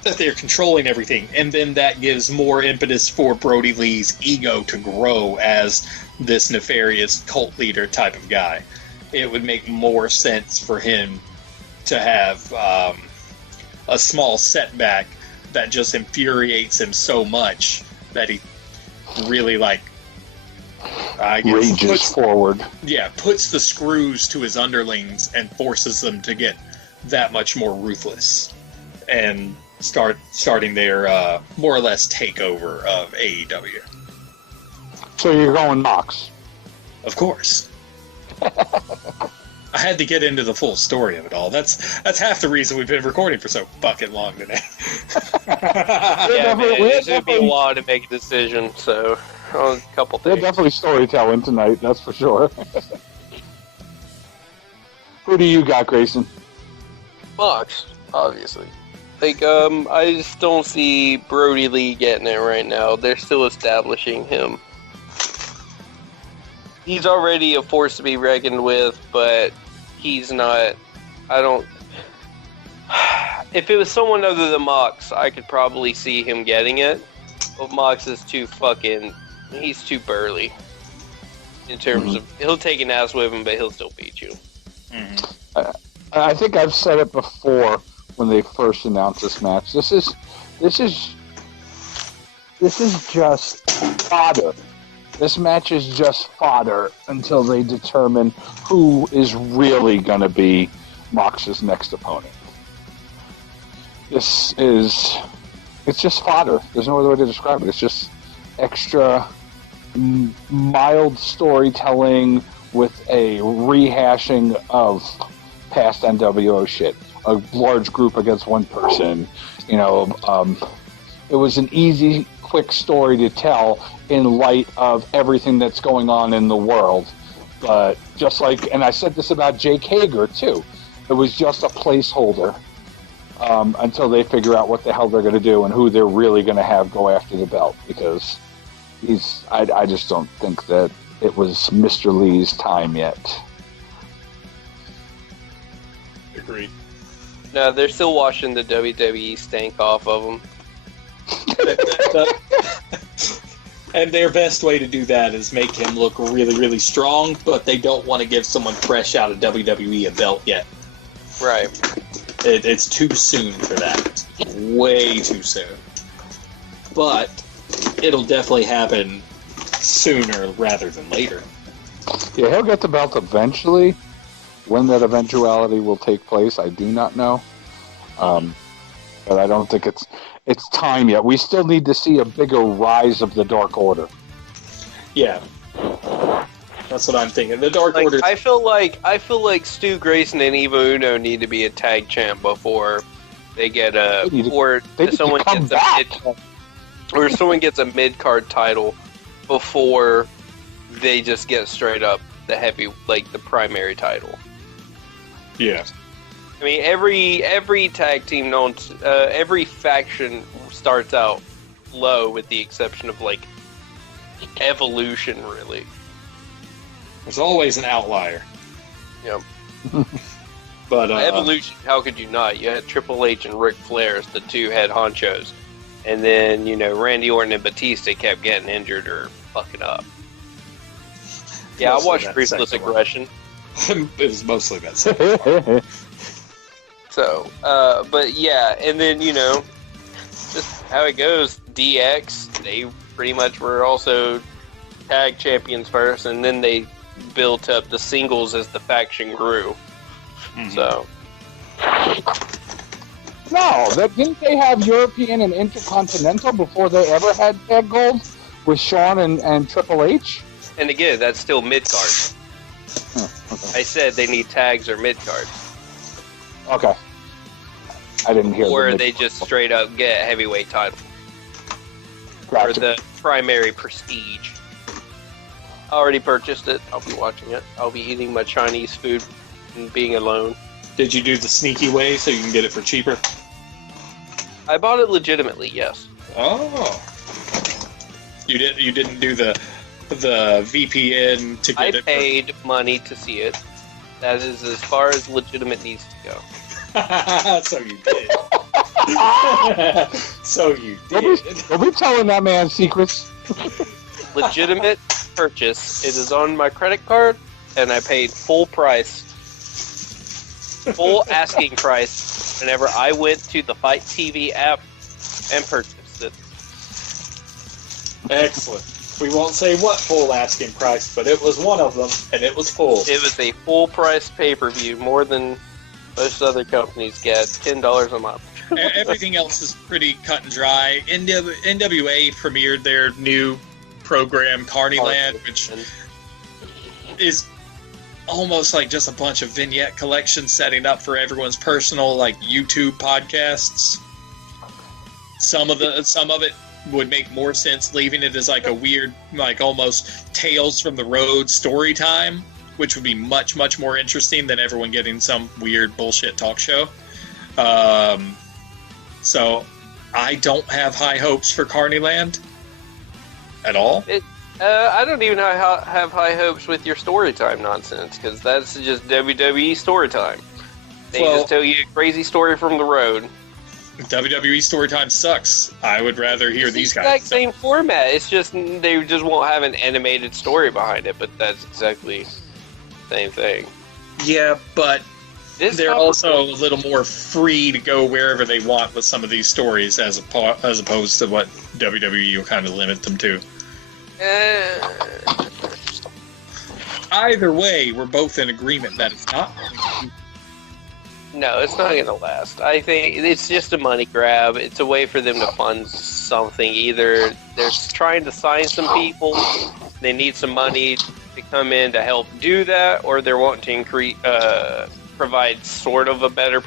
that they're controlling everything, and then that gives more impetus for Brody Lee's ego to grow as this nefarious cult leader type of guy. It would make more sense for him to have a small setback that just infuriates him so much that he really, like, I guess, rages forward. Yeah, puts the screws to his underlings and forces them to get that much more ruthless and starting their more or less takeover of AEW. So you're going Mox? Of course. I had to get into the full story of it all. That's half the reason we've been recording for so fucking long today. Yeah, man, it's going to be a while to make a decision, so a couple things. They're definitely storytelling tonight, that's for sure. Who do you got, Grayson? Mox, obviously. Like, I just don't see Brody Lee getting it right now. They're still establishing him. He's already a force to be reckoned with, but he's not. If it was someone other than Mox, I could probably see him getting it. But Mox is he's too burly. In terms of, he'll take an ass whipping, but he'll still beat you. Mm-hmm. I think I've said it before when they first announced this match. This is just fodder. This match is just fodder until they determine who is really going to be Mox's next opponent. It's just fodder. There's no other way to describe it. It's just extra mild storytelling with a rehashing of past NWO shit. A large group against one person. You know, it was an easy, quick story to tell in light of everything that's going on in the world. But just like, and I said this about Jake Hager too, it was just a placeholder until they figure out what the hell they're going to do and who they're really going to have go after the belt. Because I just don't think that it was Mr. Lee's time yet. Agreed. No, they're still washing the WWE stank off of him. And their best way to do that is make him look really, really strong, but they don't want to give someone fresh out of WWE a belt yet. Right. It's too soon for that. Way too soon. But it'll definitely happen sooner rather than later. Yeah, he'll get the belt eventually. When that eventuality will take place, I do not know. But I don't think it's time yet. We still need to see a bigger rise of the Dark Order. Yeah. That's what I'm thinking. The Dark Like, Order. I feel like Stu Grayson and Evo Uno need to be a tag champ before they get someone gets a mid card title before they just get straight up the heavy, like the primary title. Yeah. I mean, every tag team every faction starts out low, with the exception of like Evolution, really. There's always an outlier. Yep. But Evolution, how could you not? You had Triple H and Ric Flair as the two head honchos, and then Randy Orton and Batista kept getting injured or fucking up. Yeah, I watched Ruthless Aggression. It was mostly that second one. So, but yeah, and then just how it goes. DX, they pretty much were also tag champions first, and then they built up the singles as the faction grew. Mm-hmm. So, no, didn't they have European and Intercontinental before they ever had tag gold with Shawn and Triple H? And again, that's still mid card. Oh, okay. I said they need tags or mid cards. Okay. I didn't hear. Or they just straight up get a heavyweight title. Gotcha. Or the primary prestige. I already purchased it. I'll be watching it. I'll be eating my Chinese food and being alone. Did you do the sneaky way so you can get it for cheaper? I bought it legitimately, yes. Oh. You didn't do the VPN to get it. I paid money to see it. That is as far as legitimate needs to go. So you did. So you did. Don't be telling that man secrets. Legitimate purchase. It is on my credit card, and I paid full asking price whenever I went to the Fight TV app and purchased it. Excellent. We won't say what full asking price, but it was one of them, and it was full. It was a full price pay-per-view, more than most other companies get, $10 a month. Everything else is pretty cut and dry. NWA premiered their new program, Carnyland, which is almost like just a bunch of vignette collections setting up for everyone's personal YouTube podcasts. Some of it would make more sense leaving it as a weird, almost Tales from the Road story time, which would be much, much more interesting than everyone getting some weird bullshit talk show. So I don't have high hopes for Carnyland at all. I don't even have high hopes with your story time nonsense, because that's just WWE story time. They just tell you a crazy story from the road. WWE story time sucks. I would rather hear these guys. It's the exact same format. It's just they just won't have an animated story behind it, but that's exactly the same thing. Yeah, but they're also a little more free to go wherever they want with some of these stories, as opposed to what WWE will kind of limit them to. Either way, we're both in agreement that it's not. No, it's not going to last. I think it's just a money grab. It's a way for them to fund something. Either they're trying to sign some people, they need some money to come in to help do that, or they're wanting to provide sort of a better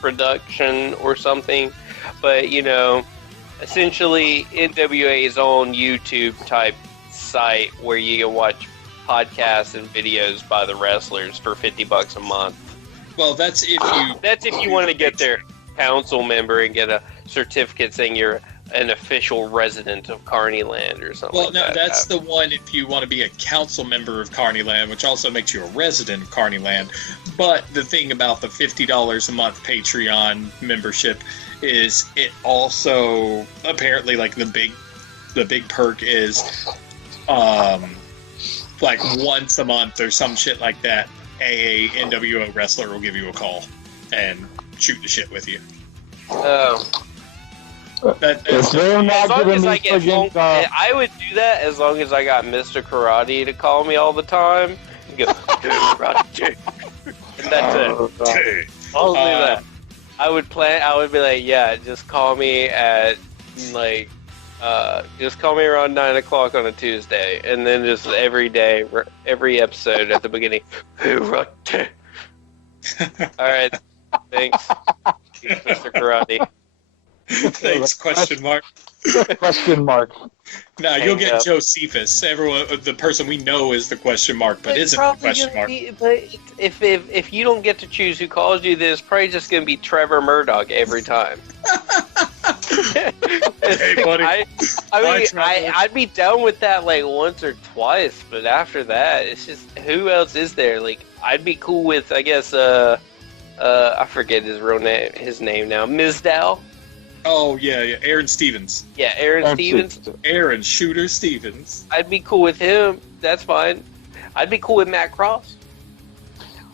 production or something. But, essentially, NWA's own YouTube type site where you can watch podcasts and videos by the wrestlers for $50 a month. Well, that's if you want to get their council member and get a certificate saying you're an official resident of Carnyland or something. Well, no, that's the one if you want to be a council member of Carnyland, which also makes you a resident of Carnyland. But the thing about the $50 a month Patreon membership is it also apparently the big perk is once a month or some shit like that. A NWO wrestler will give you a call and shoot the shit with you. Oh. I would do that as long as I got Mr. Karate to call me all the time. And go, Karate. And that's it. I'll do that. I would be like, yeah, just call me at Just call me around 9 o'clock on a Tuesday, and then just every day, every episode at the beginning. All right, thanks, Mr. Karate. Thanks, question mark. Question mark. No, you'll get Josephus. Everyone, the person we know is the question mark, but isn't the question mark. But if you don't get to choose who calls you, this probably just going to be Trevor Murdoch every time. Hey, buddy. I'd be down with that like once or twice, but after that, it's just who else is there? Like I'd be cool with, I guess, I forget his name now, Mizdow. Oh yeah, Aaron Stevens. Yeah, Aaron Stevens. Aaron Shooter Stevens. I'd be cool with him. That's fine. I'd be cool with Matt Cross.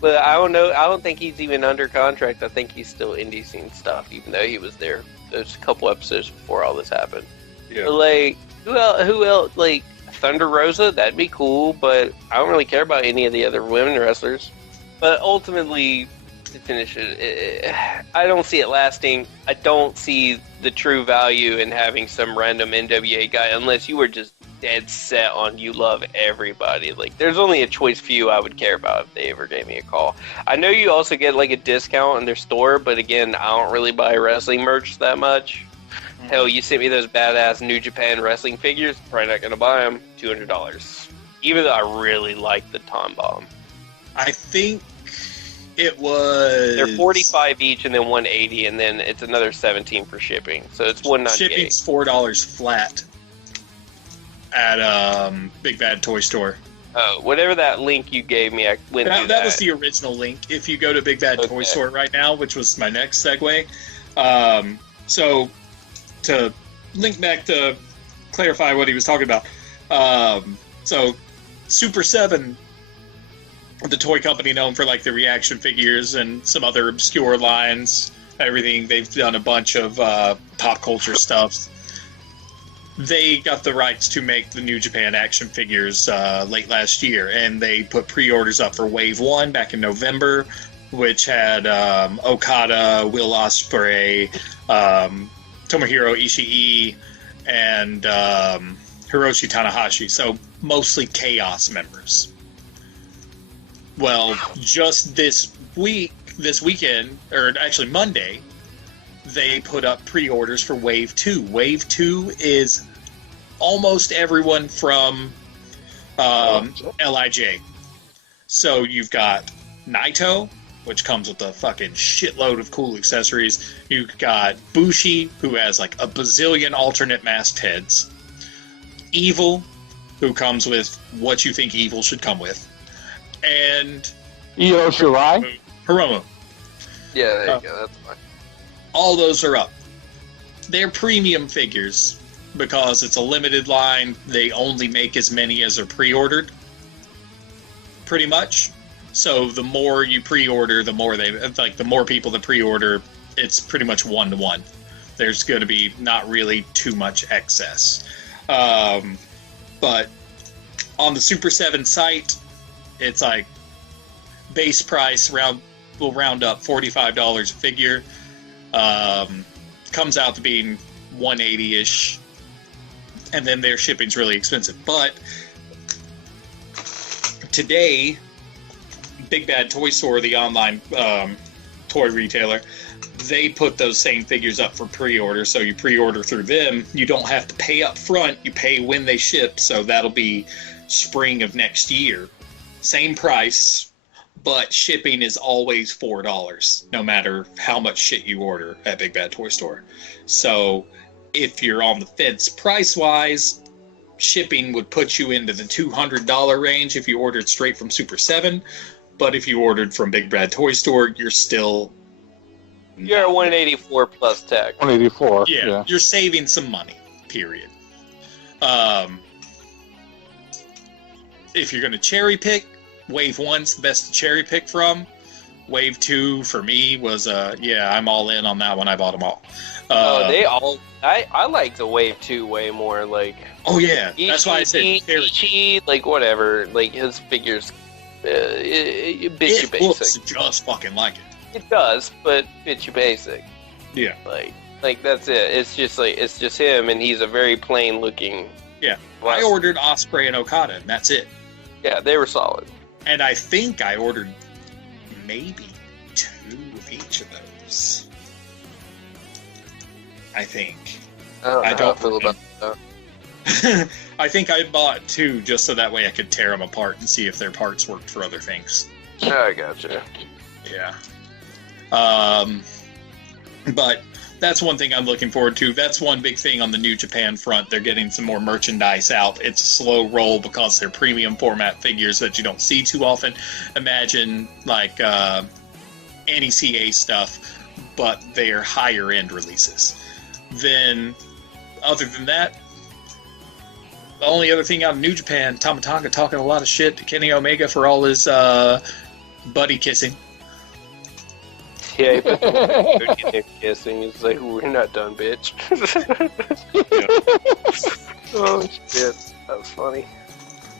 But I don't know. I don't think he's even under contract. I think he's still indie scene stuff, even though he was there those couple episodes before all this happened. Yeah. But, like, who else? Like, Thunder Rosa, that'd be cool, but I don't really care about any of the other women wrestlers. But ultimately, to finish it, I don't see it lasting. I don't see the true value in having some random NWA guy, unless you were just dead set on you love everybody. Like, there's only a choice few I would care about if they ever gave me a call. I know you also get like a discount in their store, but again, I don't really buy wrestling merch that much. Hell, you sent me those badass New Japan wrestling figures, probably not gonna buy them. $200, even though I really like the Tom Bomb. I think it was. They're $45 each, and then $180, and then it's another $17 for shipping. So it's $198. Shipping's $4 flat at Big Bad Toy Store. Oh, whatever that link you gave me, I went through that. That was the original link. If you go to Big Bad Toy Store right now, which was my next segue, so to link back to clarify what he was talking about, so Super 7, the toy company known for like the reaction figures and some other obscure lines, everything. They've done a bunch of pop culture stuff. They got the rights to make the New Japan action figures late last year, and they put pre-orders up for Wave 1 back in November, which had Okada, Will Ospreay, Tomohiro Ishii, and Hiroshi Tanahashi, so mostly Chaos members. Well, just this weekend, or actually Monday, they put up pre-orders for Wave 2. Wave 2 is almost everyone from LIJ. So you've got Naito, which comes with a fucking shitload of cool accessories. You've got Bushi, who has like a bazillion alternate masked heads. Evil, who comes with what you think Evil should come with. And Io Shirai? Hiromu. Yeah, there you go. That's fine. All those are up. They're premium figures because it's a limited line. They only make as many as are pre-ordered, pretty much. So the more you pre-order, the more the more people that pre-order, it's pretty much 1-to-1. There's going to be not really too much excess. But on the Super 7 site, it's like base price will round up $45 a figure. Comes out to being $180-ish, and then their shipping's really expensive. But today, Big Bad Toy Store, the online toy retailer, they put those same figures up for pre-order. So you pre-order through them, you don't have to pay up front, you pay when they ship. So that'll be spring of next year. Same price, but shipping is always $4, no matter how much shit you order at Big Bad Toy Store. So if you're on the fence price-wise, shipping would put you into the $200 range if you ordered straight from Super 7. But if you ordered from Big Bad Toy Store, you're still... You're at 184 plus tech. 184. Yeah, you're saving some money, period. If you're going to cherry pick, Wave 1's the best to cherry pick from. Wave 2, for me, was, I'm all in on that one. I bought them all. I like the Wave 2 way more, like... Oh, yeah, that's why I said... Ichi, like, whatever, like, his figures, it looks just fucking like it. It does, but bitch you basic. Yeah. Like, Like, that's it. It's just him, and he's a very plain looking. Yeah. I ordered Osprey and Okada, and that's it. Yeah, they were solid. And I think I ordered maybe 2 of each of those. I think. I don't feel about that. I think I bought 2 just so that way I could tear them apart and see if their parts worked for other things. Yeah, I gotcha. Yeah. But that's one thing I'm looking forward to. That's one big thing on the New Japan front. They're getting some more merchandise out. It's a slow roll because they're premium format figures that you don't see too often. Imagine like NECA stuff, but they're higher end releases. Then, other than that, the only other thing out of New Japan, Tama Tonga talking a lot of shit to Kenny Omega for all his buddy kissing. Yeah, but kissing. It's like, we're not done, bitch. Oh shit, that was funny.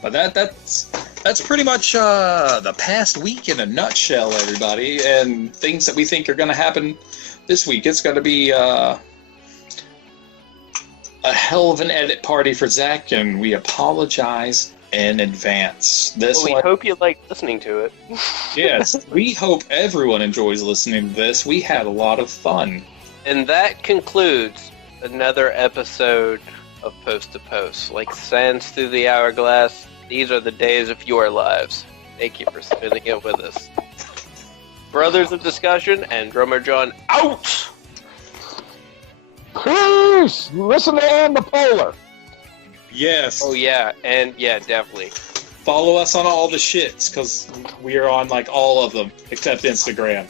But that's pretty much the past week in a nutshell, everybody, and things that we think are going to happen this week. It's going to be a hell of an edit party for Zach, and we apologize in advance. We hope you like listening to it. Yes, we hope everyone enjoys listening to this. We had a lot of fun. And that concludes another episode of Post to Post. Like sands through the hourglass, these are the days of your lives. Thank you for spending it with us. Brothers of Discussion and Drummer John out! Peace! Listen to Ann the Polar. Yes. Oh yeah, and yeah, definitely. Follow us on all the shits, because we are on like all of them, except Instagram.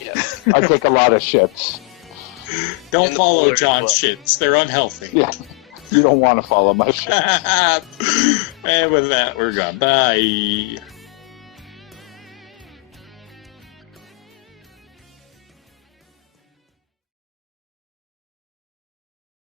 Yes. I take a lot of shits. Don't follow John's shits. They're unhealthy. Yeah. You don't want to follow my shit. And with that, we're gone. Bye.